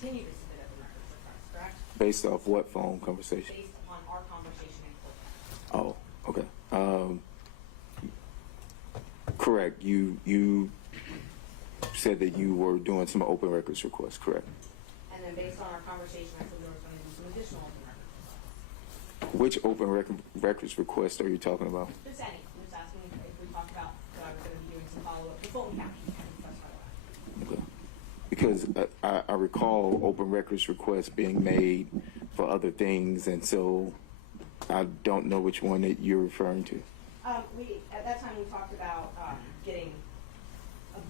continue to submit open records requests, correct? Based off what phone conversation? Based upon our conversation in court. Oh, okay. Correct. You said that you were doing some open records requests, correct? And then based on our conversation, I said there was going to be some additional open records requests. Which open records request are you talking about? Just any. I'm just asking if we talked about that I was going to be doing some follow-up with Fulton County. Okay. Because I recall open records requests being made for other things, and so I don't know which one that you're referring to. At that time we talked about getting, I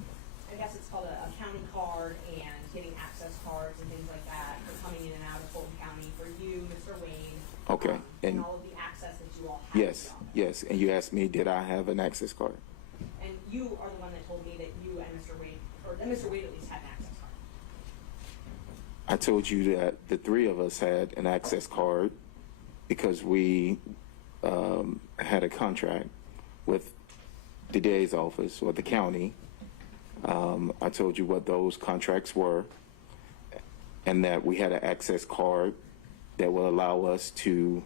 guess it's called a county card, and getting access cards and things like that for coming in and out of Fulton County for you, Mr. Wayne. Okay. And all of the access that you all have. Yes. And you asked me, did I have an access card? And you are the one that told me that you and Mr. Wade, or that Mr. Wade at least had an access card. I told you that the three of us had an access card because we had a contract with the DA's office or the county. I told you what those contracts were, and that we had an access card that will allow us to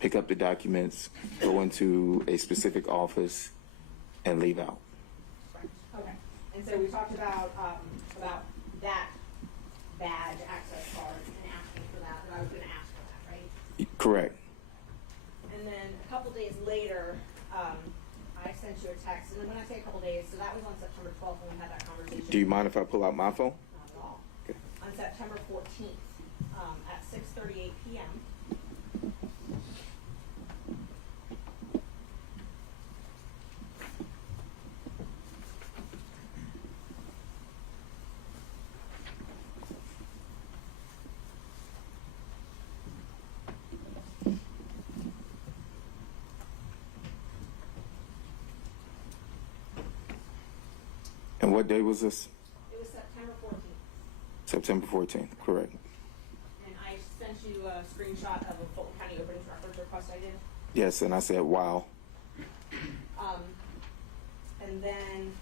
pick up the documents, go into a specific office, and leave out. Right. Okay. And so we talked about that badge access card and asking for that, that I was going to ask for that, right? Correct. And then a couple days later, I sent you a text, and then when I say a couple days, so that was on September 12th when we had that conversation. Do you mind if I pull out my phone? Not at all. Okay. On September 14th at 6:38 p.m. And what day was this? It was September 14th. September 14th, correct. And I sent you a screenshot of a Fulton County open records request I did. Yes, and I said, wow. And then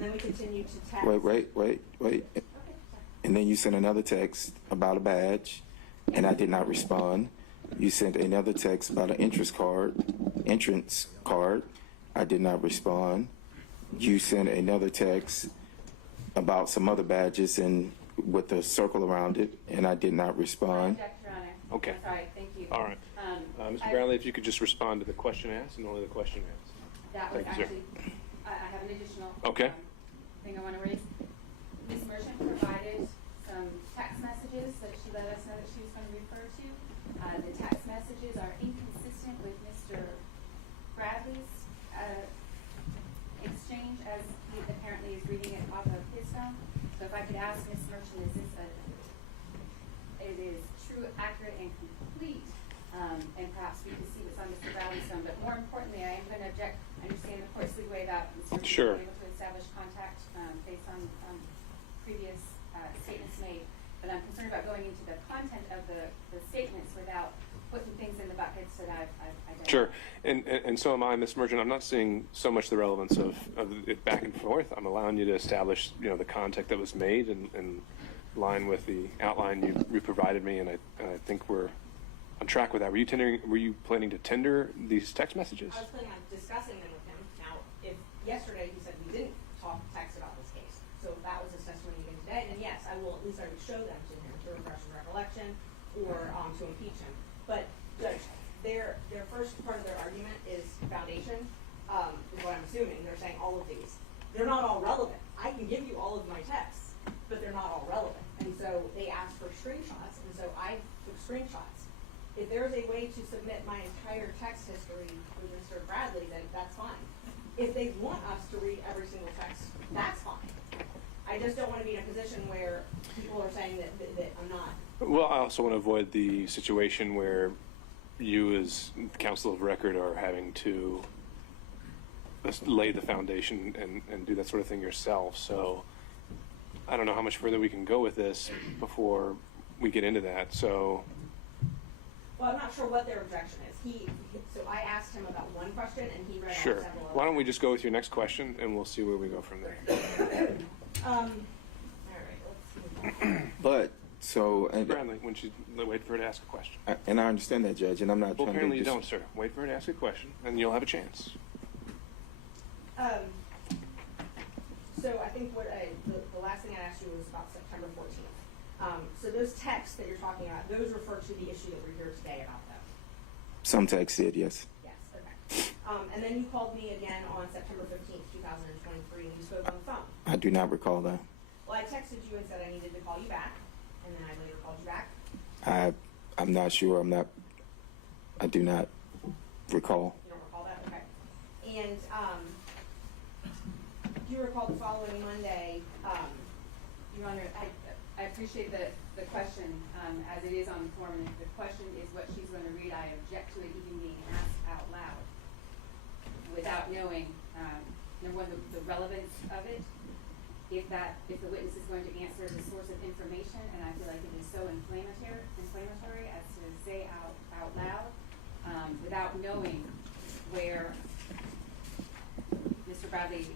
we continued to text. Wait. Okay, sorry. And then you sent another text about a badge, and I did not respond. You sent another text about an entrance card. I did not respond. You sent another text about some other badges and with a circle around it, and I did not respond. Your Honor. Okay. Sorry, thank you. All right. Mr. Bradley, if you could just respond to the question asked and only the question asked. That was Thank you, sir. actually, I have an additional Okay. Thing I want to raise. Ms. Merchant provided some text messages that she let us know that she was going to refer to. The text messages are inconsistent with Mr. Bradley's exchange, as he apparently is reading it off of his phone. So if I could ask Ms. Merchant, is this it is true, accurate, and complete, and perhaps we can see what's on Mr. Bradley's phone. But more importantly, I am going to object. I understand the court's leeway about Mr. Merchant Sure. being able to establish contact based on previous statements made. But I'm concerned about going into the content of the statements without putting things in the buckets that I've identified. Sure. And so am I, Ms. Merchant. I'm not seeing so much the relevance of it back and forth. I'm allowing you to establish, the contact that was made in line with the outline you provided me, and I think we're on track with that. Were you planning to tender these text messages? I was planning on discussing them with him. Now, if yesterday he said we didn't text about this case, so that was his testimony again today, then yes, I would show them to him to refresh his recollection or to impeach him. But Judge, their first part of their argument is foundation, is what I'm assuming. They're saying all of these. They're not all relevant. I can give you all of my texts, but they're not all relevant. And so they asked for screenshots, and so I took screenshots. If there's a way to submit my entire text history with Mr. Bradley, then that's fine. If they want us to read every single text, that's fine. I just don't want to be in a position where people are saying that I'm not. Well, I also want to avoid the situation where you as counsel of record are having to lay the foundation and do that sort of thing yourself. So I don't know how much further we can go with this before we get into that. So. Well, I'm not sure what their objection is. So I asked him about one question, and he read out Sure. several. Why don't we just go with your next question, and we'll see where we go from there. All right, let's move on. But, so, and, Apparently, when she wait for her to ask a question. and I understand that, Judge, and I'm not Well, trying apparently to you don't, sir. Wait for her to ask a question, and you'll have a chance. So I think the last thing I asked you was about September 14th. So those texts that you're talking about, those refer to the issue that we're here today about though? Some text did, yes. Yes, okay. And then you called me again on September 15th, 2023, and you spoke on the phone. I do not recall that. Well, I texted you and said I needed to call you back, and then I later called you back. I'm not sure. I do not recall. You don't recall that? Okay. And do you recall the following Monday? Your Honor, I appreciate the question, as it is on the form, and if the question is what she's going to read, I object to it even being asked out loud without knowing, number one, the relevance of it. If the witness is going to answer the source of information, and I feel like it is so inflammatory as to say out loud, without knowing where Mr. Bradley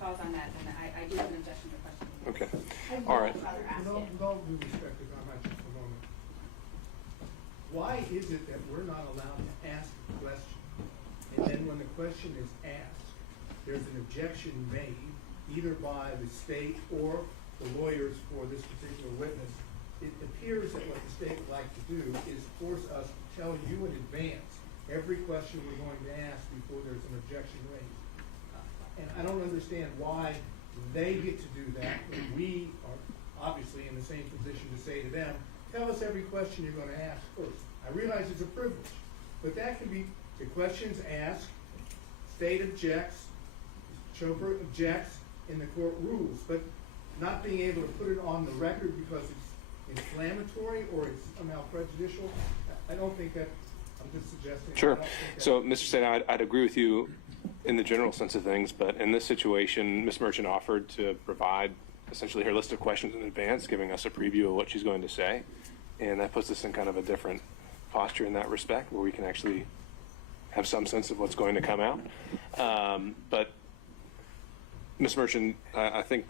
falls on that, then I do have an objection to the question. Okay. I'd All right. rather ask With it. all due respect, if I might just a moment. Why is it that we're not allowed to ask a question? And then when the question is asked, there's an objection made either by the state or the lawyers for this particular witness. It appears that what the state would like to do is force us to tell you in advance every question we're going to ask before there's an objection raised. And I don't understand why they get to do that when we are obviously in the same position to say to them, tell us every question you're going to ask first. I realize it's a privilege, but that can be the questions asked, state objects, chauffeur objects, and the court rules, but not being able to put it on the record because it's inflammatory or it's somehow prejudicial, I don't think that, I'm just suggesting. Sure. So, Mr. State, I'd agree with you in the general sense of things, but in this situation, Ms. Merchant offered to provide essentially her list of questions in advance, giving us a preview of what she's going to say, and that puts us in kind of a different posture in that respect, where we can actually have some sense of what's going to come out. But Ms. Merchant, I think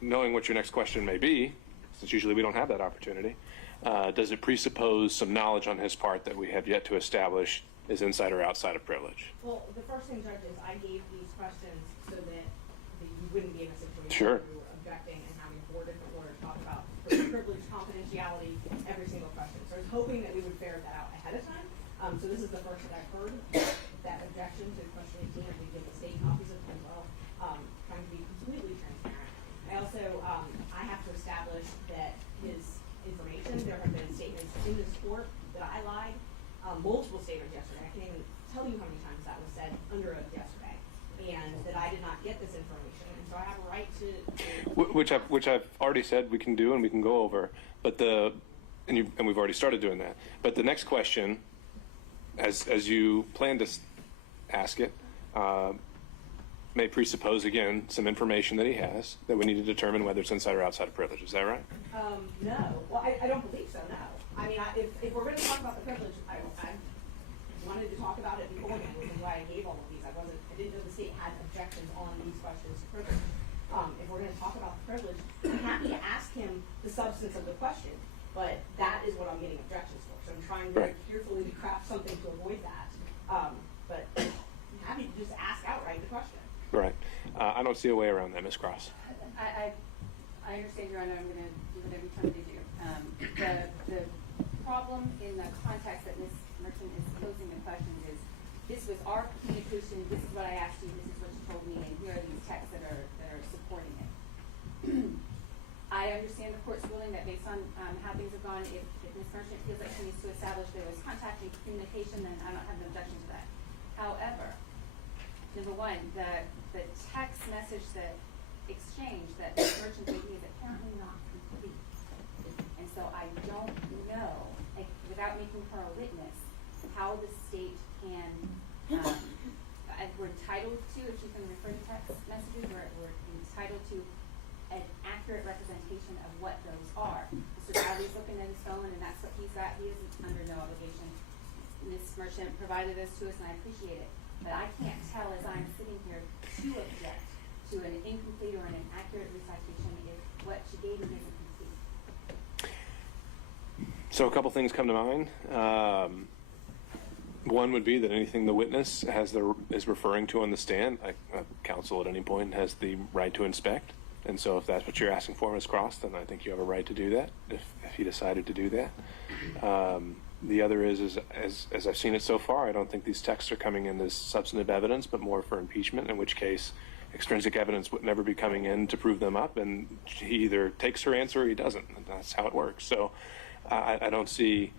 knowing what your next question may be, since usually we don't have that opportunity, does it presuppose some knowledge on his part that we have yet to establish is inside or outside of privilege? Well, the first thing, Judge, is I gave these questions so that you wouldn't be in a situation Sure. where you were objecting and having 4 different lawyers talk about privilege, confidentiality, every single question. So I was hoping that we would ferret that out ahead of time. So this is the first that I've heard that objection to question 18. We give the state copies of it as well, trying to be completely transparent. I also, I have to establish that his information, there have been statements in this court that I lied, multiple statements yesterday. I can't even tell you how many times that was said under oath yesterday, and that I did not get this information, and so I have a right to Which I've already said we can do and we can go over, but and we've already started doing that. But the next question, as you plan to ask it, may presuppose again some information that he has that we need to determine whether it's inside or outside of privilege. Is that right? No. Well, I don't believe so, no. I mean, if we're going to talk about the privilege, I wanted to talk about it beforehand, which is why I gave all of these. I didn't know the state had objections on these questions to privilege. If we're going to talk about the privilege, I'm happy to ask him the substance of the question, but that is what I'm getting objections for. So I'm trying very carefully to craft something to avoid that. But I'm happy to just ask outright the question. Right. I don't see a way around that, Ms. Cross. I understand, Your Honor. I'm going to do whatever you tell me to do. The problem in the context that Ms. Merchant is posing the questions is, this was our communication, this is what I asked you, this is what you told me, and here are these texts that are supporting it. I understand the court's ruling that based on how things have gone, if Ms. Merchant feels like she needs to establish there was contact and communication, then I don't have an objection to that. However, number one, the text message that exchange that Ms. Merchant gave me is apparently not complete. And so I don't know, without making her a witness, how the state can, we're entitled to, if you can refer to text messages, we're entitled to an accurate representation of what those are. Mr. Bradley's looking at his phone, and that's what he's got. He is under no obligation. Ms. Merchant provided this to us, and I appreciate it. But I can't tell as I'm sitting here to object to an incomplete or an inaccurate recitation So a couple things come to mind. One would be that anything the witness is referring to on the stand, counsel at any point has the right to inspect. And so if that's what you're asking for, Ms. Cross, then I think you have a right to do that if you decided to do that. The other is as I've seen it so far, I don't think these texts are coming in as substantive evidence, but more for impeachment, in which case extrinsic evidence would never be coming in to prove them up, and he either takes her answer or he doesn't. And that's how it works. So I don't see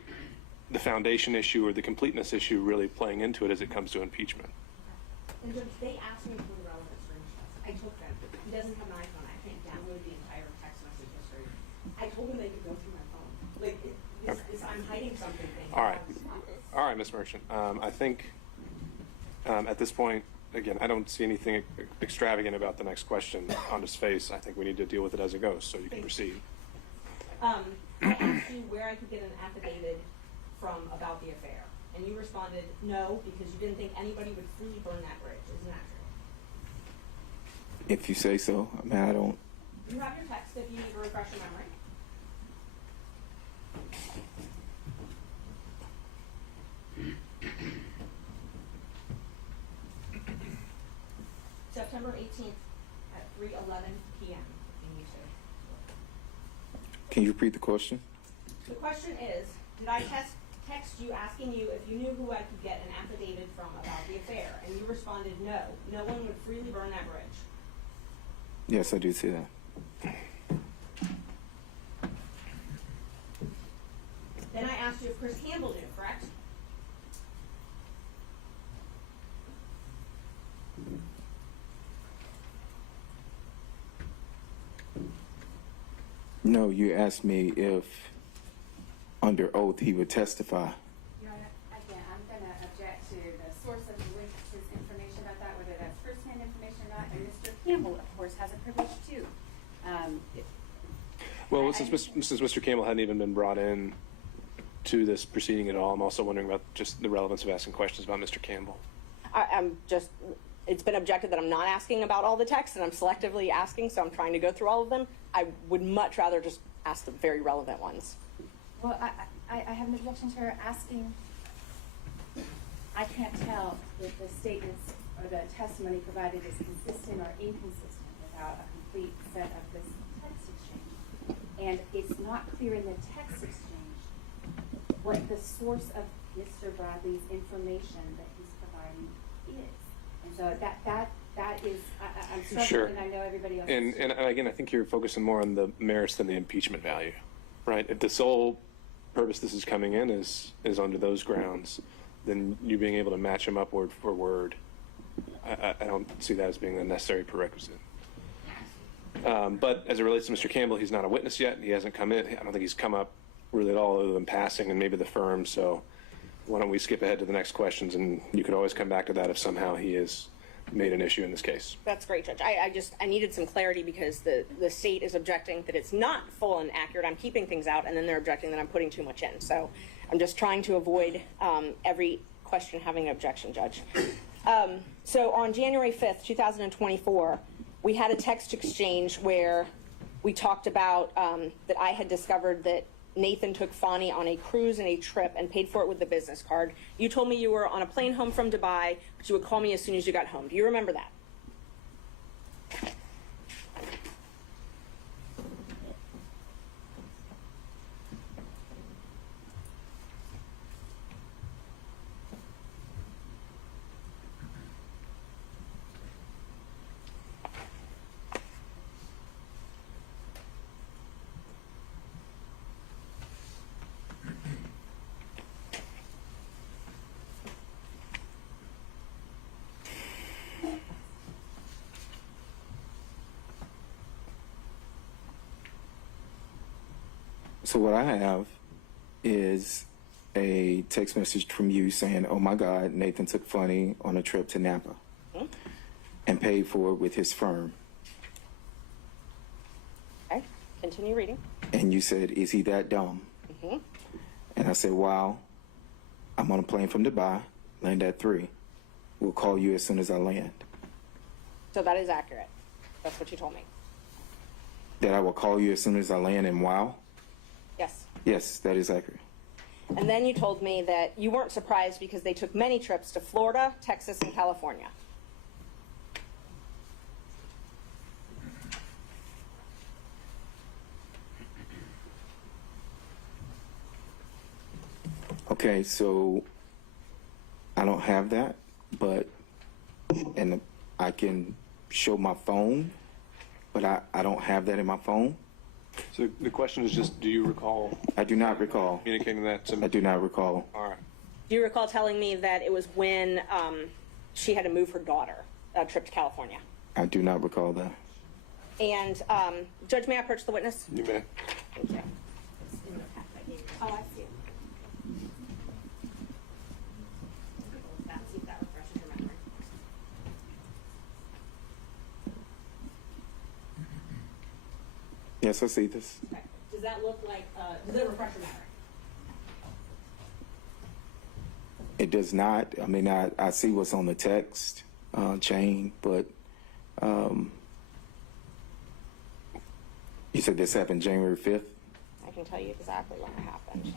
the foundation issue or the completeness issue really playing into it as it comes to impeachment. And Judge, they asked me for the relevant screenshots. I took them. He doesn't have an iPhone. I can't download the entire text message history. I told him they could go through my phone. Like, I'm hiding something. All right, Ms. Merchant. I think at this point, again, I don't see anything extravagant about the next question on his face. I think we need to deal with it as it goes, so you can proceed. I asked you where I could get an affidavit from about the affair, and you responded no, because you didn't think anybody would freely burn that bridge. Isn't that true? If you say so. I mean, I don't. You have your text if you need to refresh your memory. September 18th at 3:11 p.m. in YouTube. Can you repeat the question? The question is, did I text you asking you if you knew who I could get an affidavit from about the affair? And you responded no. No one would freely burn that bridge. Yes, I do see that. Then I asked you if Chris Campbell knew, correct? No, you asked me if under oath he would testify. Your Honor, again, I'm going to object to the source of the witness's information about that, whether that's first-hand information or not. And Mr. Campbell, of course, has a privilege too. Well, since Mr. Campbell hadn't even been brought in to this proceeding at all, I'm also wondering about just the relevance of asking questions about Mr. Campbell. It's been objected that I'm not asking about all the texts, and I'm selectively asking, so I'm trying to go through all of them. I would much rather just ask the very relevant ones. Well, I have an objection to her asking. I can't tell if the statements or the testimony provided is consistent or inconsistent without a complete set of this text exchange. And it's not clear in the text exchange what the source of Mr. Bradley's information that he's providing is. And so that is, I'm struggling, Sure. and I know everybody else And again, I think you're focusing more on the merits than the impeachment value, right? If the sole purpose this is coming in is under those grounds, then you being able to match them up word for word, I don't see that as being a necessary prerequisite. But as it relates to Mr. Campbell, he's not a witness yet. He hasn't come in. I don't think he's come up really at all other than passing and maybe the firm. So why don't we skip ahead to the next questions, and you could always come back to that if somehow he is made an issue in this case. That's great, Judge. I needed some clarity because the state is objecting that it's not full and accurate. I'm keeping things out, and then they're objecting that I'm putting too much in. So I'm just trying to avoid every question having an objection, Judge. So on January 5th, 2024, we had a text exchange where we talked about that I had discovered that Nathan took Fani on a cruise and a trip and paid for it with the business card. You told me you were on a plane home from Dubai, but you would call me as soon as you got home. Do you remember that? So what I have is a text message from you saying, "Oh my God, Nathan took Fani on a trip to Napa and paid for it with his firm." Okay, continue reading. And you said, "Is he that dumb?" And I said, "Wow, I'm on a plane from Dubai, land at 3. We'll call you as soon as I land." So that is accurate. That's what you told me. That I will call you as soon as I land, and wow? Yes. Yes, that is accurate. And then you told me that you weren't surprised because they took many trips to Florida, Texas, and California. Okay, so I don't have that, and I can show my phone, but I don't have that in my phone. So the question is just, do you recall I do not recall. communicating that to me? I do not recall. All right. Do you recall telling me that it was when she had to move her daughter a trip to California? I do not recall that. And Judge, may I approach the witness? You may. Thank you. Oh, I see it. See if that refreshes your memory. Yes, I see this. Okay. Does that look like, does it refresh your memory? It does not. I mean, I see what's on the text chain, but you said this happened January 5th? I can tell you exactly when it happened.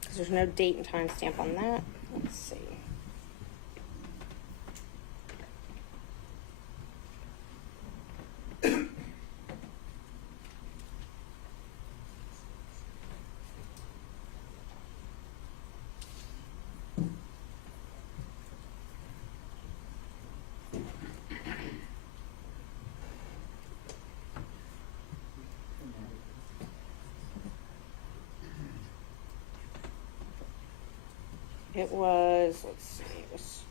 Because there's no date and time stamp on that. Let's see. It was, let's see, it was.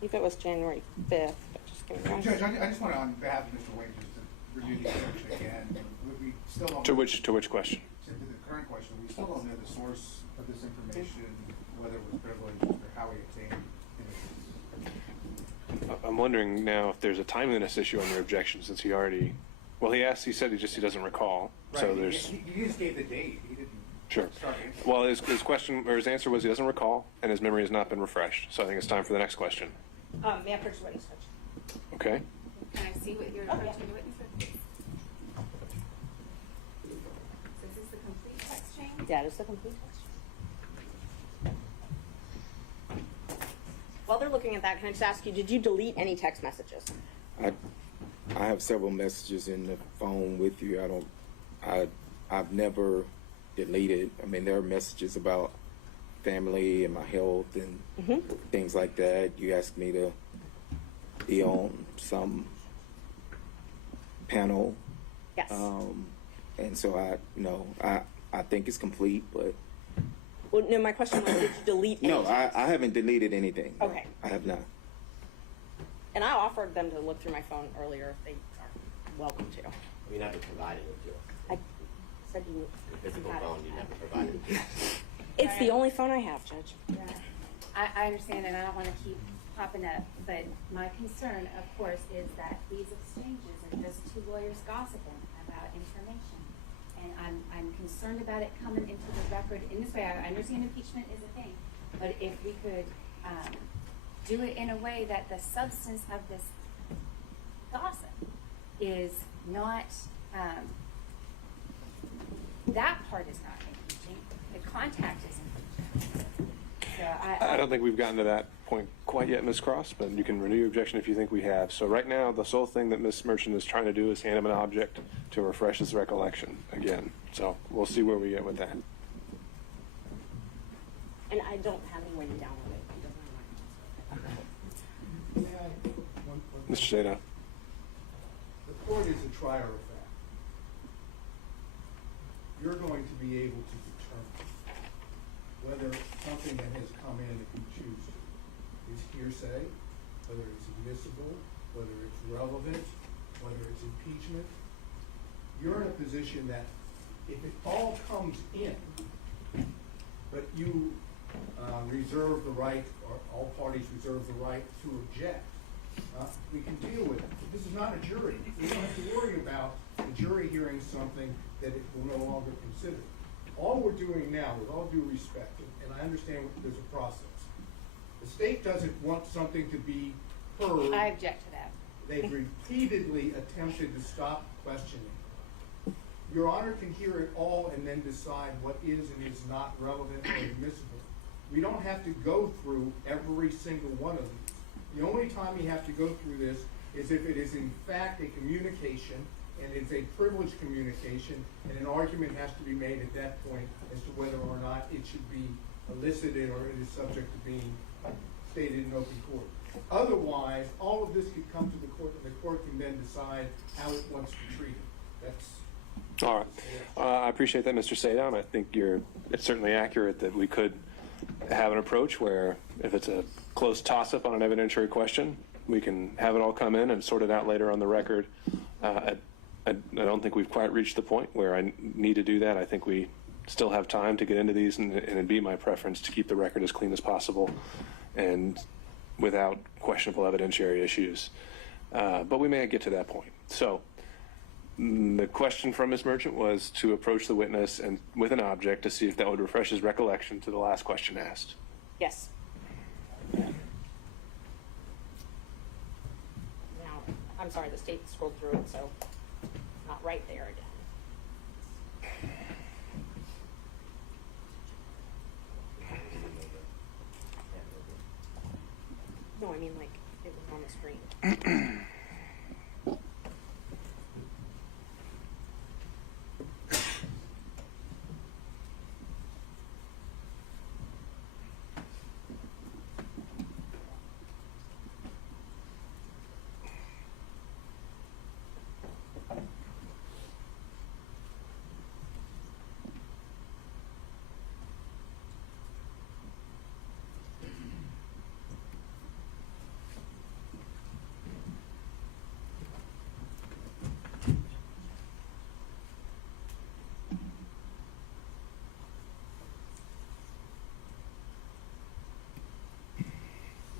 If it was January 5th, but just give me one. Judge, I just want to, on behalf of Mr. Wayne, just to review the exception again. We still don't. To which question? To the current question, we still don't know the source of this information, whether it was privileged or how we obtained it. I'm wondering now if there's a timeliness issue on your objection, since he already, well, he said he doesn't recall. So Right, there's, you just gave the date. He didn't. sure. Start answering. Well, his question, or his answer was he doesn't recall, and his memory has not been refreshed. So I think it's time for the next question. May I approach the witness, Judge? Okay? Can I see what you're Oh, yeah. approaching the witness with? So is this the complete text chain? That is the complete text. While they're looking at that, can I just ask you, did you delete any text messages? I have several messages in the phone with you. I've never deleted. I mean, there are messages about family and my health and things like that. You asked me to be on some panel. Yes. And so I think it's complete, but Well, no, my question was, did you delete any no, text? I haven't deleted anything. No, Okay. I have not. And I offered them to look through my phone earlier if they are welcome to. You never provided it to us. I said you. The physical had it. phone, you never provided it to us. It's the only phone I have, Judge. Yeah. I understand, and I don't want to keep popping up, but my concern, of course, is that these exchanges are just two lawyers gossiping about information. And I'm concerned about it coming into the record in this way. I understand impeachment is a thing, but if we could do it in a way that the substance of this gossip is not, that part is not impeaching, the contact is impeaching. So I don't think we've gotten to that point quite yet, Ms. Cross, but you can renew your objection if you think we have. So right now, the sole thing that Ms. Merchant is trying to do is hand him an object to refresh his recollection again. So we'll see where we get with that. And I don't have any way to download it. He doesn't have my May I, one Mr. Zeta. The court is a trier of fact. You're going to be able to determine whether something that has come in, if you choose to, is hearsay, whether it's admissible, whether it's relevant, whether it's impeachment. You're in a position that if it all comes in, but you reserve the right, or all parties reserve the right to object, we can deal with it. This is not a jury. We don't have to worry about the jury hearing something that it will no longer consider. All we're doing now, with all due respect, and I understand there's a process, the state doesn't want something to be heard. I object to that. They've repeatedly attempted to stop questioning. Your Honor can hear it all and then decide what is and is not relevant or admissible. We don't have to go through every single one of these. The only time we have to go through this is if it is in fact a communication, and it's a privileged communication, and an argument has to be made at that point as to whether or not it should be elicited or it is subject to being stated in open court. Otherwise, all of this could come to the court, and the court can then decide how it wants to treat it. That's All right. I appreciate that, Mr. Sadown. I think it's certainly accurate that we could have an approach where if it's a close toss-up on an evidentiary question, we can have it all come in and sort it out later on the record. I don't think we've quite reached the point where I need to do that. I think we still have time to get into these, and it'd be my preference to keep the record as clean as possible and without questionable evidentiary issues. But we may get to that point. So the question from Ms. Merchant was to approach the witness and with an object to see if that would refresh his recollection to the last question asked. Yes. Now, I'm sorry, the state scrolled through it, so not right there again. No, I mean like it was on the screen.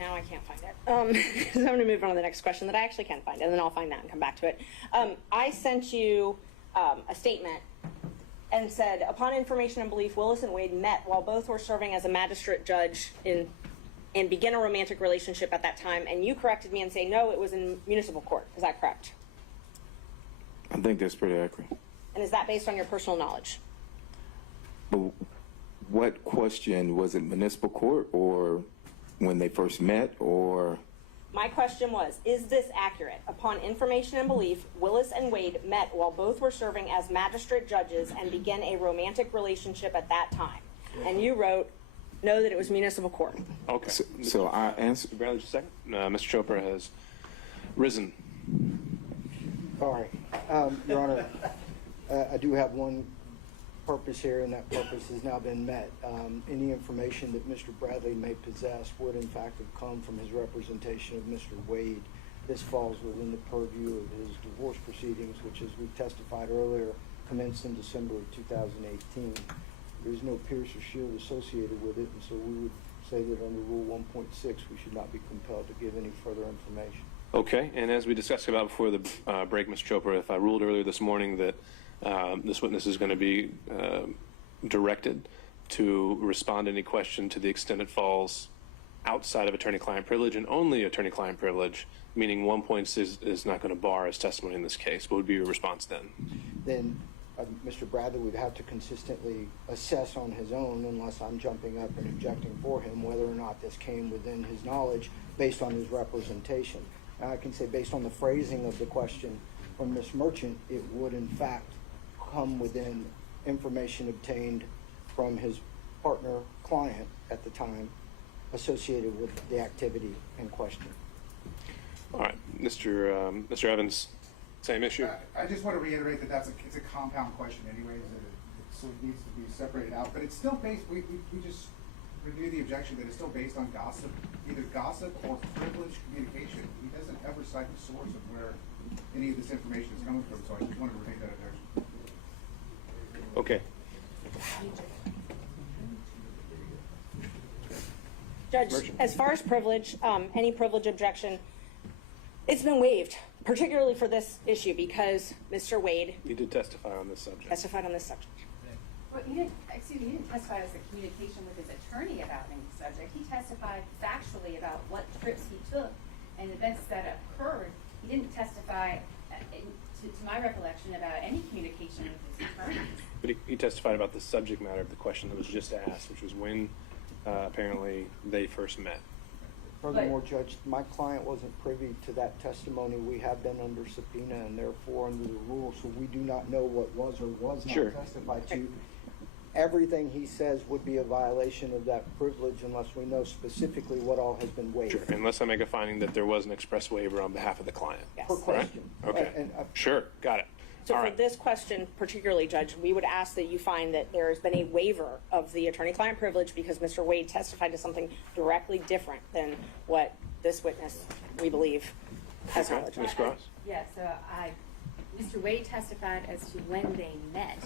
Now I can't find it. So I'm going to move on to the next question that I actually can find, and then I'll find that and come back to it. I sent you a statement and said, upon information and belief, Willis and Wade met while both were serving as a magistrate judge and began a romantic relationship at that time, and you corrected me and say, no, it was in municipal court. Is that correct? I think that's pretty accurate. And is that based on your personal knowledge? But what question, was it municipal court or when they first met, or? My question was, is this accurate? Upon information and belief, Willis and Wade met while both were serving as magistrate judges and began a romantic relationship at that time. And you wrote, no, that it was municipal court. Okay. So I answered. Bradley, just a second. Mr. Chopra has risen. All right. Your Honor, I do have one purpose here, and that purpose has now been met. Any information that Mr. Bradley may possess would in fact have come from his representation of Mr. Wade. This falls within the purview of his divorce proceedings, which, as we testified earlier, commenced in December of 2018. There is no Pierce or Shield associated with it, and so we would say that under Rule 1.6 we should not be compelled to give any further information. Okay, and as we discussed about before the break, Mr. Chopra, if I ruled earlier this morning that this witness is going to be directed to respond to any question to the extent it falls outside of attorney-client privilege and only attorney-client privilege, meaning 1.6 is not going to bar his testimony in this case. What would be your response then? Then Mr. Bradley would have to consistently assess on his own, unless I'm jumping up and objecting for him, whether or not this came within his knowledge based on his representation. I can say based on the phrasing of the question from Ms. Merchant, it would in fact come within information obtained from his partner client at the time associated with the activity in question. All right, Mr. Evans, same issue. I just want to reiterate that it's a compound question anyways, so it needs to be separated out, but it's still based, we just review the objection that it's still based on gossip, either gossip or privileged communication. He doesn't ever cite the source of where any of this information is coming from, so I just wanted to make that objection. Okay. Judge, as far as privilege, any privilege objection, it's been waived, particularly for this issue because Mr. Wade You did testify on this subject. testified on this subject. Well, he didn't testify as a communication with his attorney about any subject. He testified factually about what trips he took and events that occurred. He didn't testify, to my recollection, about any communication with his attorney. But he testified about the subject matter of the question that was just asked, which was when apparently they first met. Furthermore, Judge, my client wasn't privy to that testimony. We have been under subpoena and therefore under the rules, so we do not know what was or was not Sure. testified to. Everything he says would be a violation of that privilege unless we know specifically what all has been waived. Sure. Unless I make a finding that there was an express waiver on behalf of the client. Yes. Per Right? question. Okay. Sure. Got it. So All for right. this question particularly, Judge, we would ask that you find that there has been a waiver of the attorney-client privilege because Mr. Wade testified to something directly different than what this witness, we believe, has Okay. knowledge Ms. of. Cross? Yeah, so Mr. Wade testified as to when they met.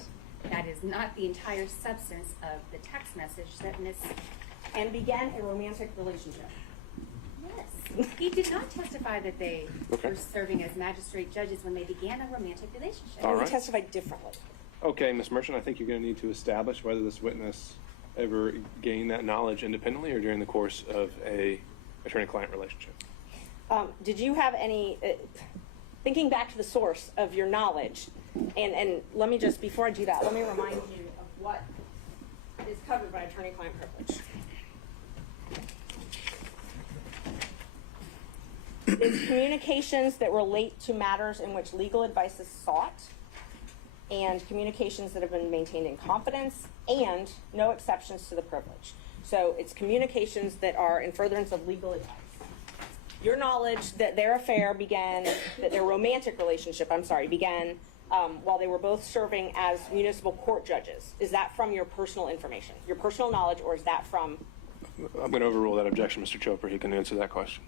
That is not the entire substance of the text message that Ms. And began a romantic relationship. Yes. He did not testify that they Okay. were serving as magistrate judges when they began a romantic relationship. All And right. he testified differently. Okay, Ms. Merchant, I think you're going to need to establish whether this witness ever gained that knowledge independently or during the course of a attorney-client relationship. Did you have any, thinking back to the source of your knowledge, and let me just, before I do that, let me remind you of what is covered by attorney-client privilege. It's communications that relate to matters in which legal advice is sought, and communications that have been maintained in confidence, and no exceptions to the privilege. So it's communications that are in furtherance of legal advice. Your knowledge that their affair began, that their romantic relationship, began while they were both serving as municipal court judges. Is that from your personal information, your personal knowledge, or is that from? I'm going to overrule that objection, Mr. Chopra. He can answer that question.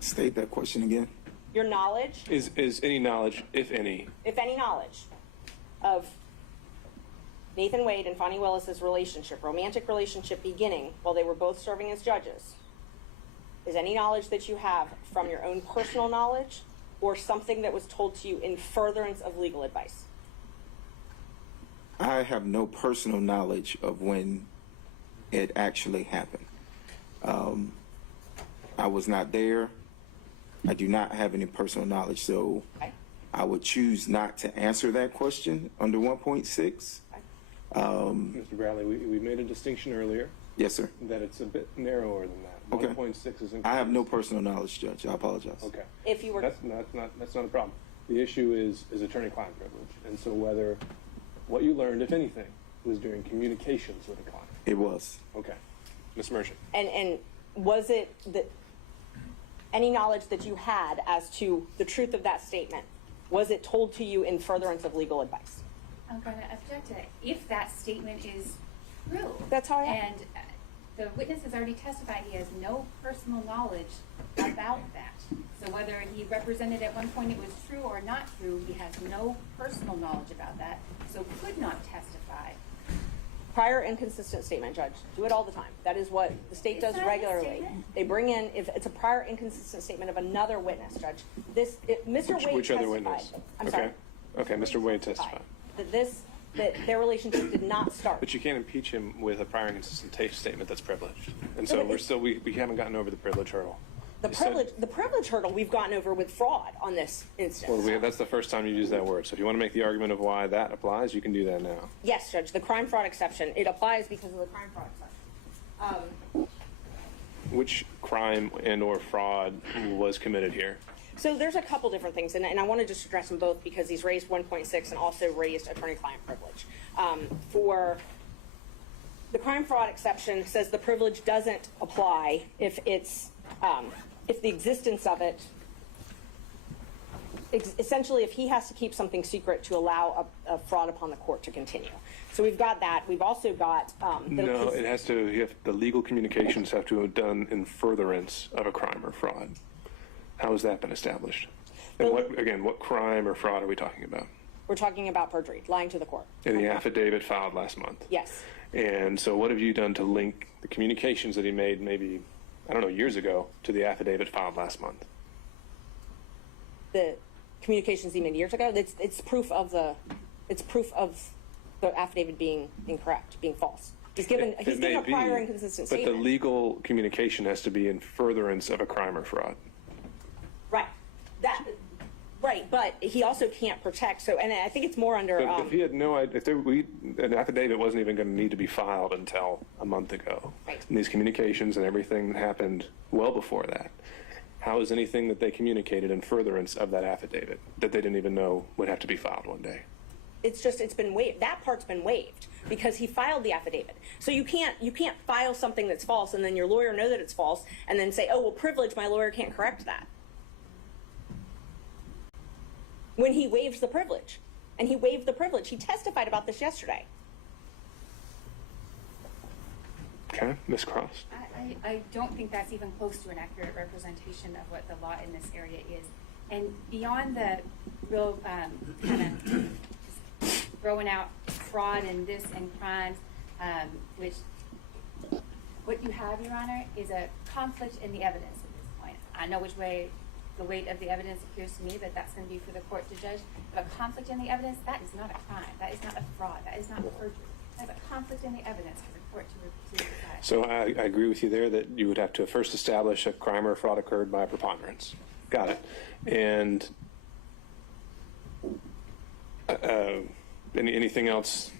State that question again. Your knowledge, Is any knowledge, if any, if any knowledge, of Nathan Wade and Fani Willis's relationship, romantic relationship beginning while they were both serving as judges, is any knowledge that you have from your own personal knowledge or something that was told to you in furtherance of legal advice? I have no personal knowledge of when it actually happened. I was not there. I do not have any personal knowledge, so Okay. I would choose not to answer that question under 1.6. Mr. Bradley, we made a distinction earlier Yes, sir. that it's a bit narrower than that. Okay. 1.6 is I have no personal knowledge, Judge. I apologize. Okay. If you were, That's not a problem. The issue is attorney-client privilege, and so whether what you learned, if anything, was during communications with a client. It was. Okay, Ms. Merchant. and was it that any knowledge that you had as to the truth of that statement, was it told to you in furtherance of legal advice? I'm going to object to that. If that statement is true. That's how I am. And the witness has already testified he has no personal knowledge about that. So whether he represented at one point it was true or not true, he has no personal knowledge about that, so could not testify. Prior inconsistent statement, Judge. Do it all the time. That is what the state It's does not a regularly. statement. They bring in, if it's a prior inconsistent statement of another witness, Judge. Mr. Wade Which other testified. witness? I'm Okay. sorry. Okay, Mr. Wade testified. That their relationship did not start. But you can't impeach him with a prior inconsistent statement that's privileged. And No, so but we haven't gotten over the privilege hurdle. The You said- privilege hurdle we've gotten over with fraud on this instance. Well, that's the first time you used that word. So if you want to make the argument of why that applies, you can do that now. Yes, Judge, the crime fraud exception, it applies because of the crime fraud exception. Which crime and or fraud was committed here? So there's a couple different things, and I want to just address them both because he's raised 1.6 and also raised attorney-client privilege. For the crime fraud exception says the privilege doesn't apply if it's if the existence of it, essentially if he has to keep something secret to allow a fraud upon the court to continue. So we've got that. We've also got No, it has to, the legal communications have to have done in furtherance of a crime or fraud. How has that been established? And what crime or fraud are we talking about? we're talking about perjury, lying to the court. In the affidavit filed last month? Yes. And so what have you done to link the communications that he made maybe, I don't know, years ago to the affidavit filed last month? The communications he made years ago, it's proof of the affidavit being incorrect, being false. He's given It may a prior be, inconsistent but statement. the legal communication has to be in furtherance of a crime or fraud. Right. Right, but he also can't protect, so, and I think it's more under, But if he had no idea, an affidavit wasn't even going to need to be filed until a month ago. Right. And these communications and everything happened well before that. How is anything that they communicated in furtherance of that affidavit that they didn't even know would have to be filed one day? it's been waived. That part's been waived because he filed the affidavit. So you can't file something that's false and then your lawyer know that it's false and then say, oh, well, privilege, my lawyer can't correct that. When he waives the privilege. And he waived the privilege. He testified about this yesterday. Okay, Ms. Cross. I don't think that's even close to an accurate representation of what the law in this area is. And beyond the real kind of throwing out fraud and this and crimes, which what you have, Your Honor, is a conflict in the evidence at this point. I know which way the weight of the evidence appears to me, but that's going to be for the court to judge. But a conflict in the evidence, that is not a crime. That is not a fraud. That is not perjury. That's a conflict in the evidence for the court to decide. So I agree with you there that you would have to first establish a crime or fraud occurred by preponderance. Got it. And anything else?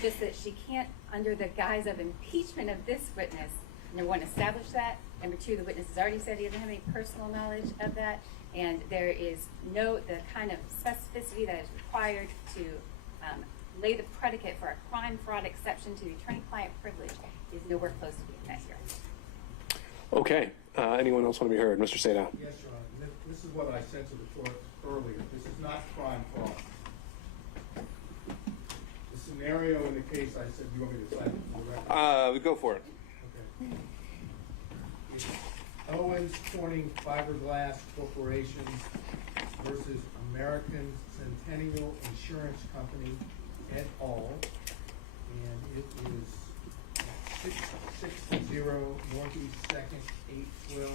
Just that she can't, under the guise of impeachment of this witness, number one, establish that. Number two, the witness has already said he doesn't have any personal knowledge of that. And there is the kind of specificity that is required to lay the predicate for a crime fraud exception to the attorney-client privilege is nowhere close to being met here. Okay. Anyone else want to be heard? Mr. Sadao. Yes, Your Honor. This is what I said to the court earlier. This is not crime fraud. The scenario in the case, I said, you want me to cite it for the record? Go for it. Okay. It's Owens Corning Fiberglass Corporation versus American Centennial Insurance Company et al. And it is 660 Northeast 2nd, 812,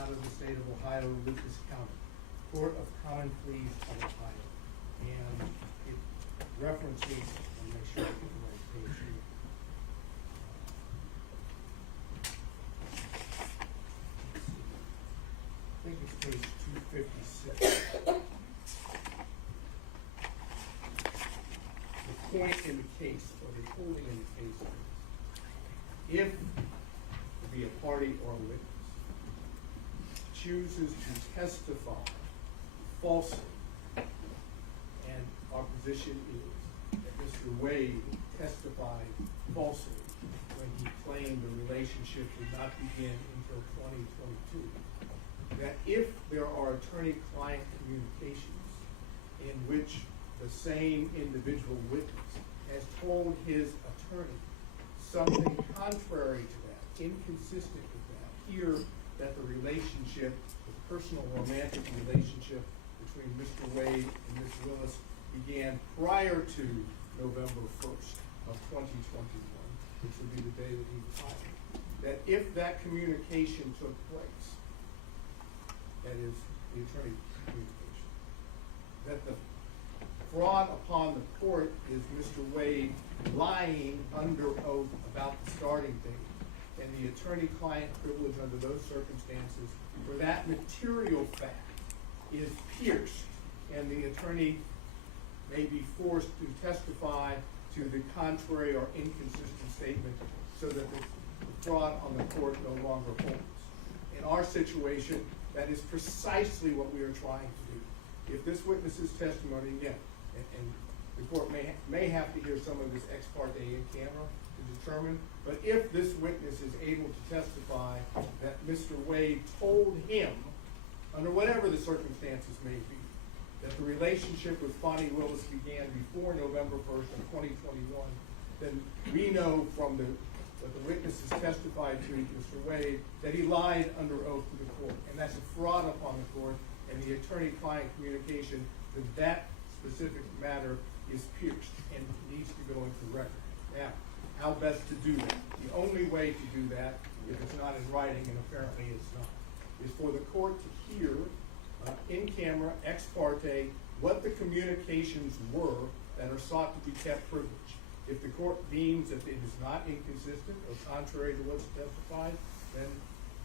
out of the state of Ohio, Lucas County, Court of Common Pleas of Ohio. And it references, I'll make sure I get the right page here. I think it's page 256. The point in the case, or the holding in the case, is if be a party or a witness chooses to testify falsely, and our position is that Mr. Wade testified falsely when he claimed the relationship did not begin until 2022, that if there are attorney-client communications in which the same individual witness has told his attorney something contrary to that, inconsistent with that, here that the relationship, the personal romantic relationship between Mr. Wade and Ms. Willis began prior to November 1st of 2021, which would be the day that he was hired, that if that communication took place, that is the attorney communication, that the fraud upon the court is Mr. Wade lying under oath about the starting date, and the attorney-client privilege under those circumstances, where that material fact is pierced, and the attorney may be forced to testify to the contrary or inconsistent statement, so that the fraud on the court no longer holds. In our situation, that is precisely what we are trying to do. If this witness's testimony, again, and the court may have to hear some of this ex parte in camera to determine, but if this witness is able to testify that Mr. Wade told him, under whatever the circumstances may be, that the relationship with Fani Willis began before November 1st of 2021, then we know from what the witness has testified to Mr. Wade that he lied under oath to the court, and that's a fraud upon the court, and the attorney-client communication that specific matter is pierced and needs to go into record. Now, how best to do that? The only way to do that, if it's not in writing, and apparently it's not, is for the court to hear in camera, ex parte, what the communications were that are sought to be kept privileged. If the court deems that it is not inconsistent or contrary to what's testified, then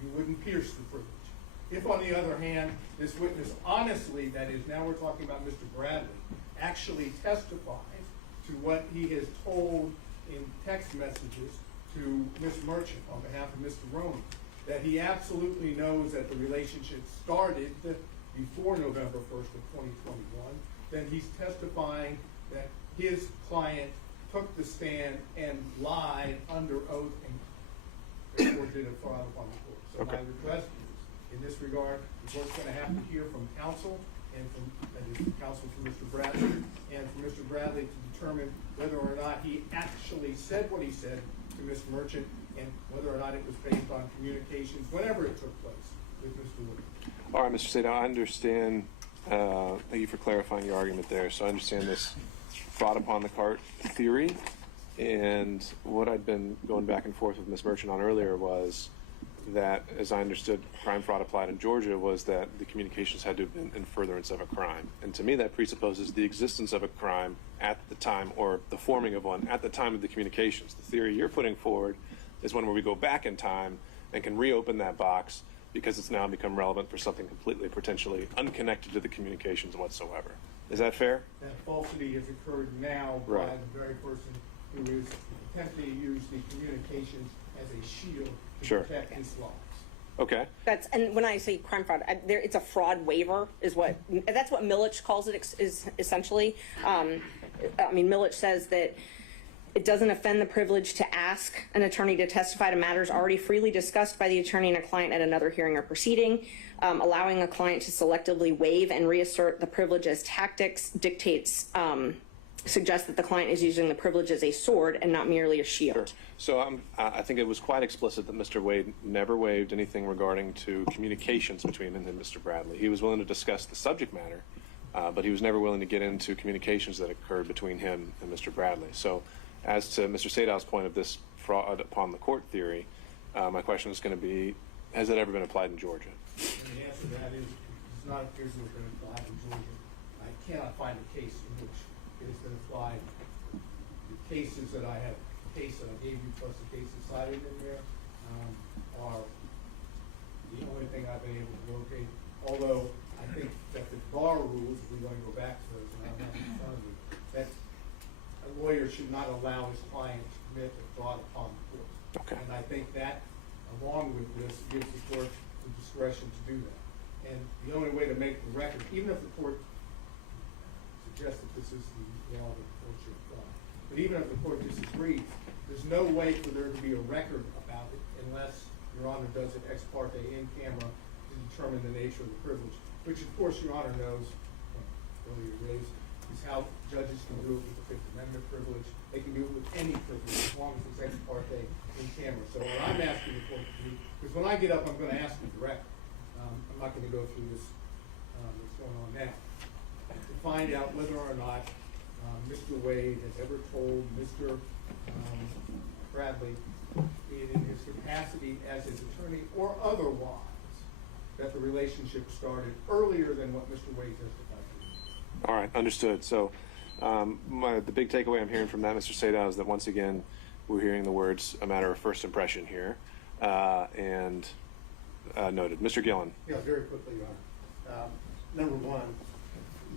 you wouldn't pierce the privilege. If, on the other hand, this witness honestly, that is, now we're talking about Mr. Bradley, actually testifies to what he has told in text messages to Ms. Merchant on behalf of Mr. Roney, that he absolutely knows that the relationship started before November 1st of 2021, then he's testifying that his client took the stand and lied under oath and therefore did a fraud upon the court. So Okay. my request is, in this regard, the court's going to have to hear from counsel and from, that is, counsel for Mr. Bradley, and for Mr. Bradley to determine whether or not he actually said what he said to Ms. Merchant and whether or not it was based on communications, whenever it took place with Mr. Wood. All right, Mr. Sadow, I understand. Thank you for clarifying your argument there. So I understand this fraud upon the cart theory, and what I'd been going back and forth with Ms. Merchant on earlier was that, as I understood, crime fraud applied in Georgia was that the communications had to have been in furtherance of a crime. And to me, that presupposes the existence of a crime at the time, or the forming of one at the time of the communications. The theory you're putting forward is one where we go back in time and can reopen that box because it's now become relevant for something completely, potentially unconnected to the communications whatsoever. Is that fair? That falsity has occurred now by Right. the very person who is attempting to use the communications as a shield to Sure. protect his lives. Okay. That's, and when I say crime fraud, it's a fraud waiver is that's what Millich calls it, is essentially. I mean, Millich says that it doesn't offend the privilege to ask an attorney to testify to matters already freely discussed by the attorney and a client at another hearing or proceeding. Allowing a client to selectively waive and reassert the privilege as tactics dictates, suggests that the client is using the privilege as a sword and not merely a shield. So I think it was quite explicit that Mr. Wade never waived anything regarding to communications between him and Mr. Bradley. He was willing to discuss the subject matter, but he was never willing to get into communications that occurred between him and Mr. Bradley. So as to Mr. Sadow's point of this fraud upon the court theory, my question is going to be, has that ever been applied in Georgia? And the answer to that is, it's not appears to have been applied in Georgia. I cannot find a case in which it has been applied. The cases that I have, the case that I gave you plus the cases cited in there, are the only thing I've been able to locate. Although I think that the bar rules, if we want to go back to those, and I don't have it in front of me, that a lawyer should not allow his client to commit a fraud upon the court. Okay. And I think that, along with this, gives the court the discretion to do that. And the only way to make the record, even if the court suggests that this is the law that the court should apply, but even if the court disagrees, there's no way for there to be a record about it unless Your Honor does it ex parte in camera to determine the nature of the privilege, which of course Your Honor knows, earlier raised, is how judges can do it with the Fifth Amendment privilege. They can do it with any privilege as long as it's ex parte in camera. So what I'm asking the court to do, because when I get up, I'm going to ask you directly. I'm not going to go through this that's going on now, to find out whether or not Mr. Wade has ever told Mr. Bradley, in his capacity as his attorney or otherwise, that the relationship started earlier than what Mr. Wade testified to. All right, understood. So the big takeaway I'm hearing from that, Mr. Sadow, is that once again, we're hearing the words a matter of first impression here, and noted. Mr. Gillen. Yeah, very quickly, Your Honor. Number one,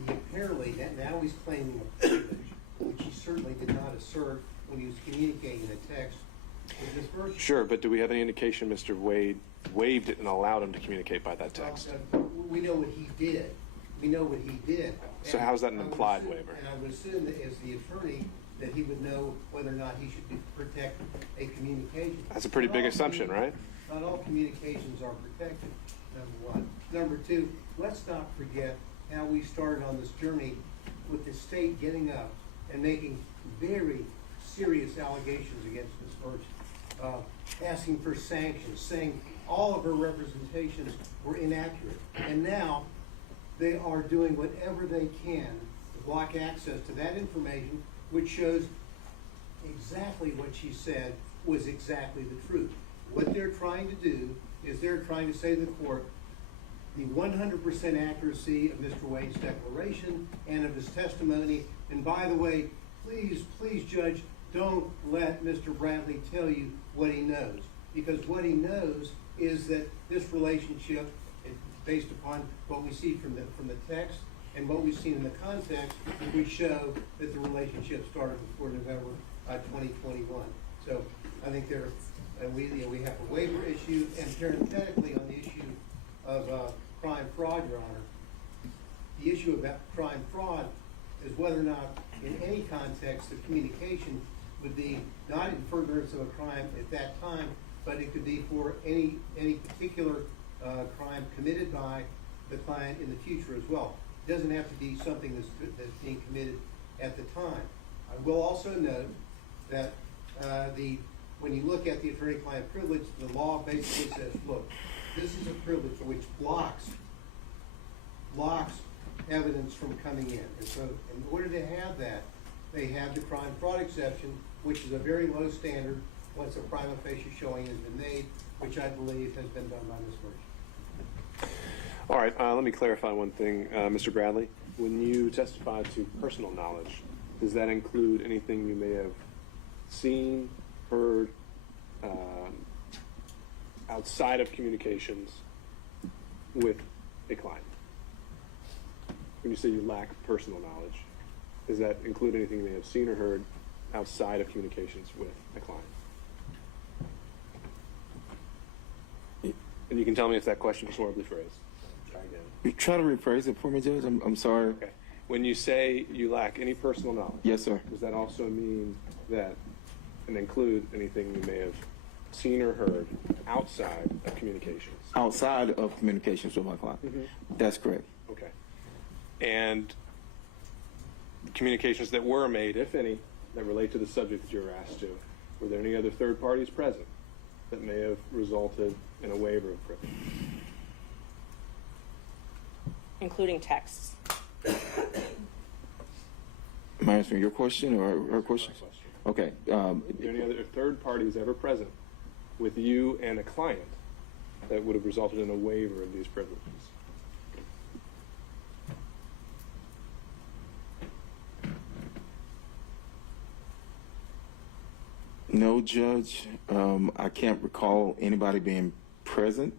he apparently, now he's claiming a privilege, which he certainly did not assert when he was communicating a text with Ms. Merchant. Sure, but do we have any indication Mr. Wade waived it and allowed him to communicate by that text? We know what he did. We know what he did. So how is that an implied waiver? And I would assume that as the attorney, that he would know whether or not he should protect a communication. That's a pretty big assumption, right? Not all communications are protected, number one. Number two, let's not forget how we started on this journey with the state getting up and making very serious allegations against Ms. Merchant, asking for sanctions, saying all of her representations were inaccurate. And now they are doing whatever they can to block access to that information, which shows exactly what she said was exactly the truth. What they're trying to do is they're trying to say to the court, the 100% accuracy of Mr. Wade's declaration and of his testimony And by the way, please, Judge, don't let Mr. Bradley tell you what he knows. Because what he knows is that this relationship, based upon what we see from the text and what we've seen in the context, we show that the relationship started before November 2021. So I think we have a waiver issue, and parenthetically on the issue of crime fraud, Your Honor, the issue about crime fraud is whether or not in any context the communication would be not in furtherance of a crime at that time, but it could be for any particular crime committed by the client in the future as well. It doesn't have to be something that's being committed at the time. I will also note that when you look at the attorney-client privilege, the law basically says, look, this is a privilege which blocks evidence from coming in. And so in order to have that, they have the crime fraud exception, which is a very low standard once a prima facie showing has been made, which I believe has been done by Ms. Murch. All right, let me clarify one thing, Mr. Bradley. When you testify to personal knowledge, does that include anything you may have seen, heard, outside of communications with a client? When you say you lack personal knowledge, does that include anything you may have seen or heard outside of communications with a client? And you can tell me if that question is horribly phrased. Try again. You try to rephrase it for me, Judge. I'm sorry. Okay. When you say you lack any personal knowledge, Yes, sir. does that also mean that and include anything you may have seen or heard outside of communications? Outside of communications with my client. Mhm. That's correct. Okay. And communications that were made, if any, that relate to the subject that you were asked to, were there any other third parties present that may have resulted in a waiver of privilege? Including texts. Am I answering your question or her question? My question. Okay. Are there any other third parties ever present with you and a client that would have resulted in a waiver of these privileges? No, Judge. I can't recall anybody being present.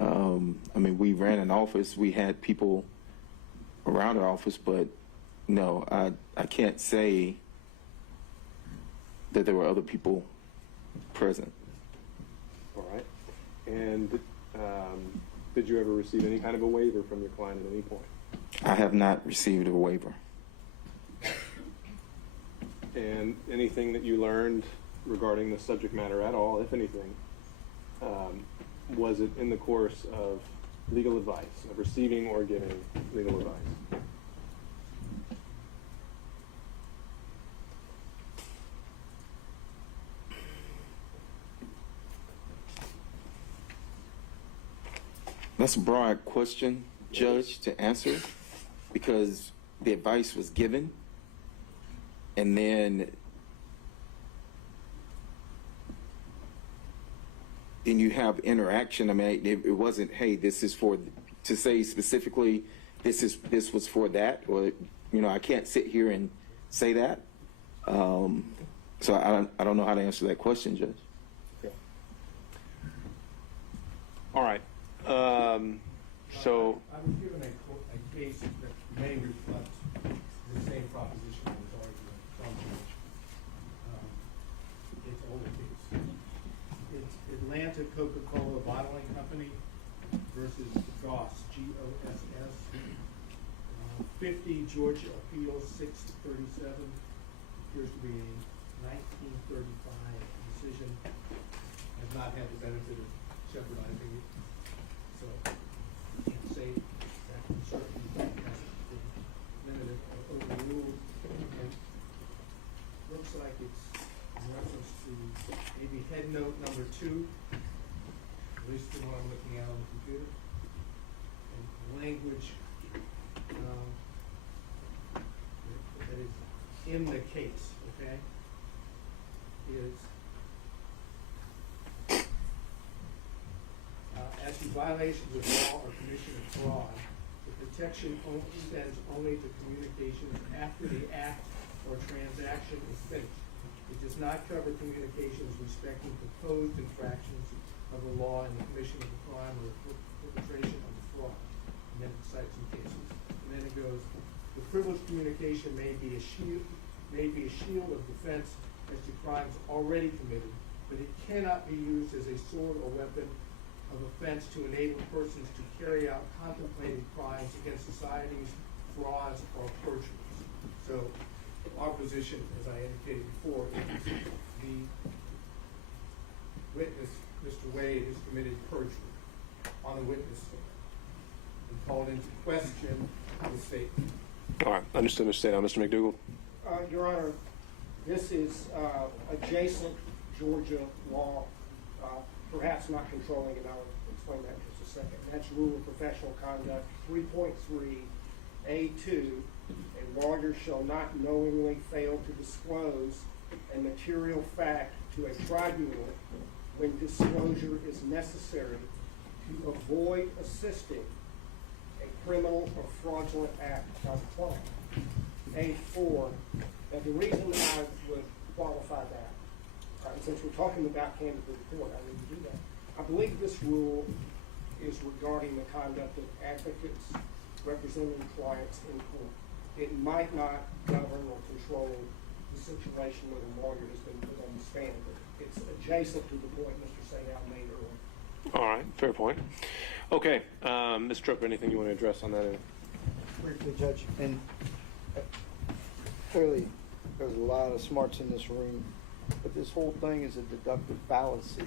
I mean, we ran an office. We had people around our office, but no, I can't say that there were other people present. All right. And did you ever receive any kind of a waiver from your client at any point? I have not received a waiver. And anything that you learned regarding the subject matter at all, if anything, was it in the course of legal advice, of receiving or giving legal advice? That's a broad question, Judge, to answer, because the advice was given, and then you have interaction. I mean, it wasn't, hey, this is for, to say specifically, this was for that, or, you know, I can't sit here and say that. So I don't know how to answer that question, Judge. Okay. All right. So I was given a case that may reflect the same proposition I was arguing from Judge. It's an older case. It's Atlanta Coca-Cola Bottling Company versus Goss, G-O-S-S. 50 Georgia Appeal 637. Appears to be a 1935 decision. Has not had the benefit of shepherdizing it. So I can't say that certainly hasn't been limited or overruled. And looks like it's in reference to maybe head note number 2, at least the one I'm looking at on the computer. And language that is in the case, okay, is as to violations of law or commission of fraud, the protection extends only to communications after the act or transaction is finished. It does not cover communications respecting proposed infractions of the law in the commission of a crime or perpetration of a fraud. And then it cites some cases. And then it goes, the privileged communication may be a shield of defense as to crimes already committed, but it cannot be used as a sword or weapon of offense to enable persons to carry out contemplated crimes against society's frauds or perjuries. So our position, as I indicated before, is the witness, Mr. Wade, has committed perjury on a witness stand and called into question the statement. All right, understood, Mr. State. Mr. McDougall. Your Honor, this is adjacent Georgia law, perhaps not controlling, and I'll explain that in just a second. That's Rule of Professional Conduct 3.3A2. A lawyer shall not knowingly fail to disclose a material fact to a tribunal when disclosure is necessary to avoid assisting a criminal or fraudulent act of crime. A4, and the reason I would qualify that, and since we're talking about candidate report, I need to do that. I believe this rule is regarding the conduct of advocates representing clients in court. It might not govern or control the situation where the lawyer has been put on the stand, but it's adjacent to the point Mr. Sayow made earlier. All right, fair point. Okay, Ms. Trooper, anything you want to address on that? Briefly, Judge, and clearly there's a lot of smarts in this room, but this whole thing is a deductive fallacy.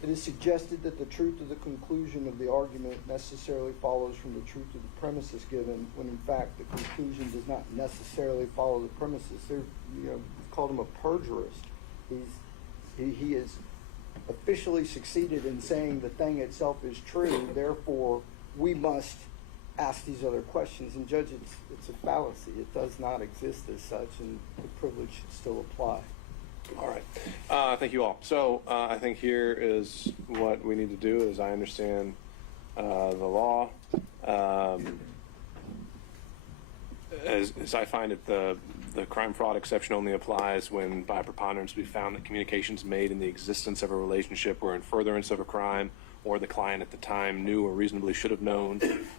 It is suggested that the truth of the conclusion of the argument necessarily follows from the truth of the premises given, when in fact the conclusion does not necessarily follow the premises. They're, called him a perjurist. He has officially succeeded in saying the thing itself is true, therefore we must ask these other questions. And Judge, it's a fallacy. It does not exist as such, and the privilege should still apply. All right. Thank you all. So I think here is what we need to do, as I understand the law. As I find it, the crime fraud exception only applies when, by preponderance, we found that communications made in the existence of a relationship were in furtherance of a crime, or the client at the time knew or reasonably should have known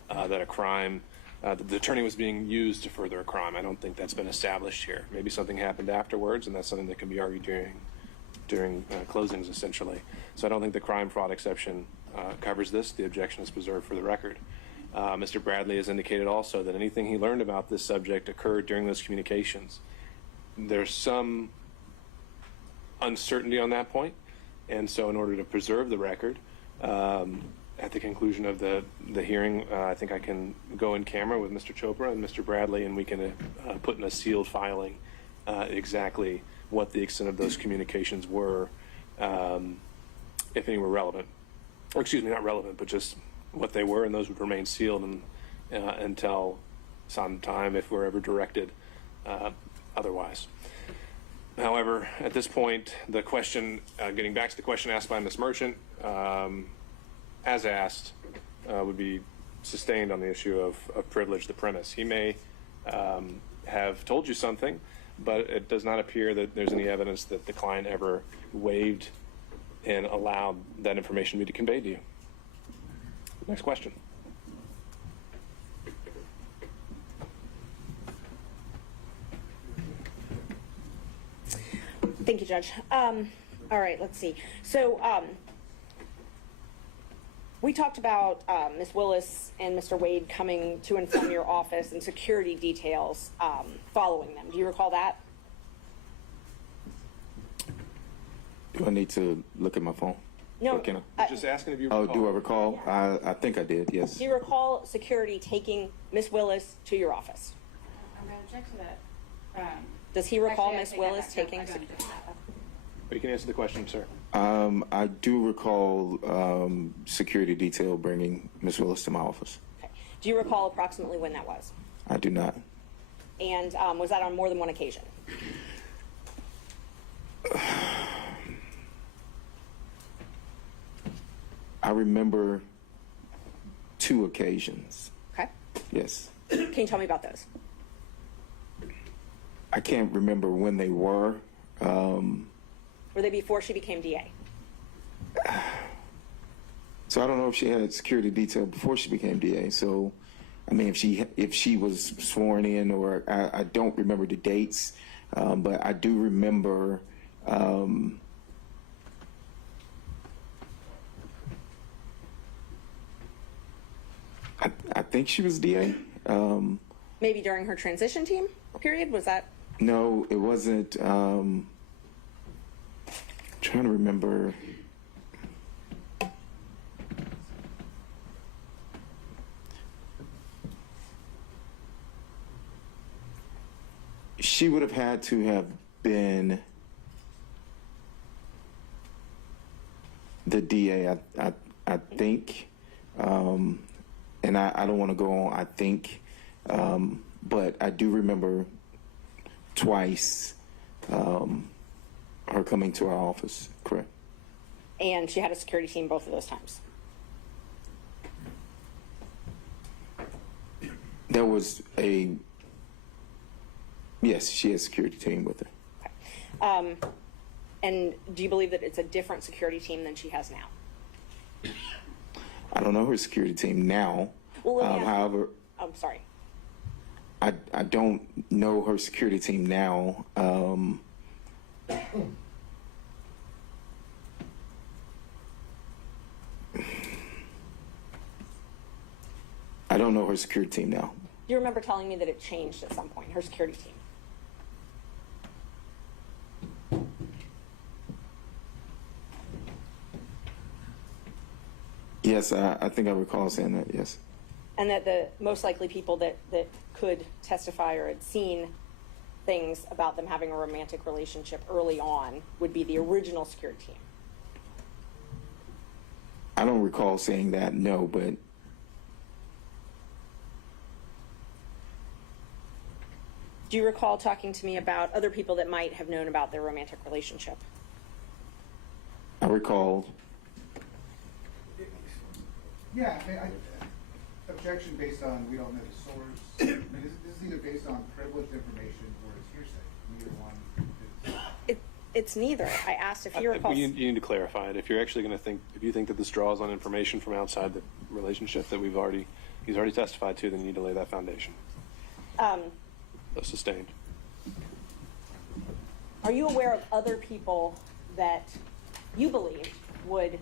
that a crime, the attorney was being used to further a crime. I don't think that's been established here. Maybe something happened afterwards, and that's something that can be argued during closings, essentially. So I don't think the crime fraud exception covers this. The objection is preserved for the record. Mr. Bradley has indicated also that anything he learned about this subject occurred during those communications. There's some uncertainty on that point, and so in order to preserve the record, at the conclusion of the hearing, I think I can go in camera with Mr. Chopra and Mr. Bradley, and we can put in a sealed filing exactly what the extent of those communications were, if any were relevant. Or excuse me, not relevant, but just what they were, and those would remain sealed until some time if we're ever directed otherwise. However, at this point, the question, getting back to the question asked by Ms. Merchant, as asked, would be sustained on the issue of privilege, the premise. He may have told you something, but it does not appear that there's any evidence that the client ever waived and allowed that information to be conveyed to you. Next question. Thank you, Judge. All right, let's see. So we talked about Ms. Willis and Mr. Wade coming to and from your office and security details following them. Do you recall that? Do I need to look at my phone? No. Or can I? Just asking if you Oh, recall. do I recall? I think I did, yes. Do you recall security taking Ms. Willis to your office? I'm going to object to that. Does he recall Actually, I Ms. take that Willis back. No, taking I don't security? object to that. But you can answer the question, sir. I do recall security detail bringing Ms. Willis to my office. Okay. Do you recall approximately when that was? I do not. And was that on more than one occasion? I remember 2 occasions. Okay. Yes. Can you tell me about those? I can't remember when they were. Were they before she became DA? So I don't know if she had security detail before she became DA. So, I mean, if she was sworn in, or I don't remember the dates, but I do remember. I think she was DA. Maybe during her transition team period? Was that? No, it wasn't. Trying to remember. She would have had to have been the DA, I think. And I don't want to go on, I think. But I do remember twice her coming to our office, correct? And she had a security team both of those times. There was yes, she had a security team with her. Okay. And do you believe that it's a different security team than she has now? I don't know her security team now. Well, let me ask you- However, I'm sorry. I don't know her security team now. I don't know her security team now. Do you remember telling me that it changed at some point, her security team? Yes, I think I recall saying that, yes. And that the most likely people that could testify or had seen things about them having a romantic relationship early on would be the original security team. I don't recall saying that, no, but Do you recall talking to me about other people that might have known about their romantic relationship? I recall. Yeah, objection based on, we don't know the source. I mean, this is either based on privileged information or it's hearsay. Neither one is. It's neither. I asked if you recall. You need to clarify it. If you're actually going to if you think that this draws on information from outside the relationship that he's already testified to, then you need to lay that foundation. So sustained. Are you aware of other people that you believe would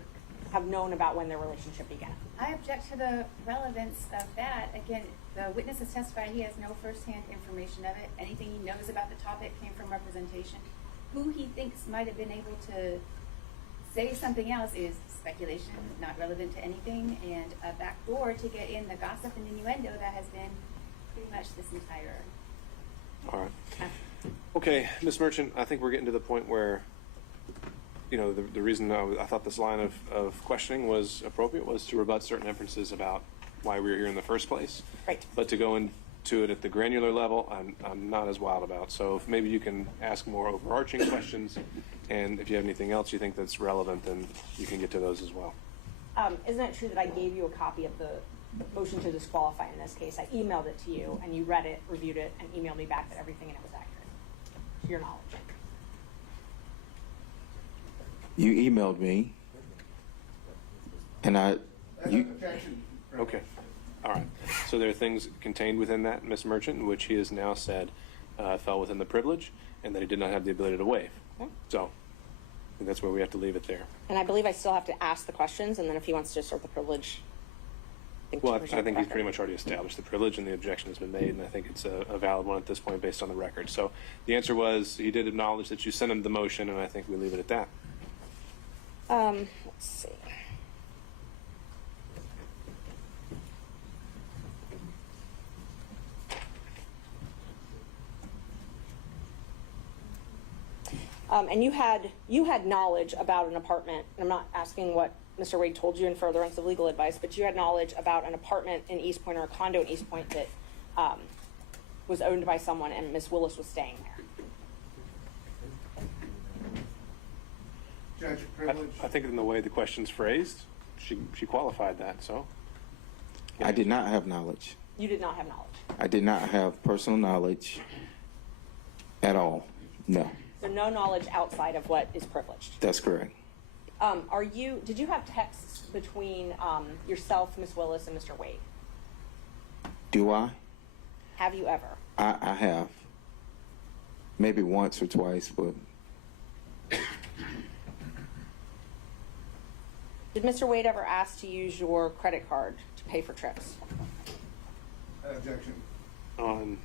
have known about when their relationship began? I object to the relevance of that. Again, the witness has testified he has no firsthand information of it. Anything he knows about the topic came from representation. Who he thinks might have been able to say something else is speculation, not relevant to anything, and a backdoor to get in the gossip and innuendo that has been pretty much this entire. All right. Okay, Ms. Merchant, I think we're getting to the point where, the reason I thought this line of questioning was appropriate was to rebut certain inferences about why we were here in the first place. Right. But to go into it at the granular level, I'm not as wild about. So if maybe you can ask more overarching questions, and if you have anything else you think that's relevant, then you can get to those as well. Isn't it true that I gave you a copy of the motion to disqualify in this case? I emailed it to you, and you read it, reviewed it, and emailed me back that everything in it was accurate, to your knowledge. You emailed me, and Objection. Okay. All right. So there are things contained within that, Ms. Merchant, which he has now said fell within the privilege, and that he did not have the ability to waive. Okay. So I think that's where we have to leave it there. And I believe I still have to ask the questions, and then if he wants to assert the privilege. Well, I think he's pretty much already established the privilege, and the objection has been made, and I think it's a valid one at this point based on the record. So the answer was he did acknowledge that you sent him the motion, and I think we leave it at that. Let's see. And you had knowledge about an apartment, and I'm not asking what Mr. Wade told you in furtherance of legal advice, but you had knowledge about an apartment in East Point or a condo in East Point that was owned by someone, and Ms. Willis was staying there. Judge, privilege. I think in the way the question's phrased, she qualified that. So I did not have knowledge. You did not have knowledge. I did not have personal knowledge at all. No, So no knowledge outside of what is privileged. that's correct. Did you have texts between yourself, Ms. Willis, and Mr. Wade? Do I? Have you ever? I have. Maybe once or twice, but Did Mr. Wade ever ask to use your credit card to pay for trips? Objection On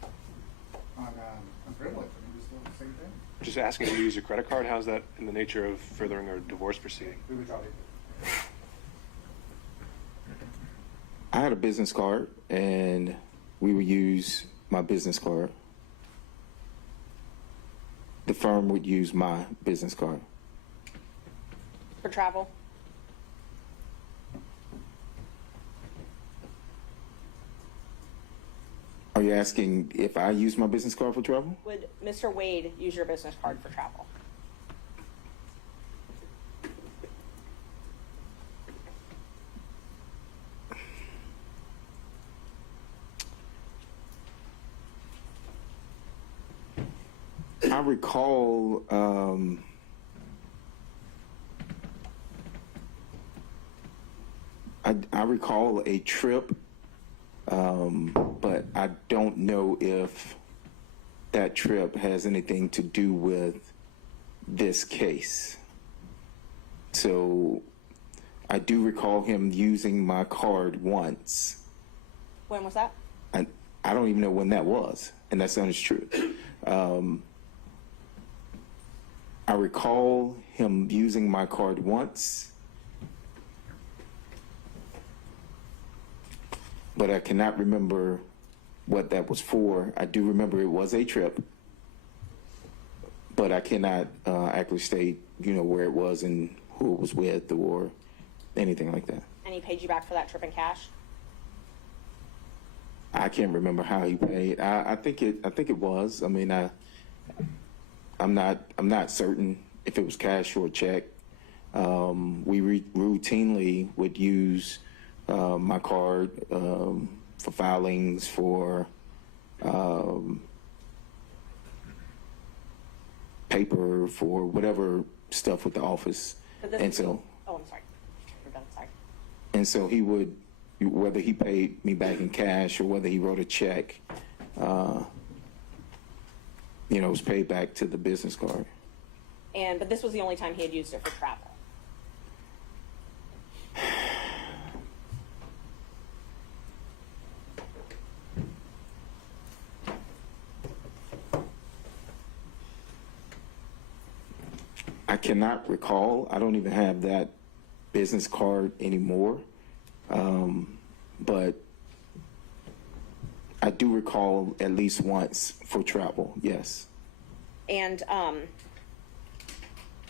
on privilege, I mean, just doing the same thing. just asking to use your credit card, how's that in the nature of furthering a divorce proceeding? Who we talking to? I had a business card, and we would use my business card. The firm would use my business card. For travel? Are you asking if I use my business card for travel? Would Mr. Wade use your business card for travel? I recall I recall a trip, but I don't know if that trip has anything to do with this case. So I do recall him using my card once. When was that? I don't even know when that was, and that's the honest truth. I recall him using my card once, but I cannot remember what that was for. I do remember it was a trip, but I cannot accurately state, where it was and who it was with or anything like that. And he paid you back for that trip in cash? I can't remember how he paid. I think it was. I mean, I'm not certain if it was cash or check. We routinely would use my card for filings, for paper, for whatever stuff with the office. And so, oh, I'm sorry. We're done. Sorry. and so he would, whether he paid me back in cash or whether he wrote a check, it was paid back to the business card. But this was the only time he had used it for travel. I cannot recall. I don't even have that business card anymore. But I do recall at least once for travel, yes. And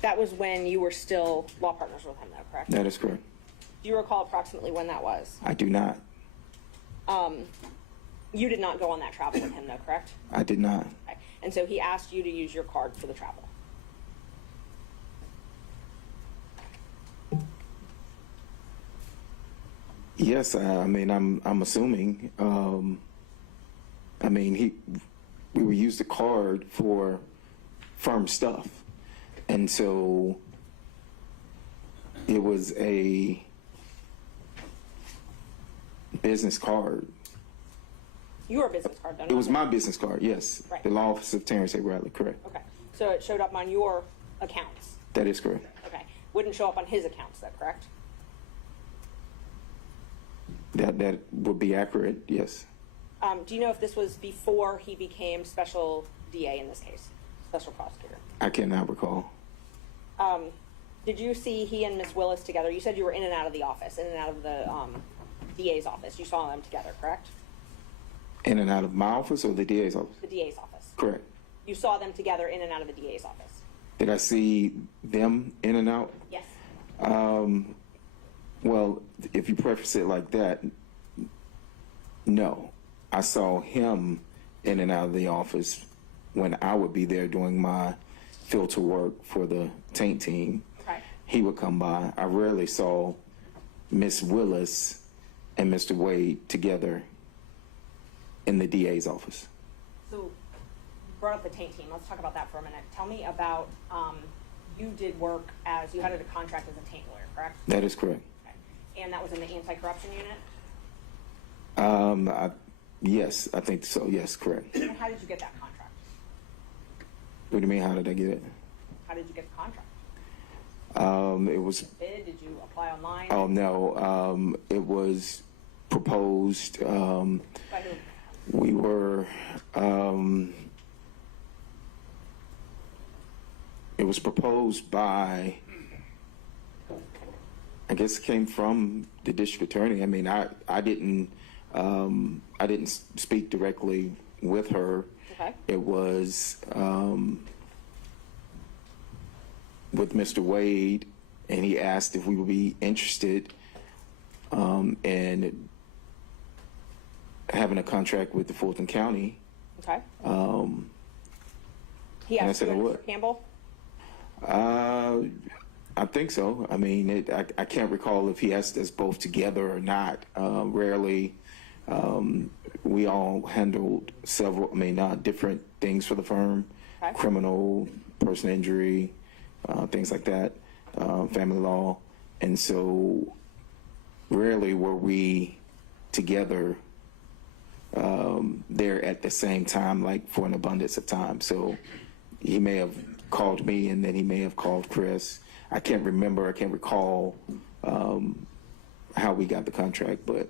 that was when you were still law partners with him, though, correct? That is correct. Do you recall approximately when that was? I do not. You did not go on that travel with him, though, correct? I did not. Okay. And so he asked you to use your card for the travel. Yes, I mean, I'm assuming. I mean, we would use the card for firm stuff, and so it was a business card. Your business card, though. It was my business card, yes. Right. The law office of Terrence A. Bradley, correct. Okay. So it showed up on your accounts. That is correct. Okay. Wouldn't show up on his accounts, though, correct? That would be accurate, yes. Do you know if this was before he became special DA in this case, special prosecutor? I cannot recall. Did you see he and Ms. Willis together? You said you were in and out of the office, in and out of the DA's office. You saw them together, correct? In and out of my office or the DA's office? The DA's office. Correct. You saw them together in and out of the DA's office? Did I see them in and out? Yes. Well, if you preface it like that, no. I saw him in and out of the office when I would be there doing my filter work for the taint team. Right. He would come by. I rarely saw Miss Willis and Mr. Wade together in the DA's office. So, you brought up the taint team. Let's talk about that for a minute. Tell me about, you did work you had a contract as a taint lawyer, correct? That is correct. Okay. And that was in the anti-corruption unit? Yes, I think so. Yes, correct. And how did you get that contract? What do you mean, how did I get it? How did you get the contract? It was, Bid? Did you apply online? oh no, it was proposed, By who? we were, it was proposed by, I guess it came from the district attorney. I mean, I didn't speak directly with her. Okay. It was, with Mr. Wade, and he asked if we would be interested, in having a contract with the Fulton County. Okay. He And I asked said you I and would. Mr. Campbell? I think so. I mean, I can't recall if he asked us both together or not. Rarely, we all handled several, different things for the firm, Okay. criminal, personal injury, things like that, family law. And so rarely were we together there at the same time, like for an abundance of time. So he may have called me, and then he may have called Chris. I can't recall how we got the contract, but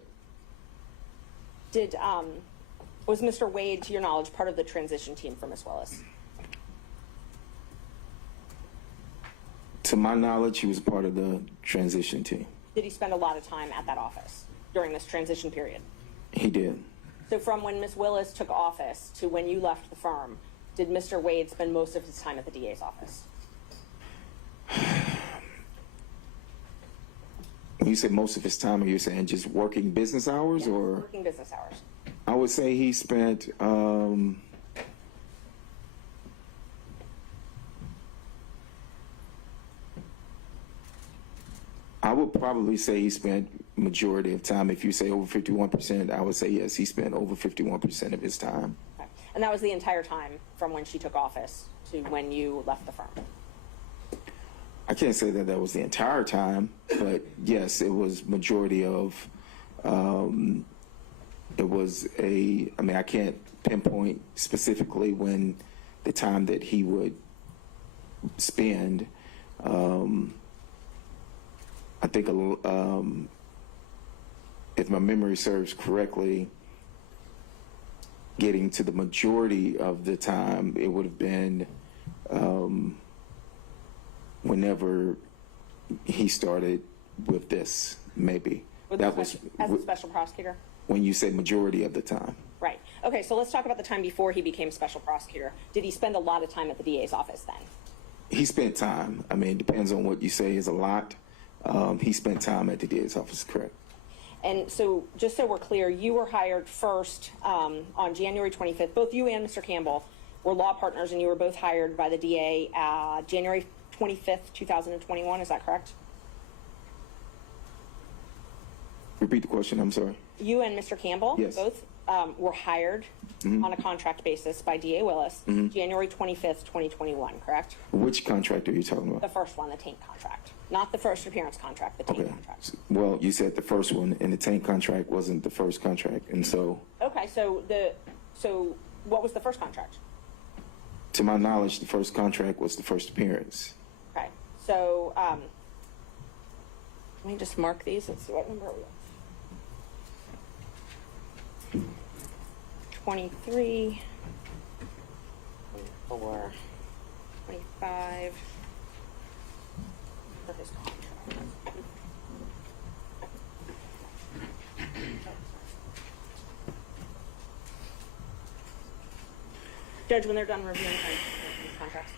Did, was Mr. Wade, to your knowledge, part of the transition team for Ms. Willis? to my knowledge, he was part of the transition team. Did he spend a lot of time at that office during this transition period? He did. So from when Ms. Willis took office to when you left the firm, did Mr. Wade spend most of his time at the DA's office? When you say most of his time, are you saying just working business hours, Yes, or? working business hours. I would say he spent, I would probably say he spent majority of time. If you say over 51%, I would say yes, he spent over 51% of his time. Okay. And that was the entire time from when she took office to when you left the firm? I can't say that was the entire time, but yes, it was majority of, it was I can't pinpoint specifically when the time that he would spend. I think, if my memory serves correctly, getting to the majority of the time, it would have been whenever he started with this, maybe. As a special prosecutor? When you say majority of the time. Right. Okay, so let's talk about the time before he became special prosecutor. Did he spend a lot of time at the DA's office then? He spent time. It depends on what you say is a lot. He spent time at the DA's office, correct. And so, just so we're clear, you were hired first on January 25th. Both you and Mr. Campbell were law partners, and you were both hired by the DA January 25th, 2021. Is that correct? Repeat the question, I'm sorry. You and Mr. Campbell Yes. both were hired on a contract basis by DA Willis January 25th, 2021, correct? Which contract are you talking The about? first one, the taint contract. Not the first appearance contract, the taint Okay. contract. Well, you said the first one, and the tank contract wasn't the first contract, and so, Okay, so what was the first contract? to my knowledge, the first contract was the first appearance. Okay, so let me just mark these. Let's see what number are we on. 23, 24, 25. For his contract. Judge, when they're done reviewing these contracts.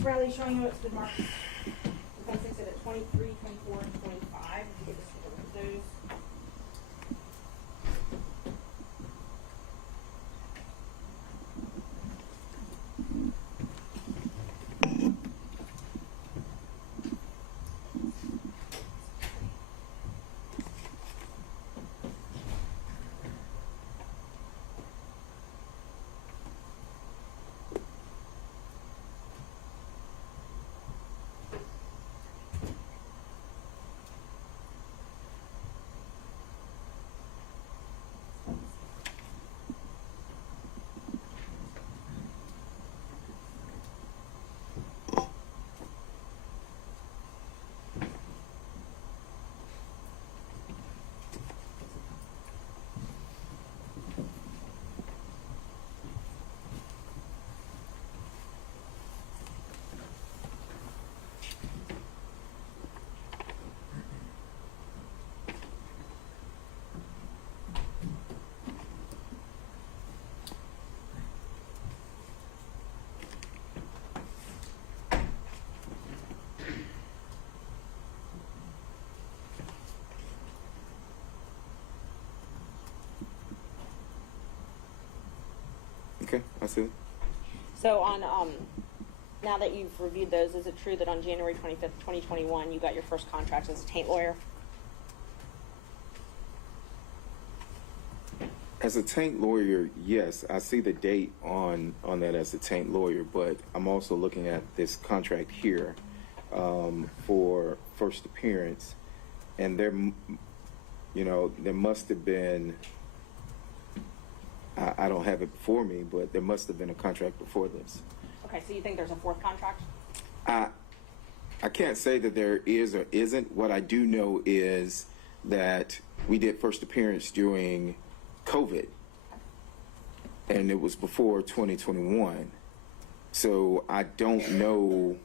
Mr. Bradley, showing you what's been marked. We're going to fix it at 23, 24, and 25. You can just look at those. Okay, I see it. So on, now that you've reviewed those, is it true that on January 25th, 2021, you got your first contract as a taint lawyer? As a taint lawyer, yes, I see the date on that as a taint lawyer, but I'm also looking at this contract here for first appearance, and there must have been, I don't have it before me, but there must have been a contract before this. Okay, so you think there's a fourth contract? I can't say that there is or isn't. What I do know is that we did first appearance during COVID, and it was before 2021. So I don't know,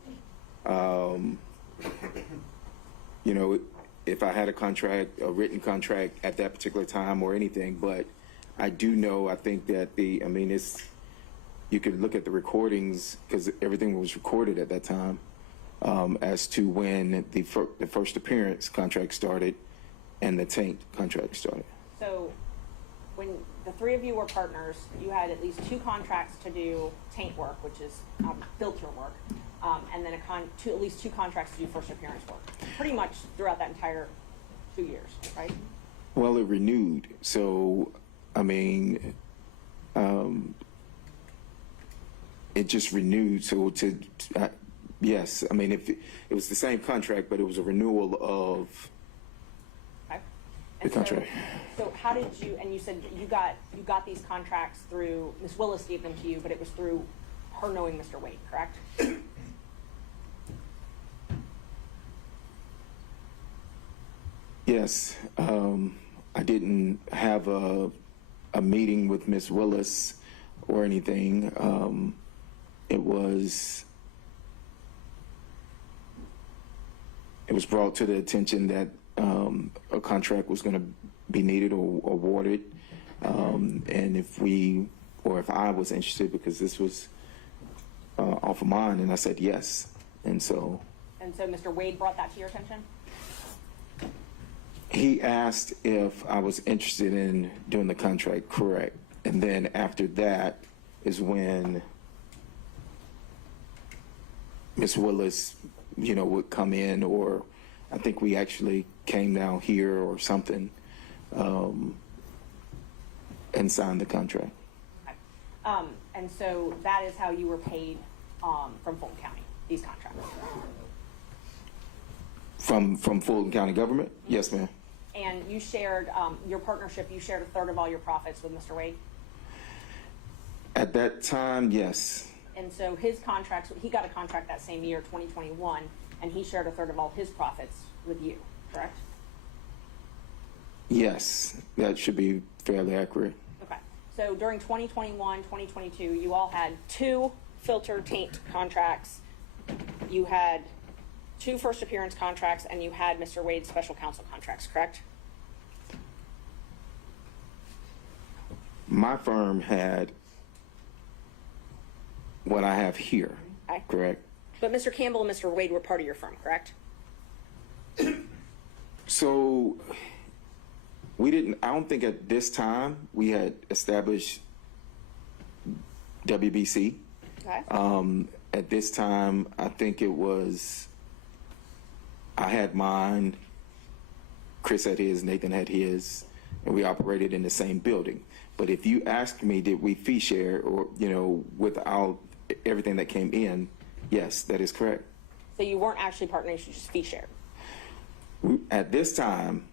if I had a written contract at that particular time or anything, but I do know, I think that you could look at the recordings because everything was recorded at that time as to when the first appearance contract started and the taint contract started. So when the three of you were partners, you had at least 2 contracts to do taint work, which is filter work, and then at least 2 contracts to do first appearance work, pretty much throughout that entire 2 years, right? Well, it renewed. So, it just renewed. So yes, if it was the same contract, but it was a renewal of Okay. the contract. So how did you, and you said you got these contracts through, Ms. Willis gave them to you, but it was through her knowing Mr. Wade, correct? Yes, I didn't have a meeting with Ms. Willis or anything. It was brought to the attention that a contract was going to be needed or awarded, and if I was interested, because this was off of mine, and I said yes, and so Mr. Wade brought that to your attention? he asked if I was interested in doing the contract, correct, and then after that is when Ms. Willis, would come in, or I think we actually came down here or something, and signed the contract. Okay. And so that is how you were paid from Fulton County, these contracts? From Fulton County government? Yes, ma'am. And you shared, your partnership, you shared 1/3 of all your profits with Mr. Wade? At that time, yes. And so his contracts, he got a contract that same year, 2021, and he shared 1/3 of all his profits with you, correct? Yes, that should be fairly accurate. Okay. So during 2021, 2022, you all had 2 filter taint contracts. You had 2 first appearance contracts, and you had Mr. Wade's special counsel contracts, correct? My firm had what I have here, Okay. correct? But Mr. Campbell and Mr. Wade were part of your firm, correct? So we didn't, I don't think at this time we had established WBC. Okay. At this time, I think it was, I had mine, Chris had his, Nathan had his, and we operated in the same building. But if you ask me, did we fee share or, you know, without everything that came in, yes, that is correct. So you weren't actually partners, you just fee shared. At this time,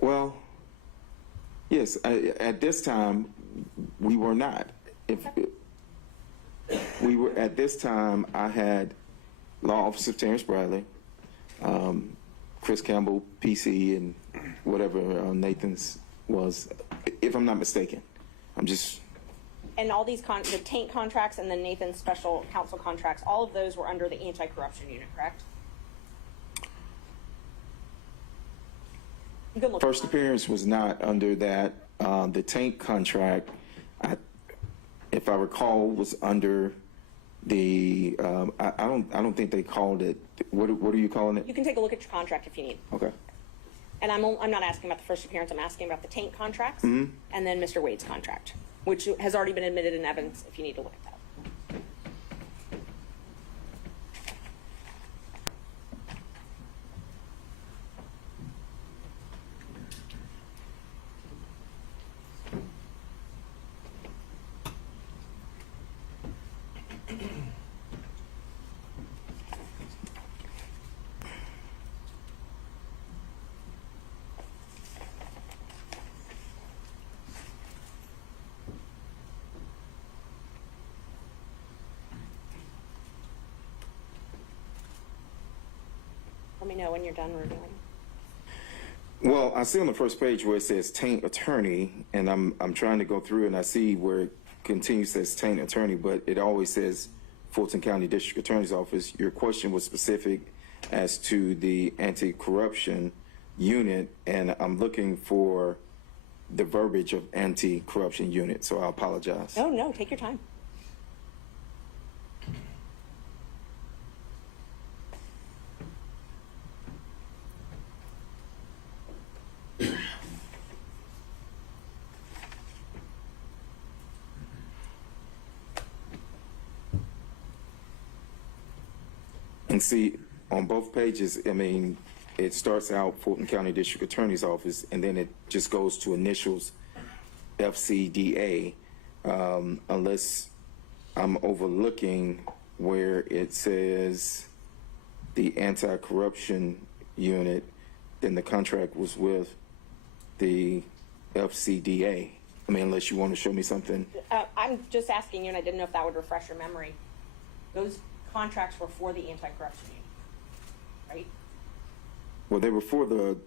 well, yes, at this time, we were not. If we were, at this time, I had Law Office of Terrence Bradley, Chris Campbell, PC, and whatever Nathan's was, if I'm not mistaken. I'm just... And all these, the taint contracts and the Nathan's special counsel contracts, all of those were under the anti-corruption unit, correct? You can look First at appearance was not under that. The taint contract, if I recall, was under the. I don't think they called it. What are you calling it? You can take a look at your contract if you need. Okay. And I'm not asking about the first appearance. I'm asking about the taint contracts and then Mr. Wade's contract, which has already been admitted in evidence. If you need to look at that. Let me know when you're done reviewing. Well, I see on the first page where it says taint attorney, and I'm trying to go through and I see where it continues says taint attorney, but it always says Fulton County District Attorney's Office. Your question was specific as to the anti-corruption unit, and I'm looking for the verbiage of anti-corruption unit, so I apologize. No, take your time. And see, on both pages, I mean, it starts out Fulton County District Attorney's Office, and then it just goes to initials FCDA, unless I'm overlooking where it says the anti-corruption unit, then the contract was with the FCDA. I mean, unless you want to show me something. I'm just asking you, and I didn't know if that would refresh your memory. Those contracts were for the anti-corruption unit, right? Well, they were for the Is that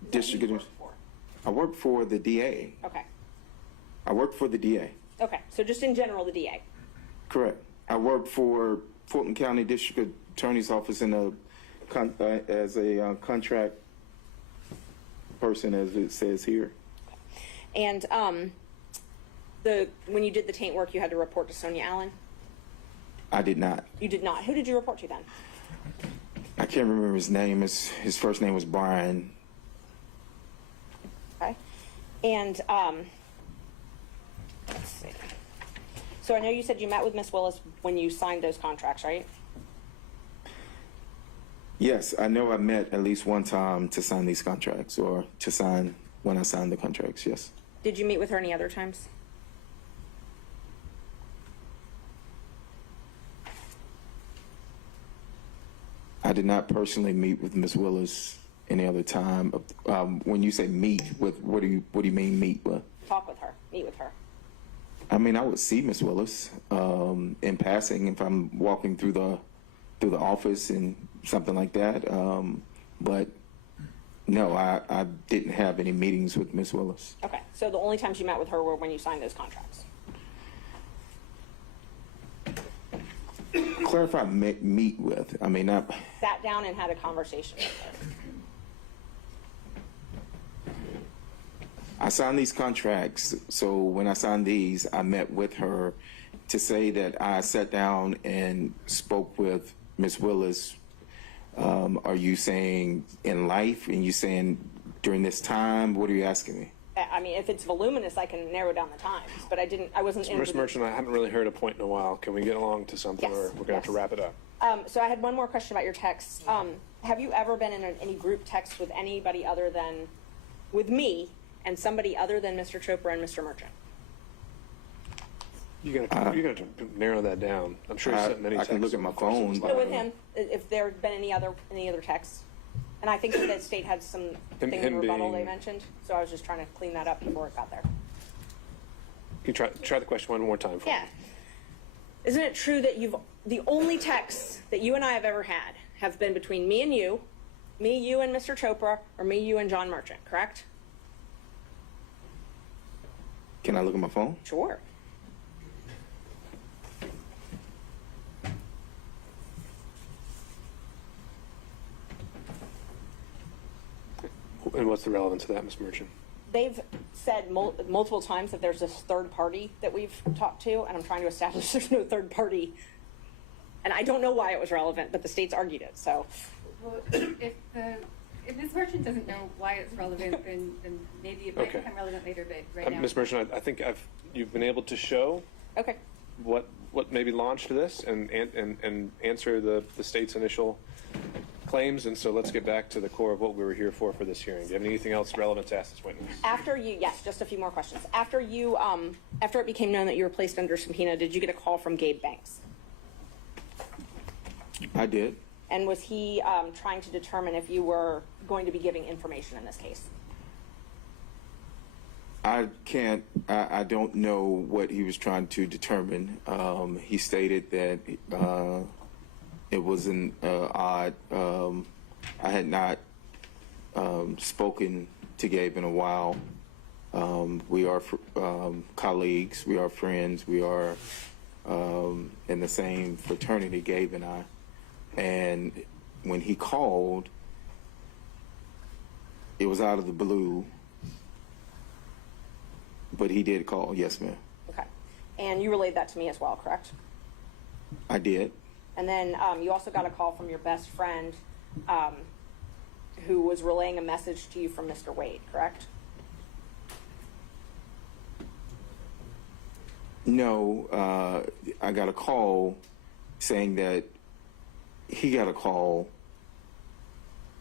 who district. you worked for? I worked for the DA. Okay. I worked for the DA. Okay. So just in general, the DA. Correct. I worked for Fulton County District Attorney's Office in as a contract person, as it says here. And when you did the taint work, you had to report to Sonia Allen? I did not. You did not. Who did you report to then? I can't remember his name. His first name was Brian. Okay. And let's see. So I know you said you met with Miss Willis when you signed those contracts, right? Yes, I know I met at least one time to sign these contracts, or to sign when I signed the contracts, yes. Did you meet with her any other times? I did not personally meet with Ms. Willis any other time. When you say meet with, what do you mean meet with? Talk with her, meet with her. I mean, I would see Ms. Willis in passing if I'm walking through the office and something like that. But no, I didn't have any meetings with Ms. Willis. Okay, so the only times you met with her were when you signed those contracts. Clarify meet with. I mean, not. Sat down and had a conversation with her. I signed these contracts, so when I signed these, I met with her to say that I sat down and spoke with Ms. Willis. Are you saying in life, and you saying during this time? What are you asking me? I mean, if it's voluminous, I can narrow down the times, but I wasn't in. Ms. Merchant, I haven't really heard a point in a while. Can we get along to something, Yes, or we're gonna have to yes. wrap it up? So I had one more question about your text. Have you ever been in any group text with anybody other than, with me, and somebody other than Mr. Chopra and Mr. Merchant? You're gonna have to narrow that down. I'm sure you sent many I texts. can look at my over the course of phone, this but- No, life. with him, if there had been any other texts. And I think that the state had some thing in him rebuttal they being- mentioned, so I was just trying to clean that up before it got there. Can you try the question one more time for Yeah. me? Isn't it true that the only texts that you and I have ever had have been between me, you, and Mr. Chopra, or me, you, and John Merchant, correct? Can I look at my phone? Sure. And what's the relevance of that, Ms. Merchant? They've said multiple times that there's this third party that we've talked to, and I'm trying to establish there's no third party. And I don't know why it was relevant, but the state's argued it, so. Well, if Ms. Merchant doesn't know why it's relevant, then maybe it might Okay. become relevant later, but right now. Ms. Merchant, I think you've been able to show Okay. what maybe launched this and answer the state's initial claims, and so let's get back to the core of what we were here for this hearing. Do you have anything else relevant to ask this witness? Yes, just a few more questions. After it became known that you were placed under subpoena, did you get a call from Gabe Banks? I did. And was he trying to determine if you were going to be giving information in this case? I don't know what he was trying to determine. He stated that it was an odd. I had not spoken to Gabe in a while. We are colleagues. We are friends. We are in the same fraternity, Gabe and I. And when he called, it was out of the blue. But he did call, yes, ma'am. Okay. And you relayed that to me as well, correct? I did. And then you also got a call from your best friend who was relaying a message to you from Mr. Wade, correct? No, I got a call saying that he got a call,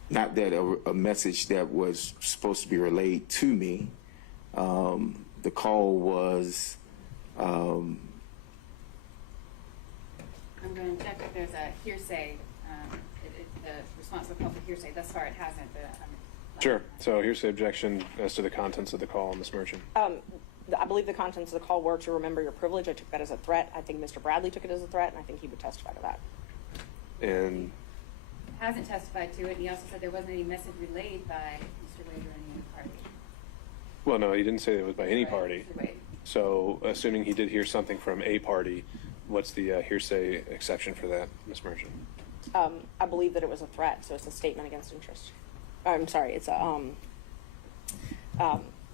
not that a message that was supposed to be relayed to me. The call was, I'm going to check if there's a hearsay, the responsible call for hearsay. Thus far, it hasn't, but Sure. So here's the objection as to the contents of the call, Ms. Merchant. I believe the contents of the call were to remember your privilege. I took that as a threat. I think Mr. Bradley took it as a threat, and I think he would testify to that. And hasn't testified to it. And he also said there wasn't any message relayed by Mr. Wade or any other party. well, no, he didn't say it was by any Right, party. Mr. Wade. So assuming he did hear something from a party, what's the hearsay exception for that, Ms. Merchant? I believe that it was a threat, so it's a statement against interest. I'm sorry, it's a,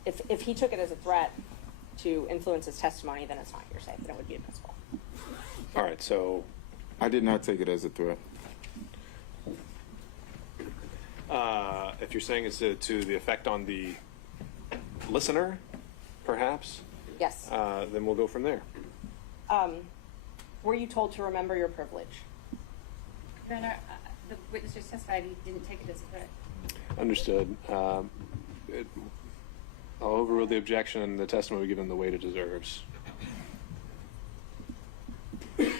if he took it as a threat to influence his testimony, then it's not hearsay, then it would be admissible. All right, so I did not take it as a threat. if you're saying it's to the effect on the listener, perhaps, Yes. then we'll go from there. Were you told to remember your privilege? Your Honor, the witness just testified he didn't take it as a threat. Understood. I'll overrule the objection and the testimony will be given the weight it deserves. Can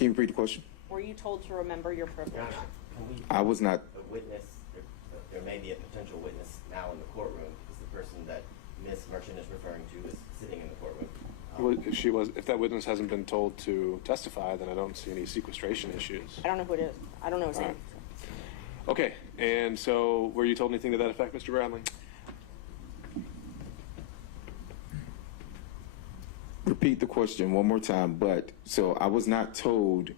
you repeat the question? Were you told to remember your Your privilege? Honor, can we, I was not. a witness, there may be a potential witness now in the courtroom, because the person that Ms. Merchant is referring to is sitting in the courtroom. Well, if that witness hasn't been told to testify, then I don't see any sequestration issues. I don't know who it is. I don't know his All name. right. Okay, and so were you told anything to that effect, Mr. Bradley? Repeat the question one more time, but so I was not told,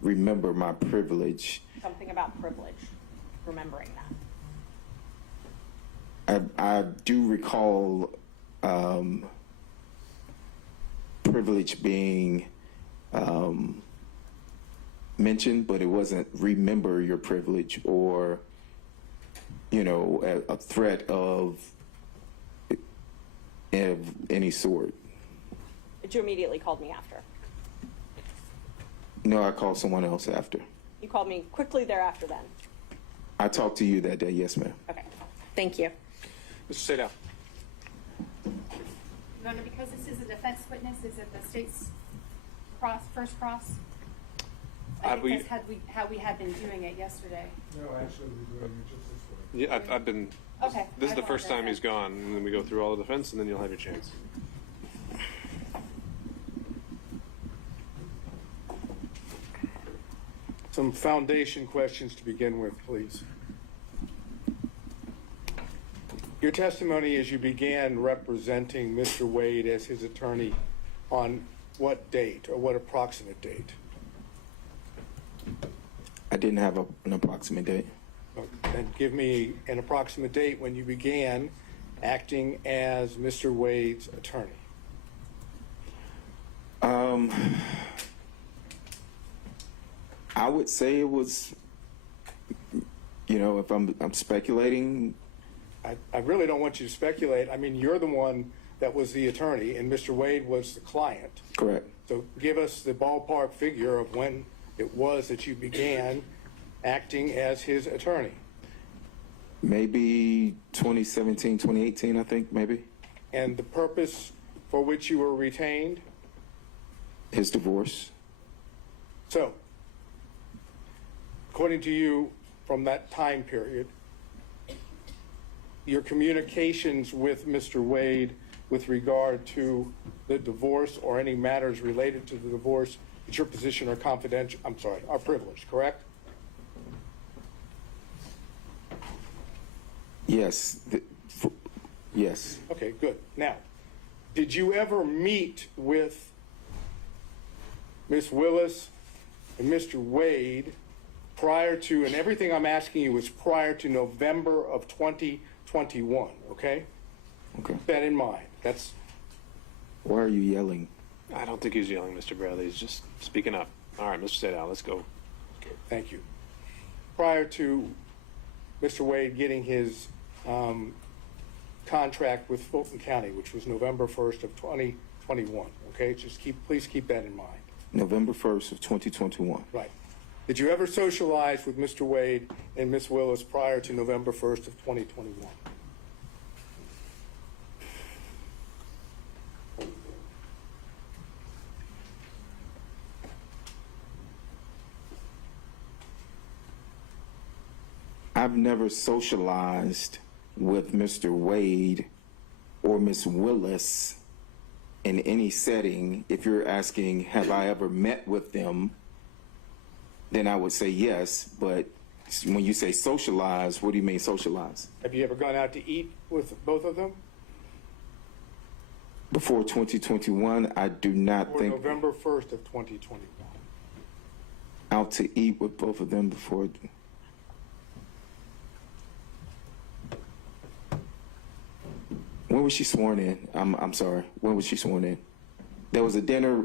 remember my privilege. Something about privilege, remembering that. I do recall privilege being mentioned, but it wasn't remember your privilege or, you know, a threat of any sort. But you immediately called me after. No, I called someone else after. You called me quickly thereafter then. I talked to you that day, yes, ma'am. Okay. Thank you. Mr. Sadell. Your Honor, because this is a defense witness, is it the state's first cross? I Have think that's how we had been doing it yesterday. No, actually, we're doing it just this way. Yeah, I've been. Okay. This is I the first time he's gone, and then we go through all the defense, and then you'll have your chance. Some foundation questions to begin with, please. Your testimony as you began representing Mr. Wade as his attorney on what date or what approximate date? I didn't have an approximate date. And give me an approximate date when you began acting as Mr. Wade's attorney. I would say it was, you know, if I'm speculating. I really don't want you to speculate. I mean, you're the one that was the attorney and Mr. Wade was the client. Correct. So give us the ballpark figure of when it was that you began acting as his attorney. Maybe 2017, 2018, I think, maybe. And the purpose for which you were retained? His divorce. So, according to you, from that time period, your communications with Mr. Wade with regard to the divorce or any matters related to the divorce, it's your position are confidential, are privileged, correct? Yes. Yes. Okay, good. Now, did you ever meet with Ms. Willis and Mr. Wade prior to, and everything I'm asking you is prior to November of 2021, okay? Okay. Keep that in mind. That's, Why are you yelling? I don't think he's yelling, Mr. Bradley. He's just speaking up. All right, Mr. Sadell, let's go. thank you. Prior to Mr. Wade getting his contract with Fulton County, which was November 1st of 2021, okay? Please keep that in mind. November 1st of 2021. Right. Did you ever socialize with Mr. Wade and Ms. Willis prior to November 1st of 2021? I've never socialized with Mr. Wade or Ms. Willis in any setting. If you're asking, have I ever met with them, then I would say yes. But when you say socialize, what do you mean socialize? Have you ever gone out to eat with both of them? Before 2021, I do not Or think November 1st of 2021? out to eat with both of them before. When was she sworn in? I'm sorry. When was she sworn in? There was a dinner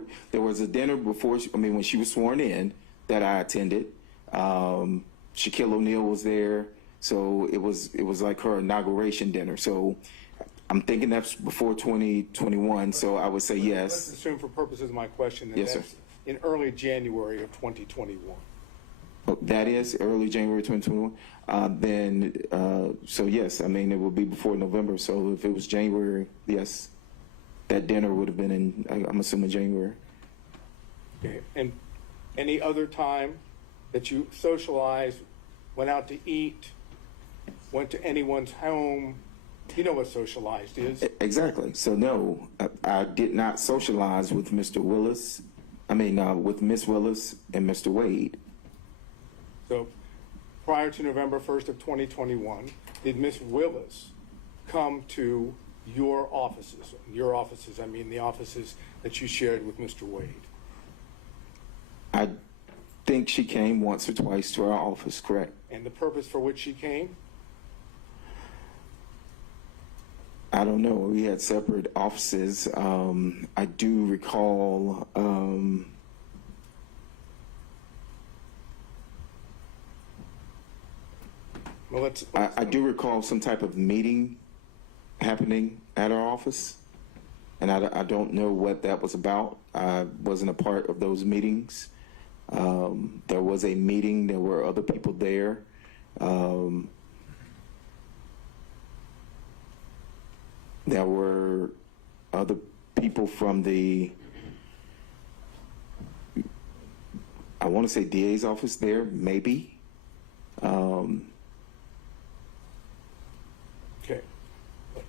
before. When she was sworn in that I attended. Shaquille O'Neal was there, so it was like her inauguration dinner. So I'm thinking that's before 2021. So I would say Let's yes. assume for purposes of my question that Yes, sir. that's in early January of 2021. Oh, that is early January 2021. So yes, it would be before November. So if it was January, yes, that dinner would have been in, I'm assuming, January. Okay. And any other time that you socialized, went out to eat, went to anyone's home, you know what socialized is. Exactly. So no, I did not socialize with Mr. Willis. With Miss Willis and Mr. Wade. So prior to November 1st of 2021, did Miss Willis come to your offices? Your offices, the offices that you shared with Mr. Wade. I think she came once or twice to our office, correct? And the purpose for which she came? I don't know. We had separate offices. I do recall. Well, I do recall some type of meeting happening at our office, and I don't know what that was about. I wasn't a part of those meetings. There was a meeting. There were other people there. There were other people from the, I want to say DA's office there, maybe. Okay,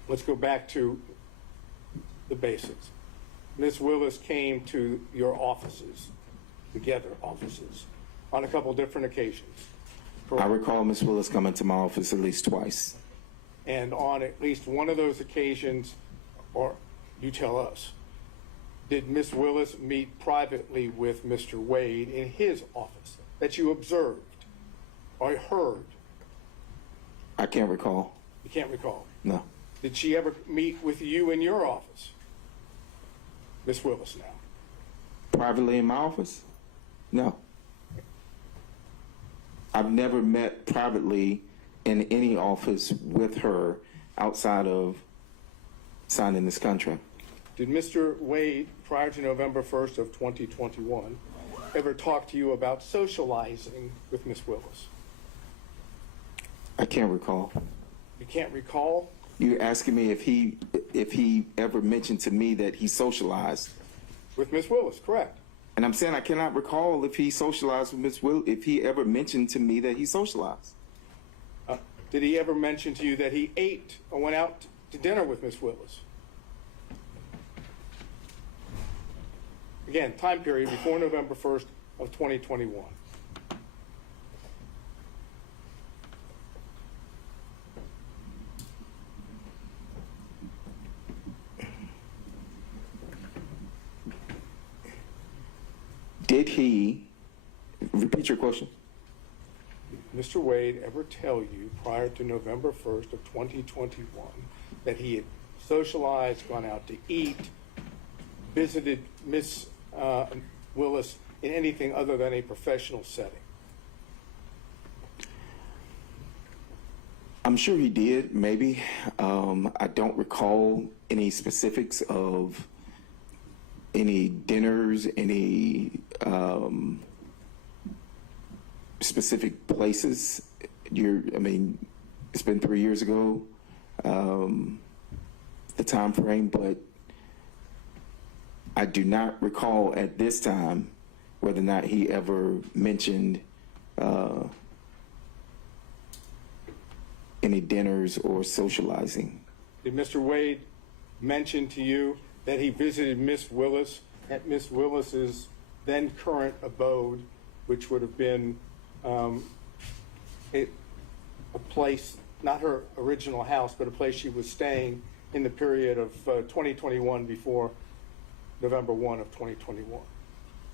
let's go back to the basics. Ms. Willis came to your offices, together offices, on a couple different occasions. I recall Ms. Willis coming to my office at least twice. And on at least one of those occasions, or you tell us, did Ms. Willis meet privately with Mr. Wade in his office that you observed or heard? I can't recall. You can't recall. No. Did she ever meet with you in your office? Ms. Willis now. Privately in my office? No. I've never met privately in any office with her outside of signing this contract. Did Mr. Wade, prior to November 1st of 2021, ever talk to you about socializing with Ms. Willis? I can't recall. You can't recall? You're asking me if he ever mentioned to me that he socialized. With Ms. Willis, correct. And I'm saying I cannot recall if he socialized with Ms. Will, if he ever mentioned to me that he socialized. Did he ever mention to you that he ate or went out to dinner with Ms. Willis? Again, time period before November 1st of 2021. Did he, repeat your question? Mr. Wade ever tell you prior to November 1st of 2021 that he had socialized, gone out to eat, visited Ms. Willis in anything other than a professional setting? I'm sure he did, maybe. I don't recall any specifics of any dinners, any specific places. It's been 3 years ago, the time frame, but I do not recall at this time whether or not he ever mentioned any dinners or socializing. Did Mr. Wade mention to you that he visited Ms. Willis at Ms. Willis's then current abode, which would have been a place, not her original house, but a place she was staying in the period of 2021 before November 1 of 2021?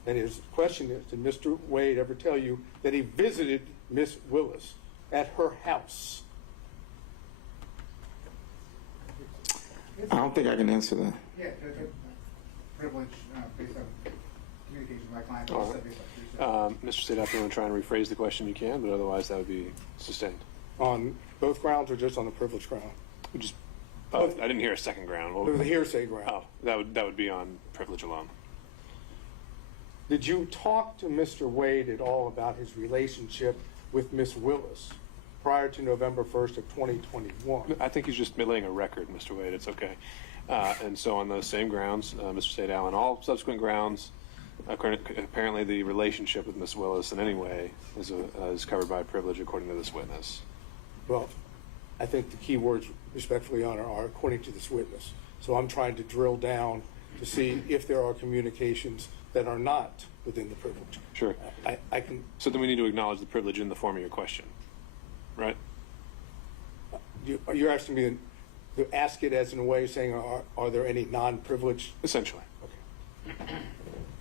And his question is, did Mr. Wade ever tell you that he visited Ms. Willis at her house? I don't think I can answer that. Yeah, the privilege based on communication with my client, All also right. based on hearsay. Mr. State, if you want to try and rephrase the question, you can, but otherwise that would be sustained. On both grounds or just on the privilege ground? We just, I didn't hear a second ground. What- The hearsay ground. Oh, that would be on privilege alone. Did you talk to Mr. Wade at all about his relationship with Ms. Willis prior to November 1st of 2021? I think he's just laying a record, Mr. Wade. It's okay. And so on those same grounds, Mr. State Allen, all subsequent grounds, apparently the relationship with Ms. Willis in any way is covered by privilege according to this witness. Well, I think the key words, respectfully, Your Honor, are according to this witness. So I'm trying to drill down to see if there are communications that are not within the privilege. Sure. I can. So then we need to acknowledge the privilege in the form of your question, right? You're asking me to ask it as in a way of saying, are there any non-privileged? Essentially. Okay.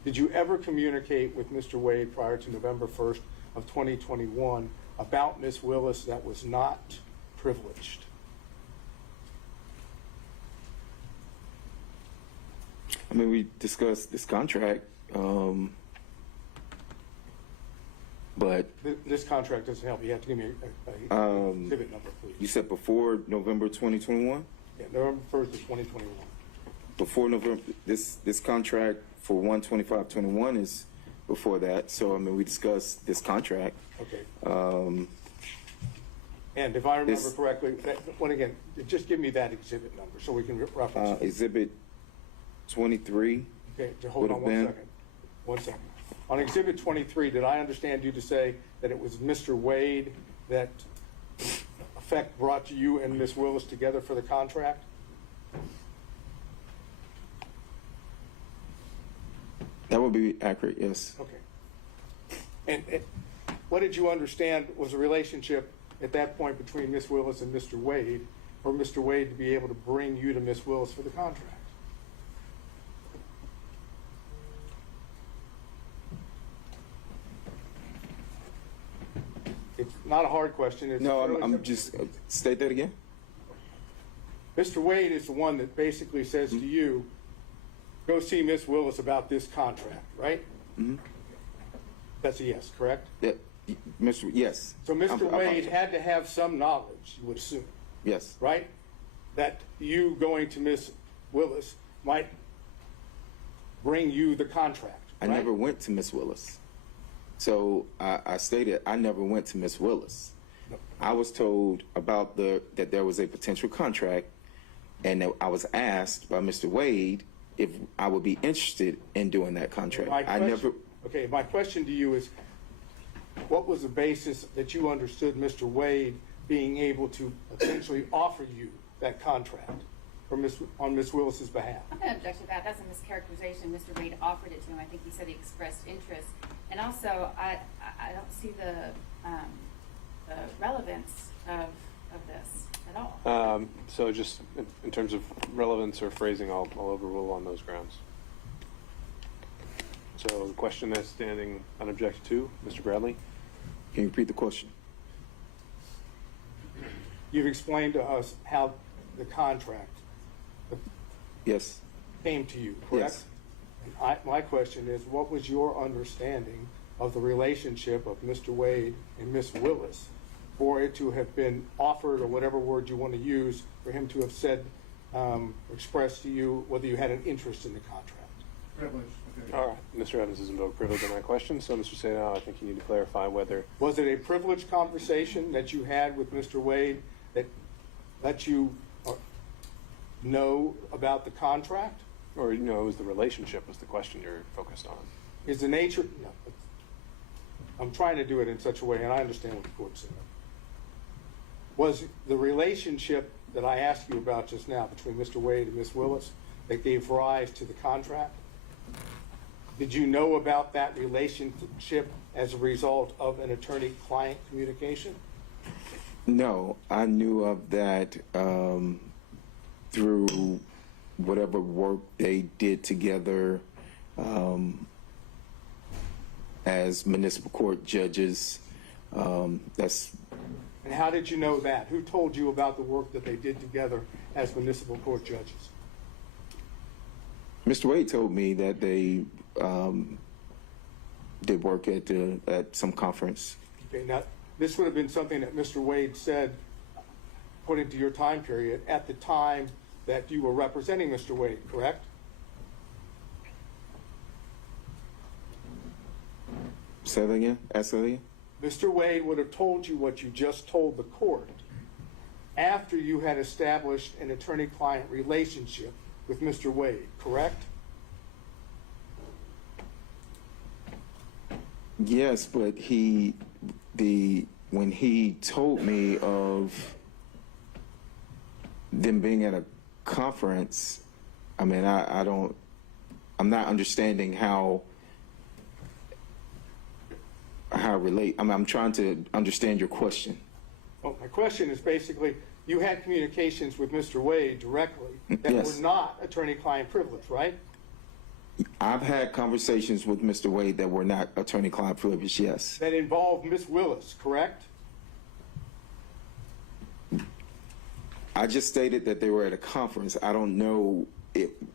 Did you ever communicate with Mr. Wade prior to November 1st of 2021 about Ms. Willis that was not privileged? I mean, we discussed this contract, but This contract doesn't help. You have to give me a exhibit number, you please. said before November 2021? Yeah, November 1st of 2021. Before November, this contract for 1/25/21 is before that. So, I mean, we discussed this contract. Okay. And if I remember this- correctly, when again, just give me that exhibit number so we can reference it. Exhibit 23. Okay, hold would on have one been- second. 1 second. On exhibit 23, did I understand you to say that it was Mr. Wade that effect brought you and Ms. Willis together for the contract? That would be accurate, yes. Okay. And what did you understand was a relationship at that point between Ms. Willis and Mr. Wade, for Mr. Wade to be able to bring you to Ms. Willis for the contract? It's not a hard question. It's No, fairly I'm simple. just, state that again? Mr. Wade is the one that basically says to you, go see Ms. Willis about this contract, right? Mm-hmm. That's a yes, correct? Yeah, Mr. Yes. So Mr. I Wade apologize. had to have some knowledge, you would assume, Yes. right? That you going to Ms. Willis might bring you the contract, I right? never went to Miss Willis. So I stated I never went to Miss Willis. No. I was told about that there was a potential contract, and that I was asked by Mr. Wade if I would be interested in doing that contract. Okay, my question to you is, what was the basis that you understood Mr. Wade being able to potentially offer you that contract on Ms. Willis's behalf? I'm going to object to that. That's a mischaracterization. Mr. Wade offered it to him. I think he said he expressed interest. And also, I don't see the relevance of this at all. So just in terms of relevance or phrasing, I'll overrule on those grounds. So the question that's standing unobjected to, Mr. Bradley? Can you repeat the question? You've explained to us how the contract Yes. came to you, correct? Yes. And my question is, what was your understanding of the relationship of Mr. Wade and Ms. Willis for it to have been offered, or whatever word you want to use, for him to have said, expressed to you whether you had an interest in the contract? Privilege. Okay. All right. Mr. Evans has invoked privilege on that question, so Mr. Sadao, I think you need to clarify whether Was it a privileged conversation that you had with Mr. Wade that let you know about the contract? or, it was the relationship was the question you're focused on. Is the nature, no, I'm trying to do it in such a way, and I understand what the court said. Was the relationship that I asked you about just now between Mr. Wade and Ms. Willis that gave rise to the contract? Did you know about that relationship as a result of an attorney-client communication? No, I knew of that through whatever work they did together as municipal court judges. That's And how did you know that? Who told you about the work that they did together as municipal court judges? Mr. Wade told me that they did work at some conference. Okay, now, this would have been something that Mr. Wade said, according to your time period, at the time that you were representing Mr. Wade, correct? Say that again? Ask that again? Mr. Wade would have told you what you just told the court after you had established an attorney-client relationship with Mr. Wade, correct? Yes, but when he told me of them being at a conference, I mean, I'm not understanding how relate. I'm trying to understand your question. Well, my question is basically, you had communications with Mr. Wade directly that Yes. were not attorney-client privilege, right? I've had conversations with Mr. Wade that were not attorney-client privileged, yes. That involved Ms. Willis, correct? I just stated that they were at a conference. I don't know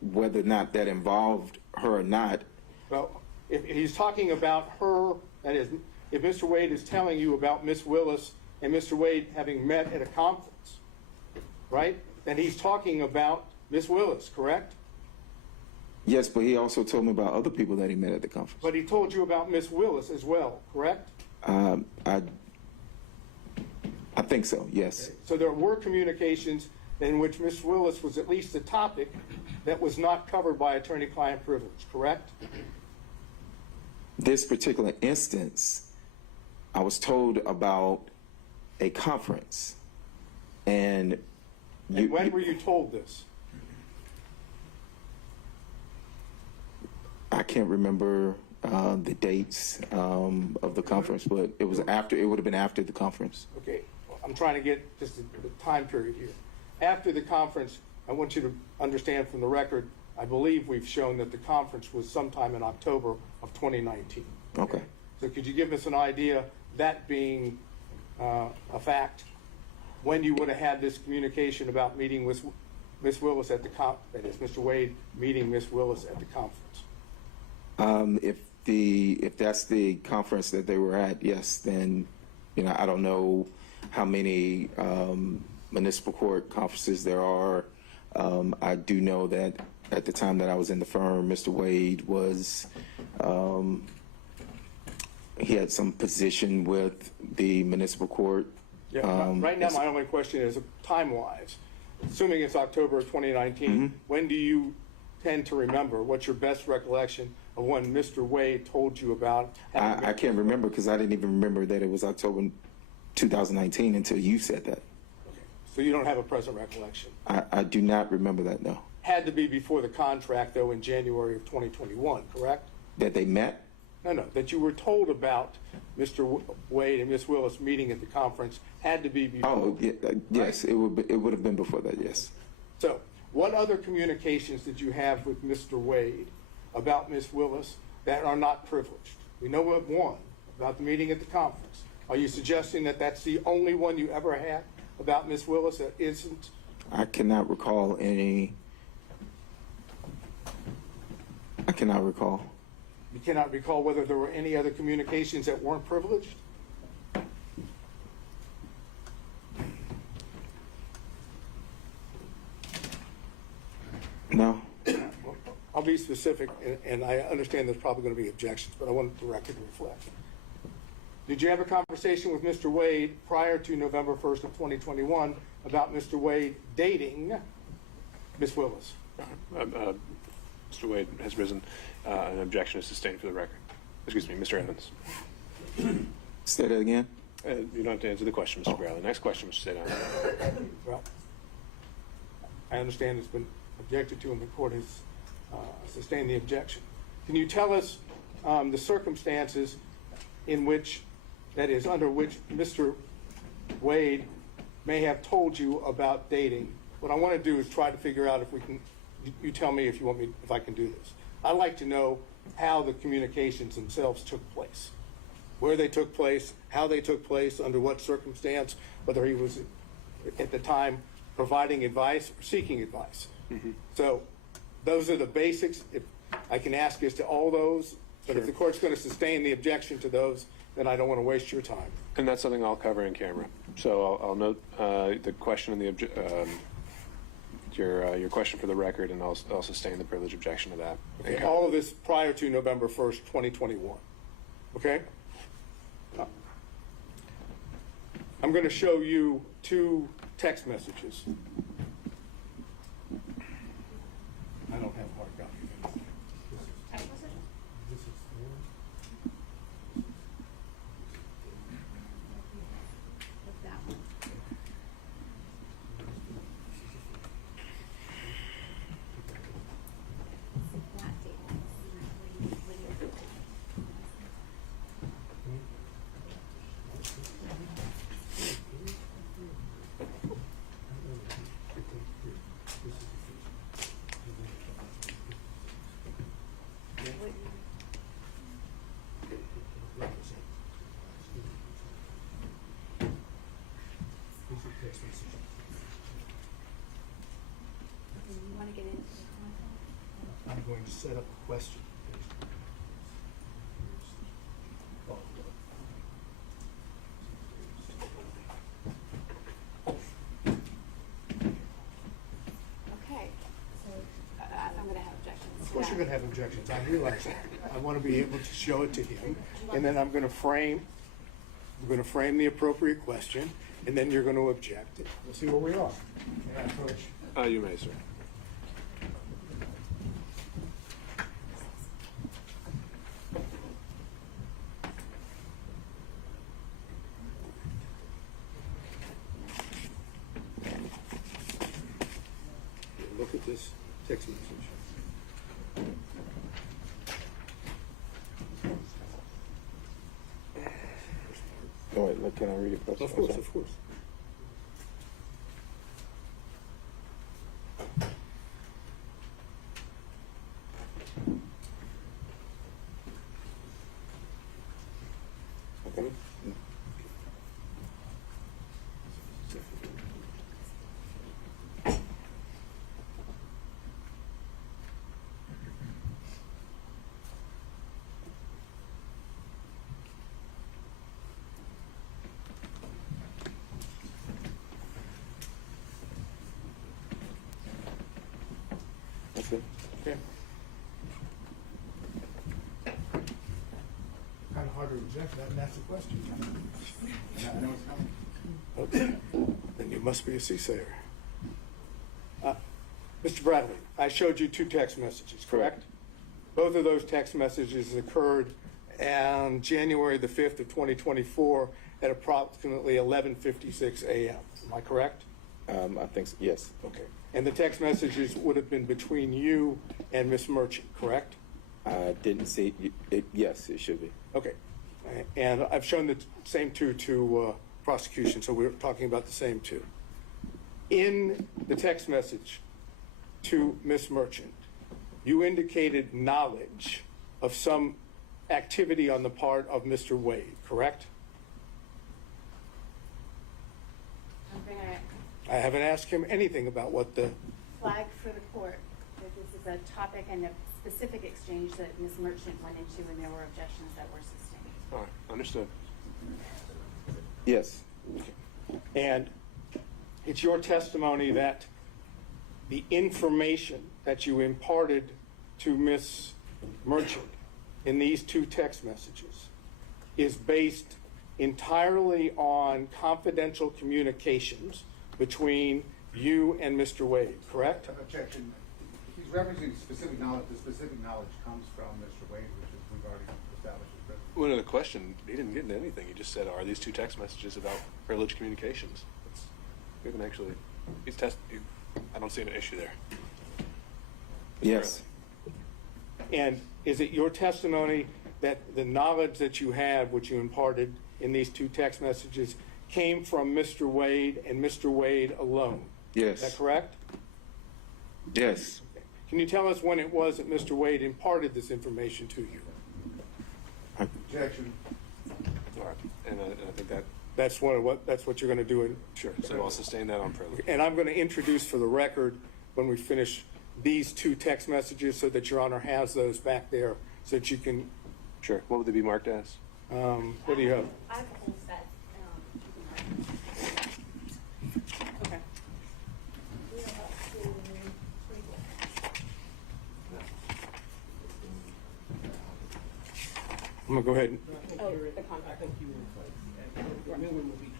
whether or not that involved her or not. Well, if he's talking about her, that is, if Mr. Wade is telling you about Miss Willis and Mr. Wade having met at a conference, right? Then he's talking about Miss Willis, correct? Yes, but he also told me about other people that he met at the conference. But he told you about Miss Willis as well, correct? I think so, yes. So there were communications in which Miss Willis was at least a topic that was not covered by attorney-client privilege, correct? This particular instance, I was told about a conference, and when were you told this? I can't remember the dates of the conference, but it was after. It would have been after the conference. Okay, I'm trying to get just the time period here. After the conference, I want you to understand from the record, I believe we've shown that the conference was sometime in October of 2019. Okay. So could you give us an idea, that being a fact, when you would have had this communication about meeting with Miss Willis at the that is, Mr. Wade meeting Miss Willis at the conference? If that's the conference that they were at, yes, then, I don't know how many municipal court conferences there are. I do know that at the time that I was in the firm, Mr. Wade was, he had some position with the municipal court. Yeah, right now my only question is time-wise, assuming it's October of 2019, when do you tend to remember? What's your best recollection of when Mr. Wade told you about? I can't remember because I didn't even remember that it was October 2019 until you said that. So you don't have a present recollection? I do not remember that, no. Had to be before the contract, though, in January of 2021, correct? That they met? No, that you were told about Mr. Wade and Miss Willis meeting at the conference had to be before. Oh, yeah, yes, it would have been before that, yes. So what other communications did you have with Mr. Wade about Miss Willis that are not privileged? We know of one, about the meeting at the conference. Are you suggesting that that's the only one you ever had about Miss Willis that isn't? I cannot recall any. I cannot recall. You cannot recall whether there were any other communications that weren't privileged? No. I'll be specific, and I understand there's probably going to be objections, but I want the record to reflect. Did you have a conversation with Mr. Wade prior to November 1st of 2021 about Mr. Wade dating Miss Willis? Mr. Wade has risen. An objection is sustained for the record. Excuse me, Mr. Evans. Say that again? You don't have to answer the question, Mr. Bradley. Next question, Mr. Sedan. Well, I understand it's been objected to and the court has sustained the objection. Can you tell us the circumstances in which, that is, under which Mr. Wade may have told you about dating? What I want to do is try to figure out if we can, you tell me if you want me, if I can do this. I'd like to know how the communications themselves took place, where they took place, how they took place, under what circumstance, whether he was at the time providing advice or seeking advice. So those are the basics. If I can ask as to all those, but if the court's going to sustain the objection to those, then I don't want to waste your time. And that's something I'll cover in camera. So I'll note the question and the your question for the record, and I'll sustain the privilege objection to that. Okay. All of this prior to November 1st, 2021. Okay? I'm going to show you two text messages. I don't have hard copy. Text message? This is What's that one? That date. When you're- going to set up a question. Okay, so I'm gonna have objections. Of course you're gonna have objections, I realize that. I wanna be able to show it to him, and then I'm gonna frame the appropriate question, and then you're gonna object. We'll see where we are. And I approach. You may, sir. Look at this text message. Go ahead, can I read it first? Of course, of course. Okay. Okay. Okay. Kind of hard to object that, and that's the question. I know it's coming. Okay. Then you must be a soothsayer. Mr. Bradley, I showed you two text messages, correct? Both of those text messages occurred on January the 5th of 2024 at approximately 11:56 a.m. Am I correct? I think, yes. Okay. And the text messages would have been between you and Miss Merchant, correct? I didn't see it. Yes, it should be. Okay. And I've shown the same two to prosecution, so we're talking about the same two. In the text message to Miss Merchant, you indicated knowledge of some activity on the part of Mr. Wade, correct? I'm gonna I haven't asked him anything about what the, flag for the court that this is a topic and a specific exchange that Ms. Merchant went into and there were objections that were sustained. All right, understood. Yes. and it's your testimony that the information that you imparted to Miss Merchant in these two text messages is based entirely on confidential communications between you and Mr. Wade, correct? Objection. He's referencing specific knowledge. The specific knowledge comes from Mr. Wade, which is we've already established. Well, no, the question, he didn't get into anything. He just said, are these two text messages about privileged communications? We haven't actually, I don't see an issue there. Yes. And is it your testimony that the knowledge that you had, which you imparted in these two text messages, came from Mr. Wade and Mr. Wade alone? Yes. Is that correct? Yes. Can you tell us when it was that Mr. Wade imparted this information to you? Objection. All right, and I think that, That's what you're going to do. sure, so I'll sustain that on privilege. And I'm going to introduce for the record when we finish these two text messages so that Your Honor has those back there so that you can, Sure, what would they be marked as? what do you have? I have a whole set. Okay. I'm going to go ahead and, Oh, the contract. The new one will be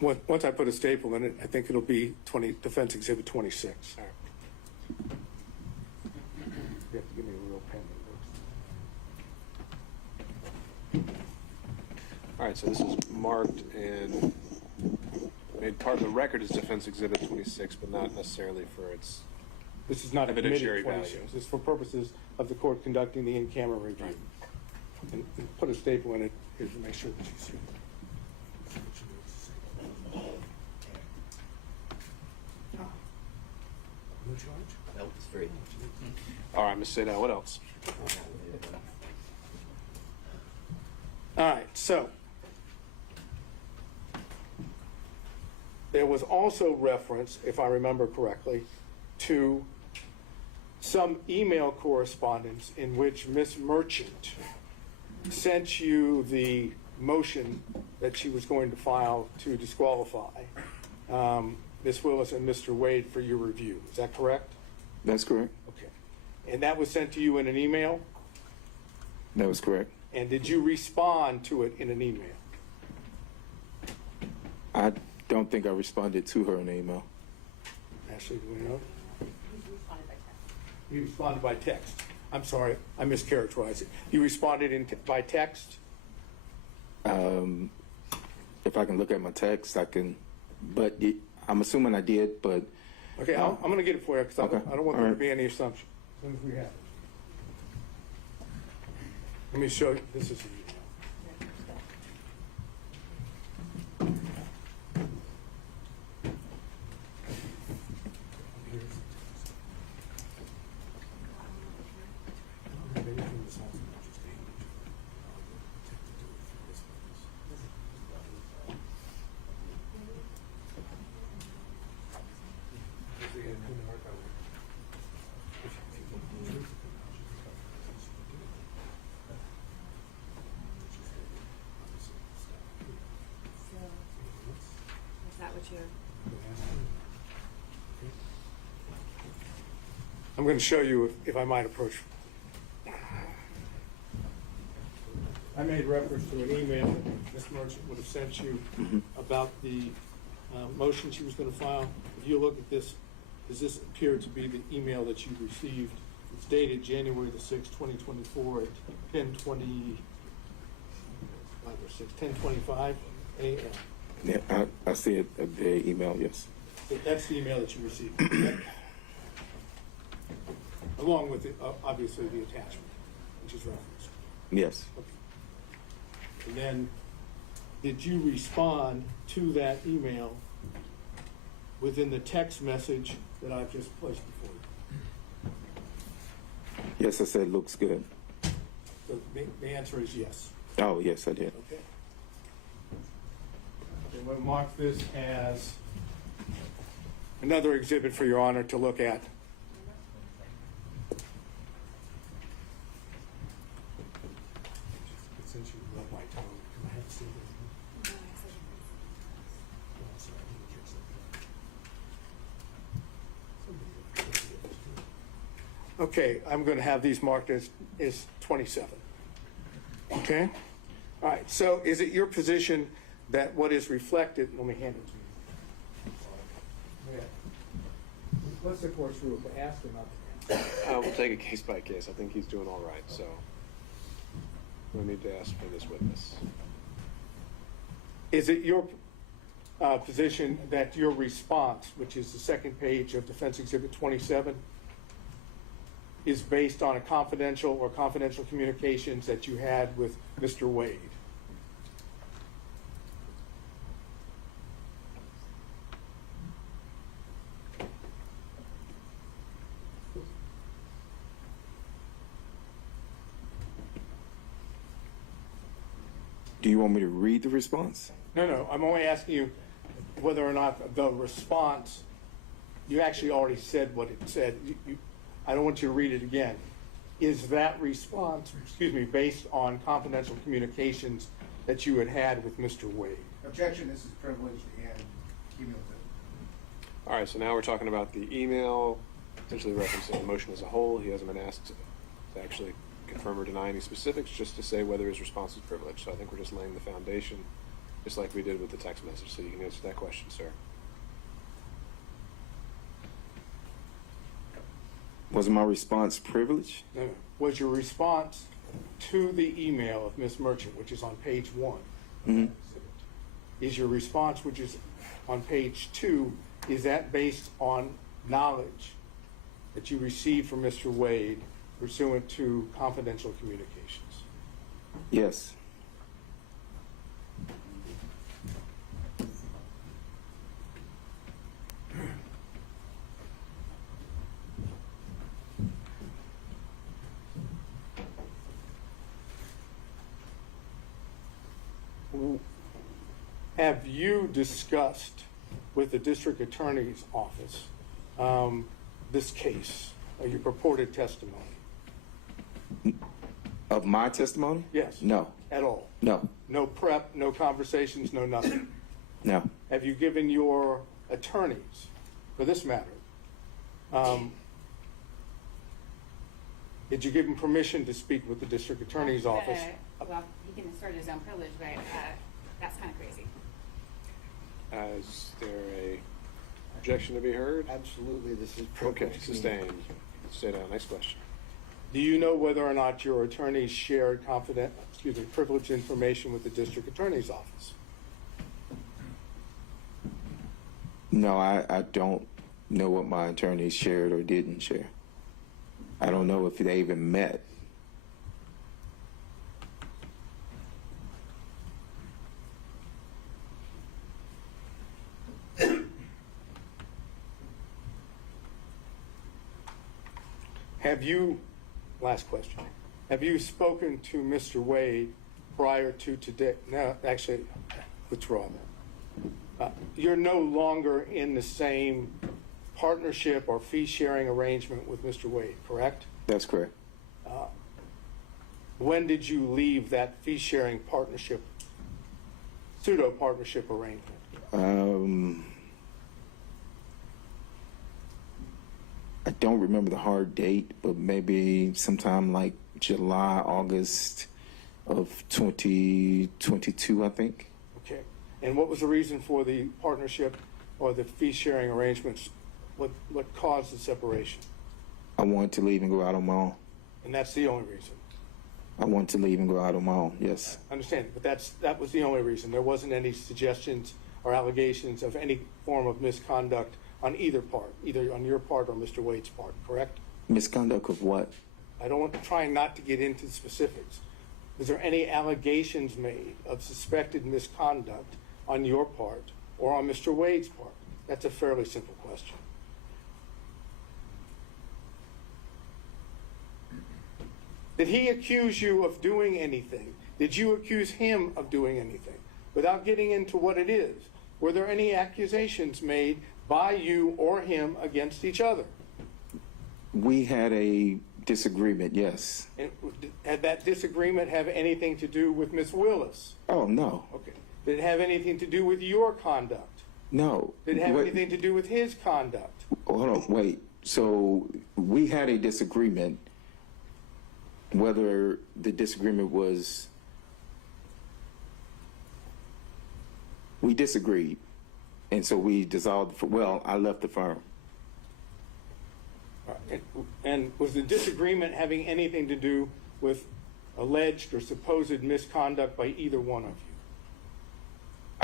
26. once I put a staple in it, I think it'll be Defense Exhibit 26. All right. You have to give me a real pen that works. All right, so this is marked and made part of the record as Defense Exhibit 26, but not necessarily for its, This is not a Evidentiary committed value. 26. This is for purposes of the court conducting the in-camera review. Right. And put a staple in it here to make sure that you see it. No charge? Nope, it's free. all right, Ms. Sadao, what else? All right, so there was also reference, if I remember correctly, to some email correspondence in which Ms. Merchant sent you the motion that she was going to file to disqualify Ms. Willis and Mr. Wade for your review. Is that correct? That's correct. Okay. And that was sent to you in an email? That was correct. And did you respond to it in an email? I don't think I responded to her in the email. Ashley, do we know? He's responded by text. You responded by text. I'm sorry, I mischaracterized it. You responded by text? If I can look at my text, I can, but I'm assuming I did, but Okay, I'm going to get it for you because Okay. I don't want All there to right. be any assumption. As soon as we have it. Let me show you. This is the email. Is that what you're? I'm going to show you if I might approach. I made reference to an email that Ms. Merchant would have sent you about the motion she was going to file. If you look at this, does this appear to be the email that you received? It's dated January the 6th, 2024 at 10:25 a.m. yeah, I see it, the email, yes. That's the email that you received. Okay? Along with, obviously, the attachment, which is referenced. Yes. Okay. And then, did you respond to that email within the text message that I've just placed before you? Yes, I said looks good. So the answer is yes. Oh, yes, I did. Okay. And we'll mark this as another exhibit for Your Honor to look at. Since you love my tone, can I have some? Okay, I'm going to have these marked as 27. Okay? All right, so is it your position that what is reflected, let me hand it to you. What's the court's rule? Ask him not to answer. We'll take it case by case. I think he's doing all right, so we need to ask for this witness. Is it your position that your response, which is the second page of Defense Exhibit 27, is based on a confidential or confidential communications that you had with Mr. Wade? Do you want me to read the response? No, I'm only asking you whether or not the response, you actually already said what it said. I don't want you to read it again. Is that response, based on confidential communications that you had with Mr. Wade? Objection, this is privileged and cumulative. All right, so now we're talking about the email, essentially referencing the motion as a whole. He hasn't been asked to actually confirm or deny any specifics, just to say whether his response is privileged. So I think we're just laying the foundation, just like we did with the text message. So you can answer that question, sir. Was my response privileged? No. Was your response to the email of Ms. Merchant, which is on page 1, is your response, which is on page 2, is that based on knowledge that you received from Mr. Wade pursuant to confidential communications? Yes. Have you discussed with the district attorney's office this case or your purported testimony? Of my testimony? Yes. No, At all? no, No prep, no conversations, no nothing? no. Have you given your attorneys, for this matter, did you give them permission to speak with the district attorney's office? Well, he can assert his own privilege, but that's kind of crazy. Is there a objection to be heard? Absolutely, this is Okay, privileged. sustained. Stay down. Next question. Do you know whether or not your attorneys shared privileged information with the district attorney's office? No, I don't know what my attorneys shared or didn't share. I don't know if they even met. Last question, have you spoken to Mr. Wade prior to today? No, actually, withdraw that. You're no longer in the same partnership or fee-sharing arrangement with Mr. Wade, correct? That's correct. When did you leave that fee-sharing partnership, pseudo-partnership arrangement? I don't remember the hard date, but maybe sometime like July, August of 2022, I think. Okay. And what was the reason for the partnership or the fee-sharing arrangements? What caused the separation? I wanted to leave and go out on my own. And that's the only reason? I wanted to leave and go out on my own, yes. I understand, but that was the only reason. There wasn't any suggestions or allegations of any form of misconduct on either part, either on your part or Mr. Wade's part, correct? Misconduct of what? Trying not to get into specifics. Was there any allegations made of suspected misconduct on your part or on Mr. Wade's part? That's a fairly simple question. Did he accuse you of doing anything? Did you accuse him of doing anything? Without getting into what it is, were there any accusations made by you or him against each other? We had a disagreement, yes. And had that disagreement have anything to do with Ms. Willis? Oh, no. Okay. Did it have anything to do with your conduct? No. Did it have What- anything to do with his conduct? Hold on, wait. So we had a disagreement. Whether the disagreement was, we disagreed, and so we dissolved. I left the firm. And was the disagreement having anything to do with alleged or supposed misconduct by either one of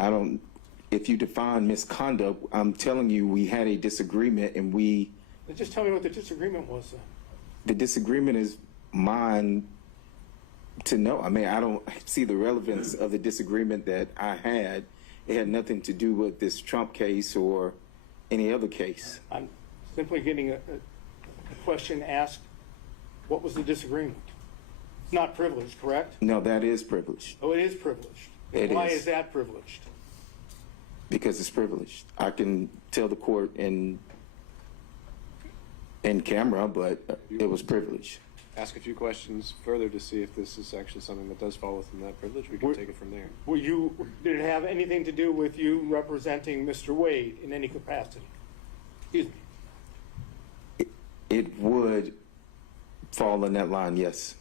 you? If you define misconduct, I'm telling you we had a disagreement, and Just tell me what the disagreement was then. the disagreement is mine to know. I mean, I don't see the relevance of the disagreement that I had. It had nothing to do with this Trump case or any other case. I'm simply getting a question asked, what was the disagreement? It's not privileged, correct? No, that is privileged. Oh, it is privileged. It Why is. is that privileged? Because it's privileged. I can tell the court in camera, but it was privileged. Ask a few questions further to see if this is actually something that does fall within that privilege. We can take it from there. Did it have anything to do with you representing Mr. Wade in any capacity? Excuse me. It would fall in that line, yes.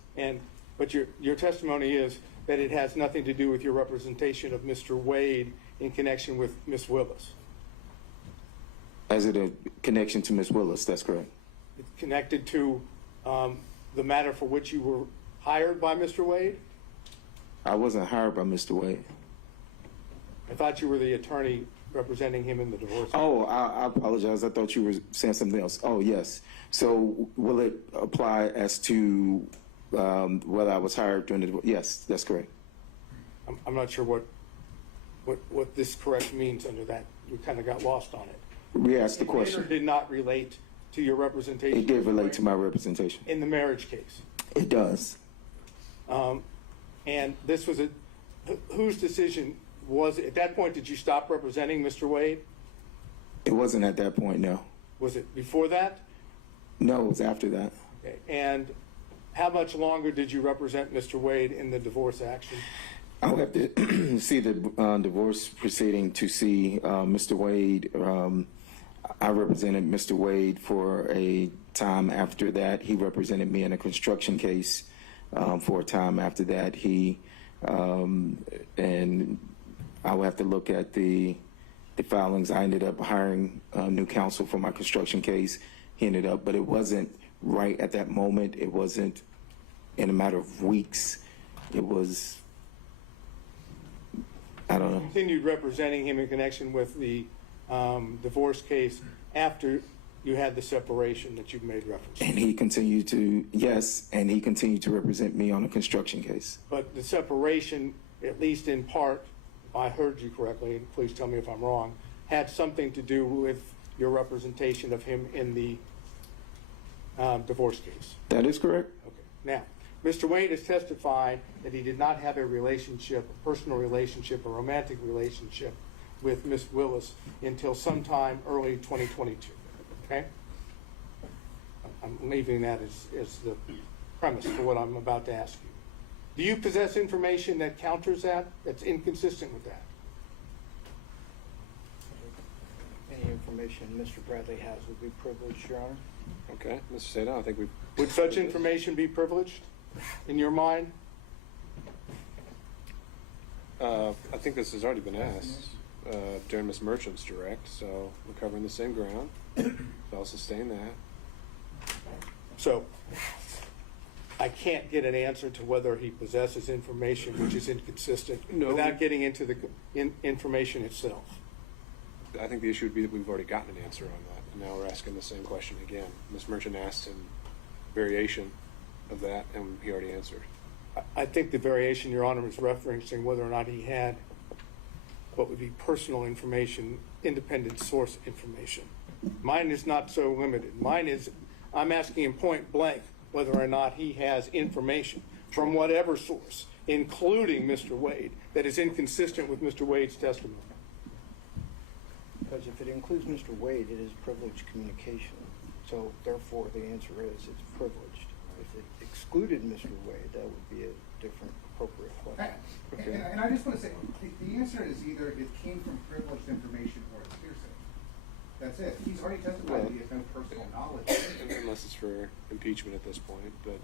But your testimony is that it has nothing to do with your representation of Mr. Wade in connection with Ms. Willis. As it a connection to Ms. Willis, that's correct. It's connected to the matter for which you were hired by Mr. Wade? I wasn't hired by Mr. Wade. I thought you were the attorney representing him in the divorce. Oh, I apologize. I thought you were saying something else. Oh, yes. So will it apply as to whether I was hired during the divorce? Yes, that's correct. I'm not sure what this correct means under that. We kind of got lost on it. We asked the It did or question. did not relate to your representation? It did relate to my representation. In the marriage case. It does. And this was whose decision was it? At that point, did you stop representing Mr. Wade? It wasn't at that point, no. Was it before that? No, it was after that. Okay. And how much longer did you represent Mr. Wade in the divorce action? I would have to see the divorce proceeding to see Mr. Wade. I represented Mr. Wade for a time after that. He represented me in a construction case for a time after that. And I would have to look at the filings. I ended up hiring new counsel for my construction case. He ended up, but it wasn't right at that moment. It wasn't in a matter of weeks. It was, I don't know. Continued representing him in connection with the divorce case after you had the separation that you've made reference to. And he continued to, yes, and he continued to represent me on a construction case. But the separation, at least in part, I heard you correctly, and please tell me if I'm wrong, had something to do with your representation of him in the divorce case. That is correct. Okay. Now, Mr. Wade has testified that he did not have a relationship, a personal relationship, a romantic relationship with Ms. Willis until sometime early 2022. Okay? I'm leaving that as the premise for what I'm about to ask you. Do you possess information that counters that, that's inconsistent with that? Any information Mr. Bradley has would be privileged, Your Honor. Okay, Mr. Seda, I think we. Would such information be privileged in your mind? I think this has already been asked during Ms. Merchant's direct, so we're covering the same ground. So I'll sustain that. So I can't get an answer to whether he possesses information which is inconsistent without getting into the information itself. I think the issue would be that we've already gotten an answer on that, and now we're asking the same question again. Ms. Merchant asked in variation of that, and he already answered. I think the variation, Your Honor, is referencing whether or not he had what would be personal information, independent source information. Mine is not so limited. Mine is, I'm asking him point blank whether or not he has information from whatever source, including Mr. Wade, that is inconsistent with Mr. Wade's testimony. Because if it includes Mr. Wade, it is privileged communication. So therefore, the answer is it's privileged. If it excluded Mr. Wade, that would be a different appropriate question. And I just want to say, the answer is either it came from privileged information or it's hearsay. That's it. He's already testified that he has no personal knowledge. Unless it's for impeachment at this point. But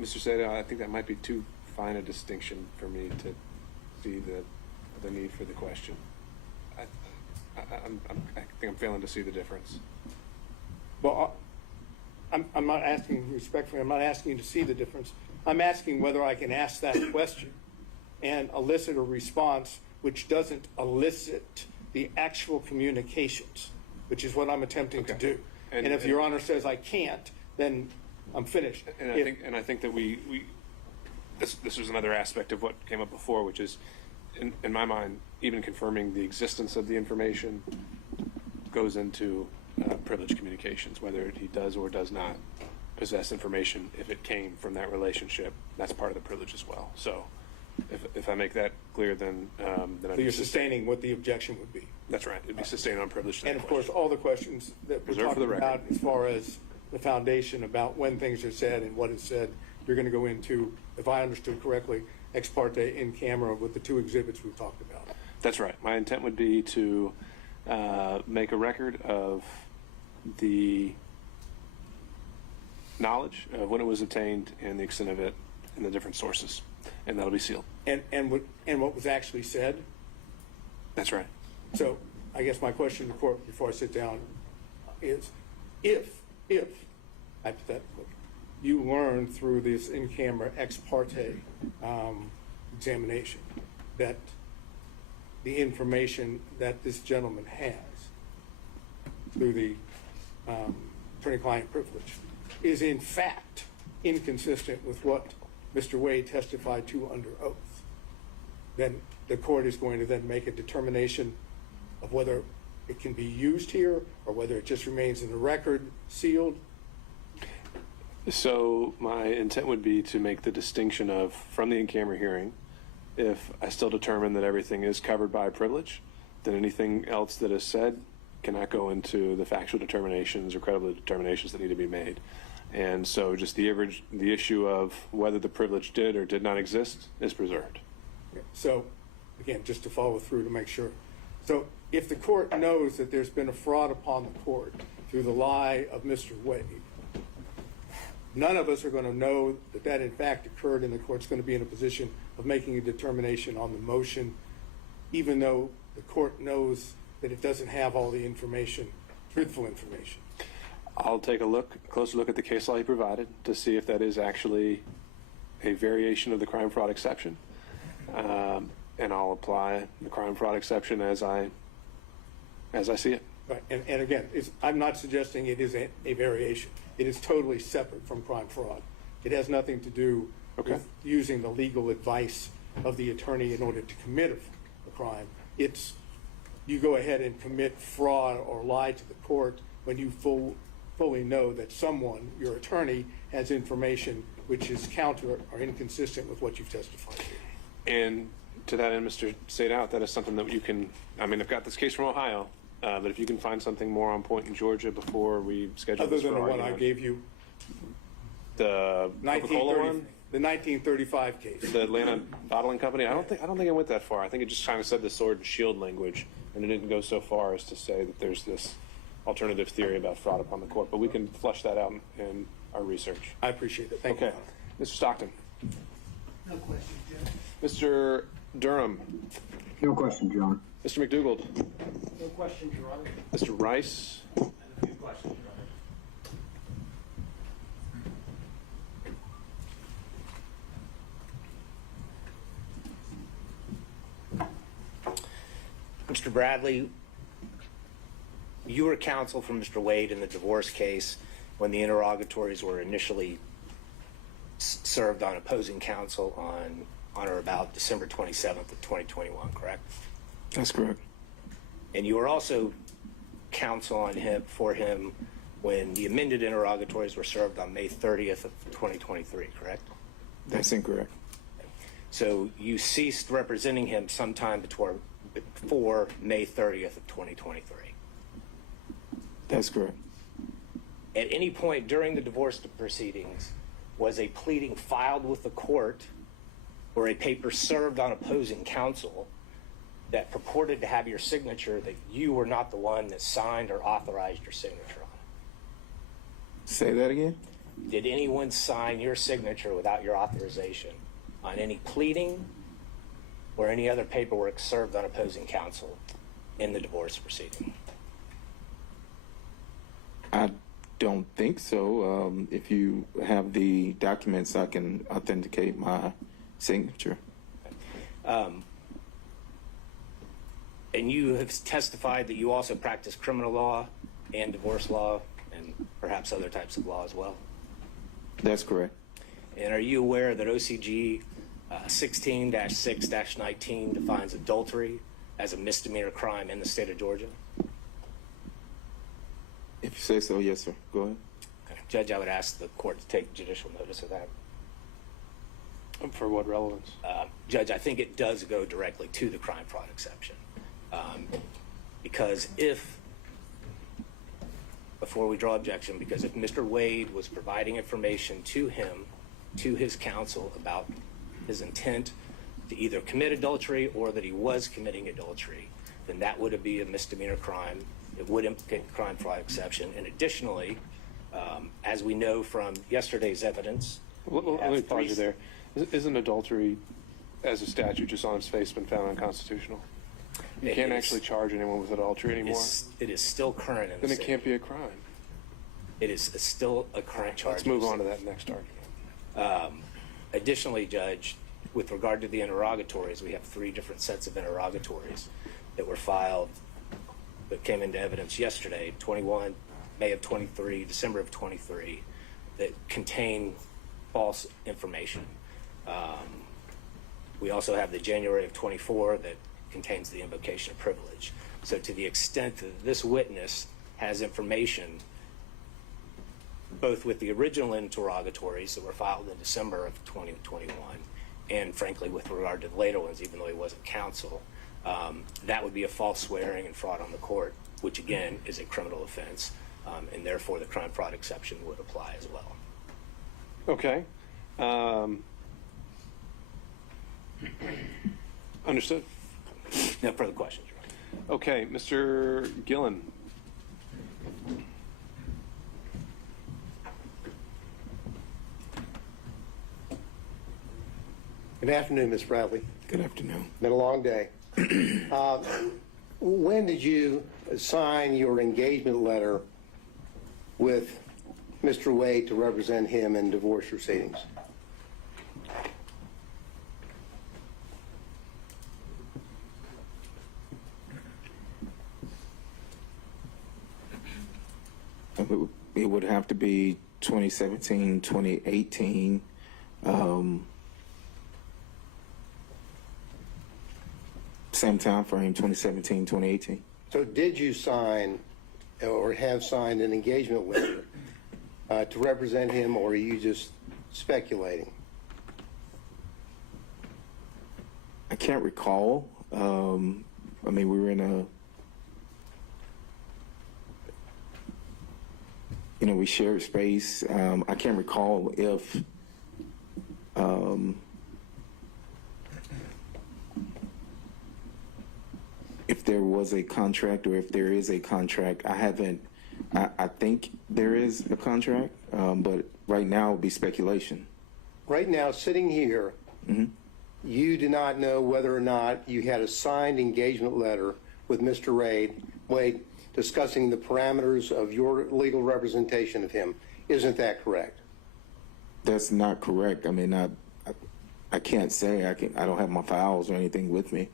Mr. Seda, I think that might be too fine a distinction for me to see the need for the question. I think I'm failing to see the difference. Well, I'm not asking respectfully, I'm not asking you to see the difference. I'm asking whether I can ask that question and elicit a response which doesn't elicit the actual communications, which is what I'm attempting to do. And if Your Honor says I can't, then I'm finished. And I think that this was another aspect of what came up before, which is, in my mind, even confirming the existence of the information goes into privileged communications, whether he does or does not possess information. If it came from that relationship, that's part of the privilege as well. So if I make that clear, then So you're sustaining what the objection would be. That's right. It'd be sustained on privilege. And of course, all the questions that we're talking about as far as the foundation about when things are said and what is said, you're going to go into, if I understood correctly, ex parte in camera with the two exhibits we've talked about. That's right. My intent would be to make a record of the knowledge of when it was obtained and the extent of it and the different sources, and that'll be sealed. And what was actually said? That's right. So I guess my question to the court before I sit down is, if hypothetically, you learn through this in-camera ex parte examination that the information that this gentleman has through the attorney-client privilege is in fact inconsistent with what Mr. Wade testified to under oath, then the court is going to then make a determination of whether it can be used here or whether it just remains in the record sealed. So my intent would be to make the distinction of, from the in-camera hearing, if I still determine that everything is covered by privilege, then anything else that is said cannot go into the factual determinations or credibility determinations that need to be made. And so just the issue of whether the privilege did or did not exist is preserved. So, again, just to follow through to make sure. So if the court knows that there's been a fraud upon the court through the lie of Mr. Wade, none of us are going to know that that in fact occurred, and the court's going to be in a position of making a determination on the motion, even though the court knows that it doesn't have all the information, truthful information. I'll take a closer look at the case law you provided to see if that is actually a variation of the crime fraud exception. And I'll apply the crime fraud exception as I see it. Right. And again, I'm not suggesting it is a variation. It is totally separate from crime fraud. It has nothing to do with using the legal advice of the attorney in order to commit a crime. It's you go ahead and commit fraud or lie to the court when you fully know that someone, your attorney, has information which is counter or inconsistent with what you've testified to. And to that end, Mr. Sadout, that is something that you can, I mean, I've got this case from Ohio, but if you can find something more on point in Georgia before we schedule Other this for than the one argument. I gave you, The Coca-Cola one? the 1935 case. The Atlanta Bottling Company? I don't think I went that far. I think it just kind of said the sword and shield language, and it didn't go so far as to say that there's this alternative theory about fraud upon the court. But we can flesh that out in our research. I appreciate it. Thank you. Okay. Mr. Stockton. No question, Judge. Mr. Durham. No question, John. Mr. McDougald. No questions, Your Honor. Mr. Rice. And a few questions, Your Honor. Mr. Bradley, you were counsel for Mr. Wade in the divorce case when the interrogatories were initially served on opposing counsel on or about December 27th of 2021, correct? That's correct. And you were also counsel for him when the amended interrogatories were served on May 30th of 2023, correct? That's incorrect. So you ceased representing him sometime before May 30th of 2023. That's correct. At any point during the divorce proceedings, was a pleading filed with the court or a paper served on opposing counsel that purported to have your signature that you were not the one that signed or authorized your signature on it? Say that again? Did anyone sign your signature without your authorization on any pleading or any other paperwork served on opposing counsel in the divorce proceeding? I don't think so. If you have the documents, I can authenticate my signature. And you have testified that you also practice criminal law and divorce law and perhaps other types of law as well? That's correct. And are you aware that OCG 16-6-19 defines adultery as a misdemeanor crime in the state of Georgia? If you say so, yes, sir. Go ahead. Okay. Judge, I would ask the court to take judicial notice of that. For what relevance? Judge, I think it does go directly to the crime fraud exception. Because if Mr. Wade was providing information to his counsel about his intent to either commit adultery or that he was committing adultery, then that would be a misdemeanor crime. It would implicate the crime fraud exception. And additionally, as we know from yesterday's evidence, Let me pause you there. Isn't adultery, as a statute, just on its face, been found unconstitutional? You can't actually charge anyone with adultery anymore. It is still current in the Then it state. can't be a crime. It is still a current charge. Let's move on to that next argument. Additionally, Judge, with regard to the interrogatories, we have 3 different sets of interrogatories that were filed that came into evidence yesterday, 21, May of 23, December of 23, that contain false information. We also have the January of 24 that contains the invocation of privilege. So to the extent that this witness has information, both with the original interrogatories that were filed in December of 2021, and frankly with regard to the later ones, even though he wasn't counsel, that would be a false swearing and fraud on the court which again is a criminal offense, and therefore the crime fraud exception would apply as well. Okay. Understood. No further questions, Your Honor. Okay, Mr. Gillen. Good afternoon, Ms. Bradley. Good afternoon. Been a long day. When did you sign your engagement letter with Mr. Wade to represent him in divorce proceedings? It would have to be 2017, 2018. Same time frame, 2017, 2018. So did you sign or have signed an engagement letter to represent him, or are you just speculating? I can't recall. I mean, we were in a, we shared space. I can't recall if there was a contract or if there is a contract. I think there is a contract, but right now it would be speculation. Right now, sitting here, you do not know whether or not you had a signed engagement letter with Mr. Wade discussing the parameters of your legal representation of him. Isn't that correct? That's not correct. I mean, I can't say. I don't have my files or anything with me.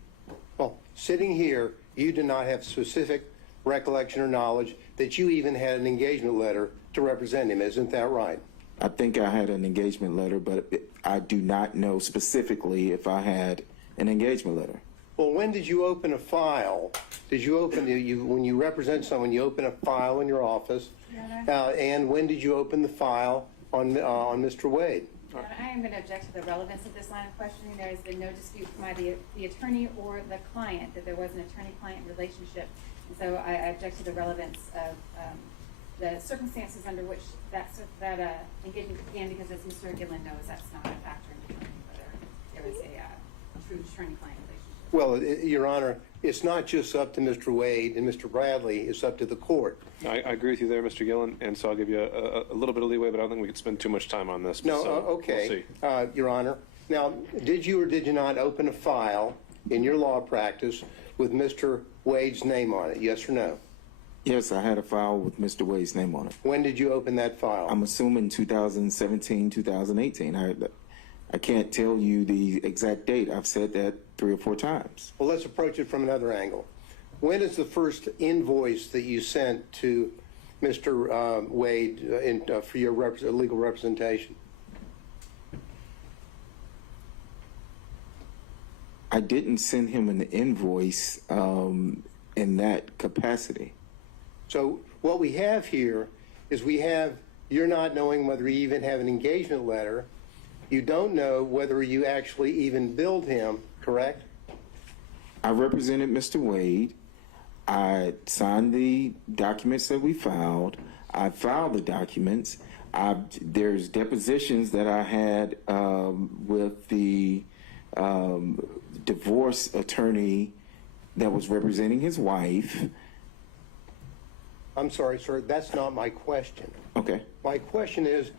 Well, sitting here, you do not have specific recollection or knowledge that you even had an engagement letter to represent him. Isn't that right? I think I had an engagement letter, but I do not know specifically if I had an engagement letter. Well, when did you open a file? Did you open, when you represent someone, you open a file in your office? And when did you open the file on Mr. Wade? I am going to object to the relevance of this line of questioning. There has been no dispute from either the attorney or the client that there was an attorney-client relationship. And so I object to the relevance of the circumstances under which that engagement began, because as Mr. Gillen knows, that's not a factor in determining whether there was a true attorney-client relationship. Well, Your Honor, it's not just up to Mr. Wade and Mr. Bradley, it's up to the court. I agree with you there, Mr. Gillen, and so I'll give you a little bit of leeway, but I don't think we could spend too much time on this. No, so okay, we'll see. Your Honor. Now, did you or did you not open a file in your law practice with Mr. Wade's name on it, yes or no? Yes, I had a file with Mr. Wade's name on it. When did you open that file? I'm assuming 2017, 2018. I can't tell you the exact date. I've said that 3 or 4 times. Well, let's approach it from another angle. When is the first invoice that you sent to Mr. Wade for your legal representation? I didn't send him an invoice in that capacity. So what we have here is you're not knowing whether you even have an engagement letter. You don't know whether you actually even billed him, correct? I represented Mr. Wade. I signed the documents that we filed. I filed the documents. There's depositions that I had with the divorce attorney that was representing his wife. I'm sorry, sir, that's not my question. Okay. My question is,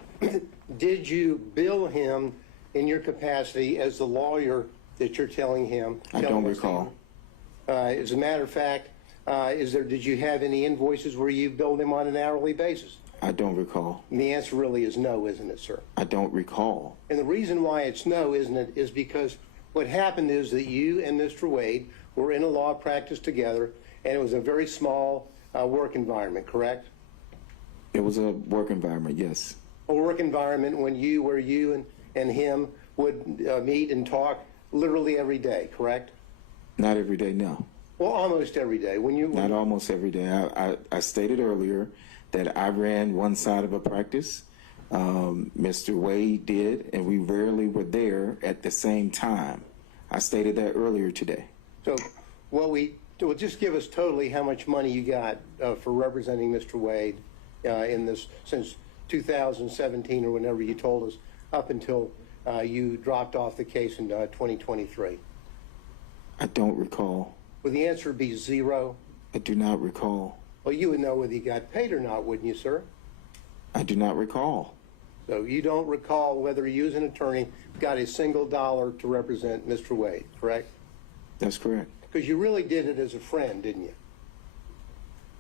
did you bill him in your capacity as the lawyer that you're telling him? I don't recall. As a matter of fact, did you have any invoices where you billed him on an hourly basis? I don't recall. And the answer really is no, isn't it, sir? I don't recall. And the reason why it's no, isn't it, is because what happened is that you and Mr. Wade were in a law practice together, and it was a very small work environment, correct? It was a work environment, yes. A work environment where you and him would meet and talk literally every day, correct? Not every day, no. Well, almost every day. Not almost every day. I stated earlier that I ran one side of a practice. Mr. Wade did, and we rarely were there at the same time. I stated that earlier today. So what we well, just give us totally how much money you got for representing Mr. Wade in this, since 2017 or whenever you told us, up until you dropped off the case in 2023. I don't recall. Would the answer be zero? I do not recall. Well, you would know whether you got paid or not, wouldn't you, sir? I do not recall. So you don't recall whether you as an attorney got a single dollar to represent Mr. Wade, correct? That's correct. Because you really did it as a friend, didn't you?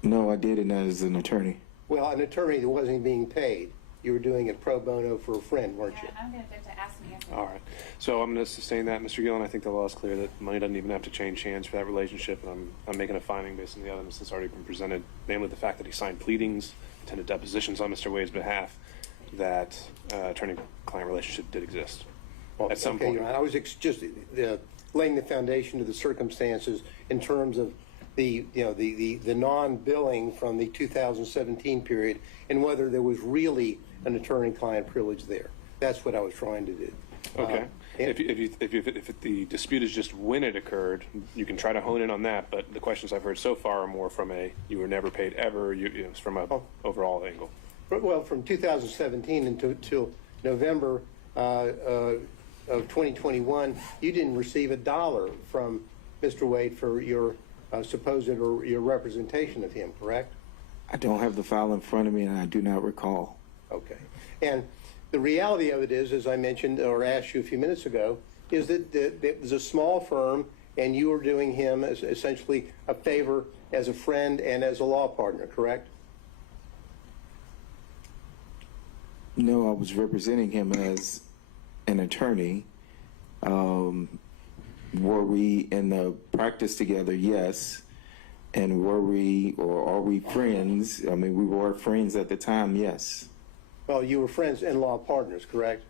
No, I did it as an attorney. Well, an attorney that wasn't being paid. You were doing it pro bono for a friend, weren't you? I'm going to have to ask me answer. All right. So I'm going to sustain that, Mr. Gillen. I think the law is clear that money doesn't even have to change hands for that relationship. And I'm making a finding based on the evidence that's already been presented, namely the fact that he signed pleadings, attended depositions on Mr. Wade's behalf, that attorney-client relationship did exist. Well, at some okay, point. Your Honor, I was just laying the foundation to the circumstances in terms of the non-billing from the 2017 period and whether there was really an attorney-client privilege there. That's what I was trying to do. Okay. If the dispute is just when it occurred, you can try to hone in on that. But the questions I've heard so far are more from a you were never paid ever. It's from a overall angle. Well, from 2017 until November of 2021, you didn't receive a dollar from Mr. Wade for your supposed or your representation of him, correct? I don't have the file in front of me, and I do not recall. Okay. And the reality of it is, as I mentioned or asked you a few minutes ago, is that it was a small firm, and you were doing him as essentially a favor as a friend and as a law partner, correct? No, I was representing him as an attorney. Were we in the practice together? Yes. And were we, or are we friends? I mean, we were friends at the time, yes. Well, you were friends and law partners, correct?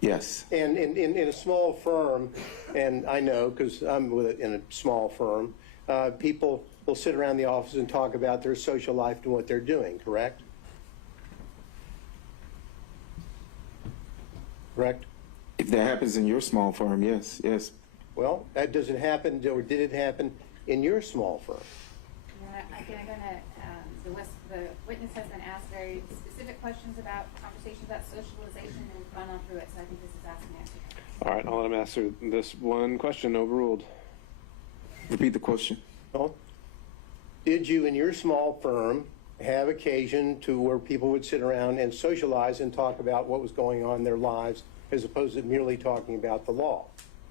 Yes. And in a small firm, and I know because I'm in a small firm, people will sit around the office and talk about their social life and what they're doing, correct? Correct? If that happens in your small firm, yes, yes. Well, that doesn't happen, or did it happen in your small firm? The witness has been asked very specific questions about conversations about socialization, and we've gone on through it, so I think this is asked and answered. All right, I'll let him answer this one question. Overruled. Repeat the question. Well, did you in your small firm have occasion to where people would sit around and socialize and talk about what was going on in their lives as opposed to merely talking about the law?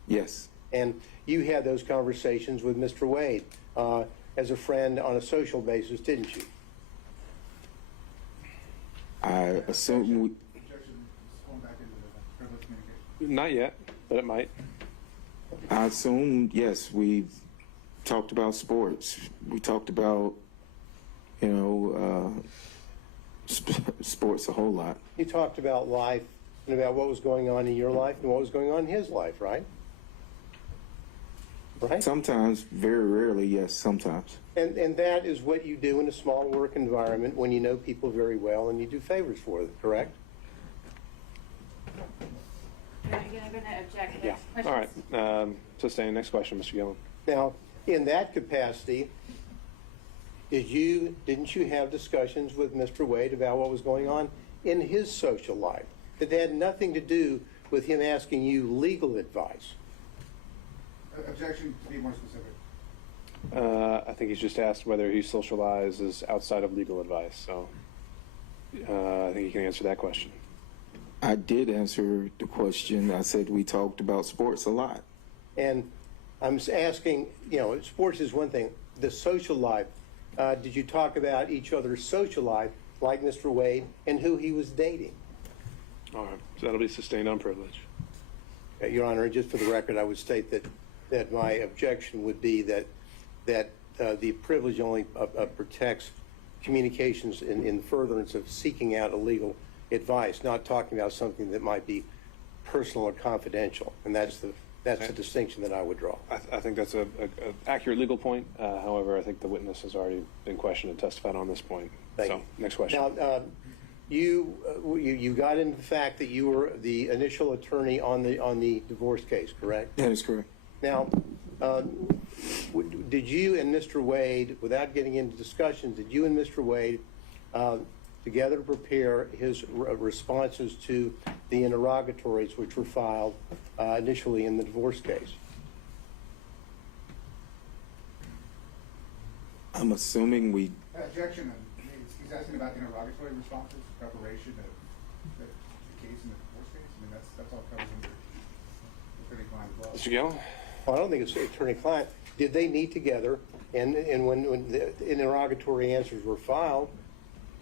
Yes. And you had those conversations with Mr. Wade as a friend on a social basis, didn't you? I assume we... Objection is going back into the privileged communication. Not yet, but it might. I assume, yes, we talked about sports. We talked about, sports a whole lot. You talked about life and about what was going on in your life and what was going on in his life, right? Right? Sometimes, very rarely, yes, sometimes. And that is what you do in a small work environment when you know people very well and you do favors for them, correct? Again, I'm going to object. Yeah. All right. Sustain. Next question, Mr. Gillen. Now, in that capacity, didn't you have discussions with Mr. Wade about what was going on in his social life that had nothing to do with him asking you legal advice? Objection, to be more specific. I think he's just asked whether he socializes outside of legal advice. So I think he can answer that question. I did answer the question. I said we talked about sports a lot. And I'm asking, sports is one thing. The social life, did you talk about each other's social life, like Mr. Wade, and who he was dating? All right. So that'll be sustained on privilege. Your Honor, just for the record, I would state that my objection would be that the privilege only protects communications in furtherance of seeking out illegal advice, not talking about something that might be personal or confidential. And that's the distinction that I would draw. I think that's an accurate legal point. However, I think the witness has already been questioned and testified on this point. Thank so, you. Next question. Now, you got into the fact that you were the initial attorney on the divorce case, correct? That is correct. Now, did you and Mr. Wade, without getting into discussions, did you and Mr. Wade together prepare his responses to the interrogatories which were filed initially in the divorce case? I'm assuming we, Objection, he's asking about the interrogatory responses, preparation of the case in the divorce case. I mean, that's all covered under attorney-client law. Mr. Gill? Well, I don't think it's attorney-client. Did they meet together, and when the interrogatory answers were filed,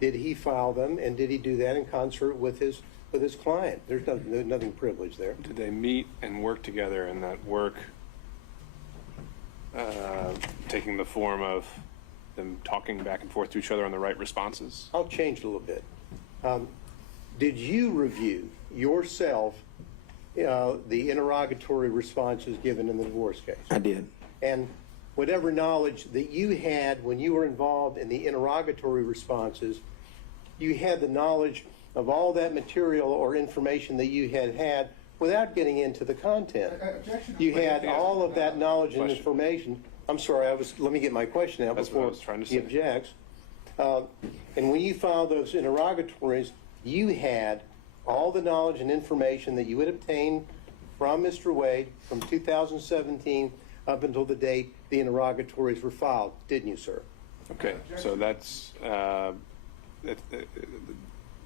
did he file them, and did he do that in concert with his client? There's nothing privileged there. Did they meet and work together, and that work taking the form of them talking back and forth to each other on the right responses? I'll change it a little bit. Did you review yourself the interrogatory responses given in the divorce case? I did. And whatever knowledge that you had when you were involved in the interrogatory responses, you had the knowledge of all that material or information that you had without getting into the content. Objection. You had all of that knowledge and Question. information. I'm sorry, let me get my question out That's what before I was trying to he say. objects. And when you filed those interrogatories, you had all the knowledge and information that you had obtained from Mr. Wade from 2017 up until the date the interrogatories were filed, didn't you, sir? Okay, so that's the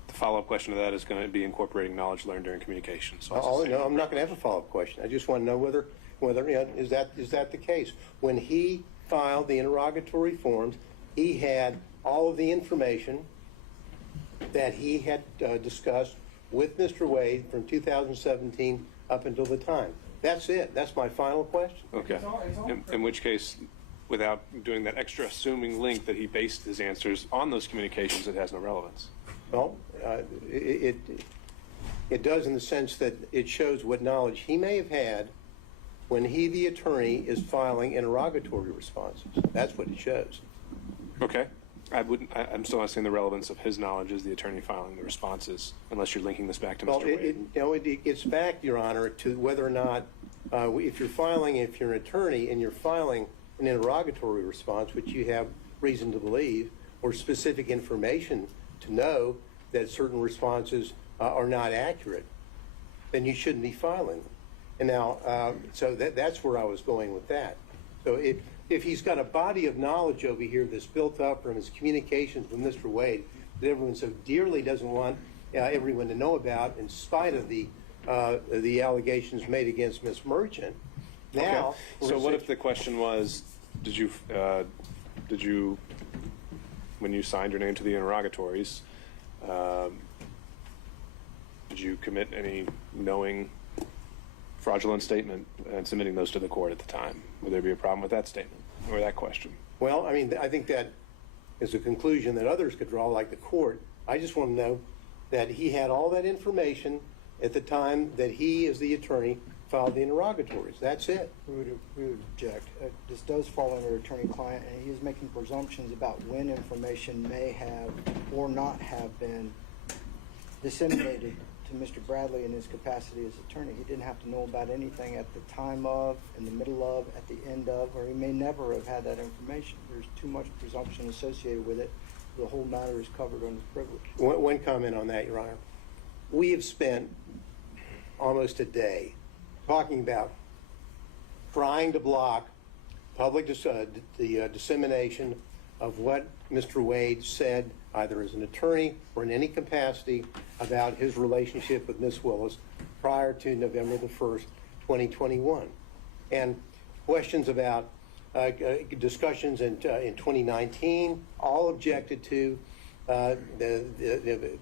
follow-up question to that is going to be incorporating knowledge learned during communication. So it's the same. No, I'm not going to have a follow-up question. I just want to know whether is that the case? When he filed the interrogatory forms, he had all of the information that he had discussed with Mr. Wade from 2017 up until the time. That's it. That's my final question. Okay. In which case, without doing that extra assuming link that he based his answers on those communications, it has no relevance. Well, it does in the sense that it shows what knowledge he may have had when he, the attorney, is filing interrogatory responses. That's what it shows. Okay. I'm still not seeing the relevance of his knowledge as the attorney filing the responses, unless you're linking this back to Mr. Wade. It gets back, Your Honor, to whether or not, if you're an attorney and you're filing an interrogatory response, which you have reason to believe, or specific information to know that certain responses are not accurate, then you shouldn't be filing them. And now, so that's where I was going with that. So if he's got a body of knowledge over here that's built up from his communications with Mr. Wade that everyone so dearly doesn't want everyone to know about, in spite of the allegations made against Ms. Merchant, now. Okay. So what if the question was, did you, when you signed your name to the interrogatories, did you commit any knowing fraudulent statement and submitting those to the court at the time? Would there be a problem with that statement or that question? Well, I mean, I think that is a conclusion that others could draw, like the court. I just want to know that he had all that information at the time that he, as the attorney, filed the interrogatories. That's it. We would object. This does fall under attorney-client, and he is making presumptions about when information may have or not have been disseminated to Mr. Bradley in his capacity as attorney. He didn't have to know about anything at the time of, in the middle of, at the end of, or he may never have had that information. There's too much presumption associated with it. The whole matter is covered under privilege. One comment on that, Your Honor. We have spent almost a day talking about trying to block public the dissemination of what Mr. Wade said, either as an attorney or in any capacity, about his relationship with Ms. Willis prior to November the 1st, 2021. And questions about discussions in 2019, all objected to,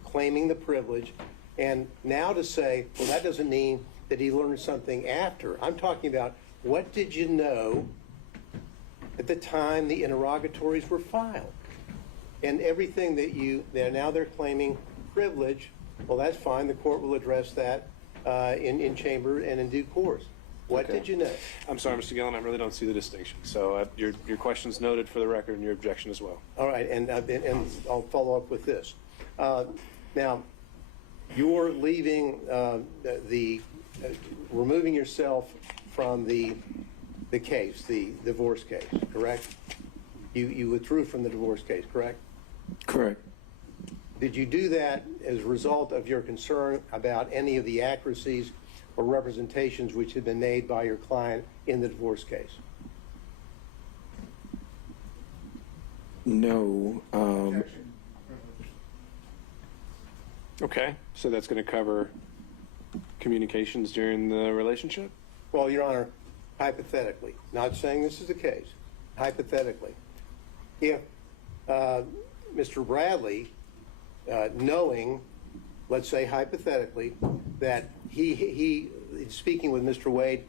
claiming the privilege. And now to say, well, that doesn't mean that he learned something after. I'm talking about, what did you know at the time the interrogatories were filed? And everything that now they're claiming privilege, well, that's fine. The court will address that in chamber and in due course. What did you know? I'm sorry, Mr. Gillen, I really don't see the distinction. So your question's noted for the record and your objection as well. All right, and I'll follow up with this. Now, you're leaving removing yourself from the the case, the divorce case, correct? You withdrew from the divorce case, correct? Correct. Did you do that as a result of your concern about any of the accuracies or representations which had been made by your client in the divorce case? No. Objection, privilege. Okay, so that's going to cover communications during the relationship? Well, Your Honor, hypothetically, not saying this is the case, hypothetically, if Mr. Bradley, knowing, let's say hypothetically, that he speaking with Mr. Wade,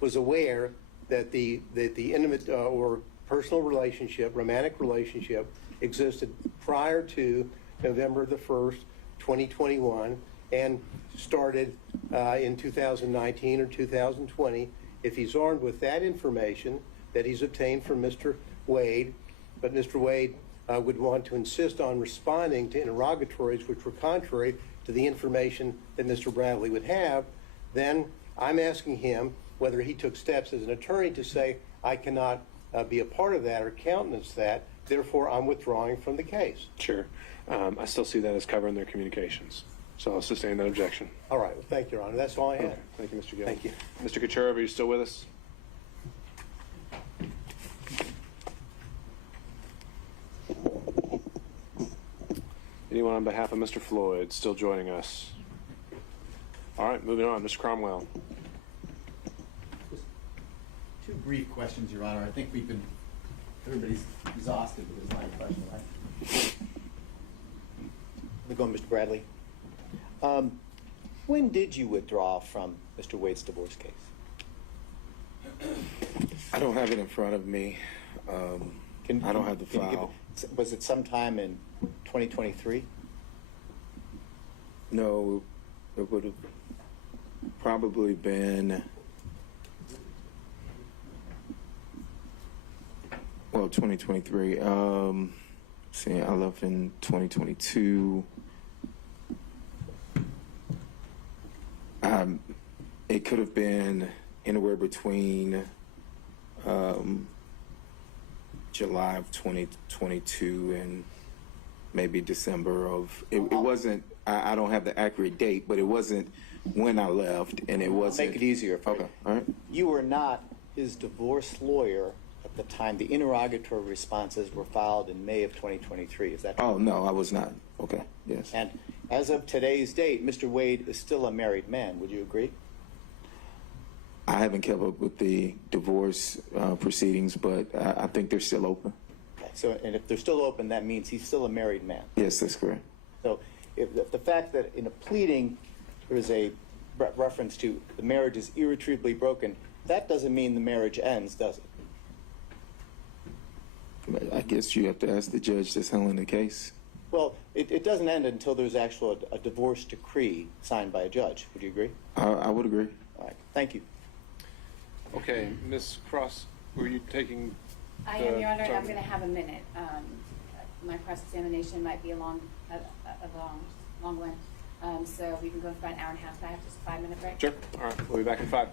was aware that the intimate or personal relationship, romantic relationship, existed prior to November the 1st, 2021, and started in 2019 or 2020, if he's armed with that information that he's obtained from Mr. Wade, but Mr. Wade would want to insist on responding to interrogatories which were contrary to the information that Mr. Bradley would have, then I'm asking him whether he took steps as an attorney to say, I cannot be a part of that or countenance that, therefore I'm withdrawing from the case. Sure. I still see that as covering their communications. So I'll sustain that objection. All right, well, thank you, Your Honor. That's all I had. Thank you, Mr. Gill. Thank you. Mr. Kacherov, are you still with us? Anyone on behalf of Mr. Floyd still joining us? All right, moving on. Mr. Cromwell. Two brief questions, Your Honor. I think everybody's exhausted with this line of question, right? We're going, Mr. Bradley. When did you withdraw from Mr. Wade's divorce case? I don't have it in front of me. I don't have the Can you give file. was it sometime in 2023? No, it would have probably been, well, 2023. See, I left in 2022. It could have been anywhere between July of 2022 and maybe December of, it wasn't, I don't have the accurate date, but it wasn't when I left, and it wasn't. Make it easier for Okay, you. all right. You were not his divorce lawyer at the time the interrogatory responses were filed in May of 2023. Is that true? Oh, no, I was not. Okay, yes. And as of today's date, Mr. Wade is still a married man. Would you agree? I haven't kept up with the divorce proceedings, but I think they're still open. Okay. So, and if they're still open, that means he's still a married man. Yes, that's correct. So if the fact that in a pleading there is a reference to the marriage is irretrievably broken, that doesn't mean the marriage ends, does it? I guess you have to ask the judge that's handling the case. Well, it doesn't end until there's actually a divorce decree signed by a judge. Would you agree? I would agree. All right. Thank you. Okay, Ms. Cross, were you taking? I am, Your Honor, I'm going to have a minute. My cross-examination might be a long one. So we can go for about an hour and a half. I have just a 5-minute break. Sure. All right, we'll be back in 5.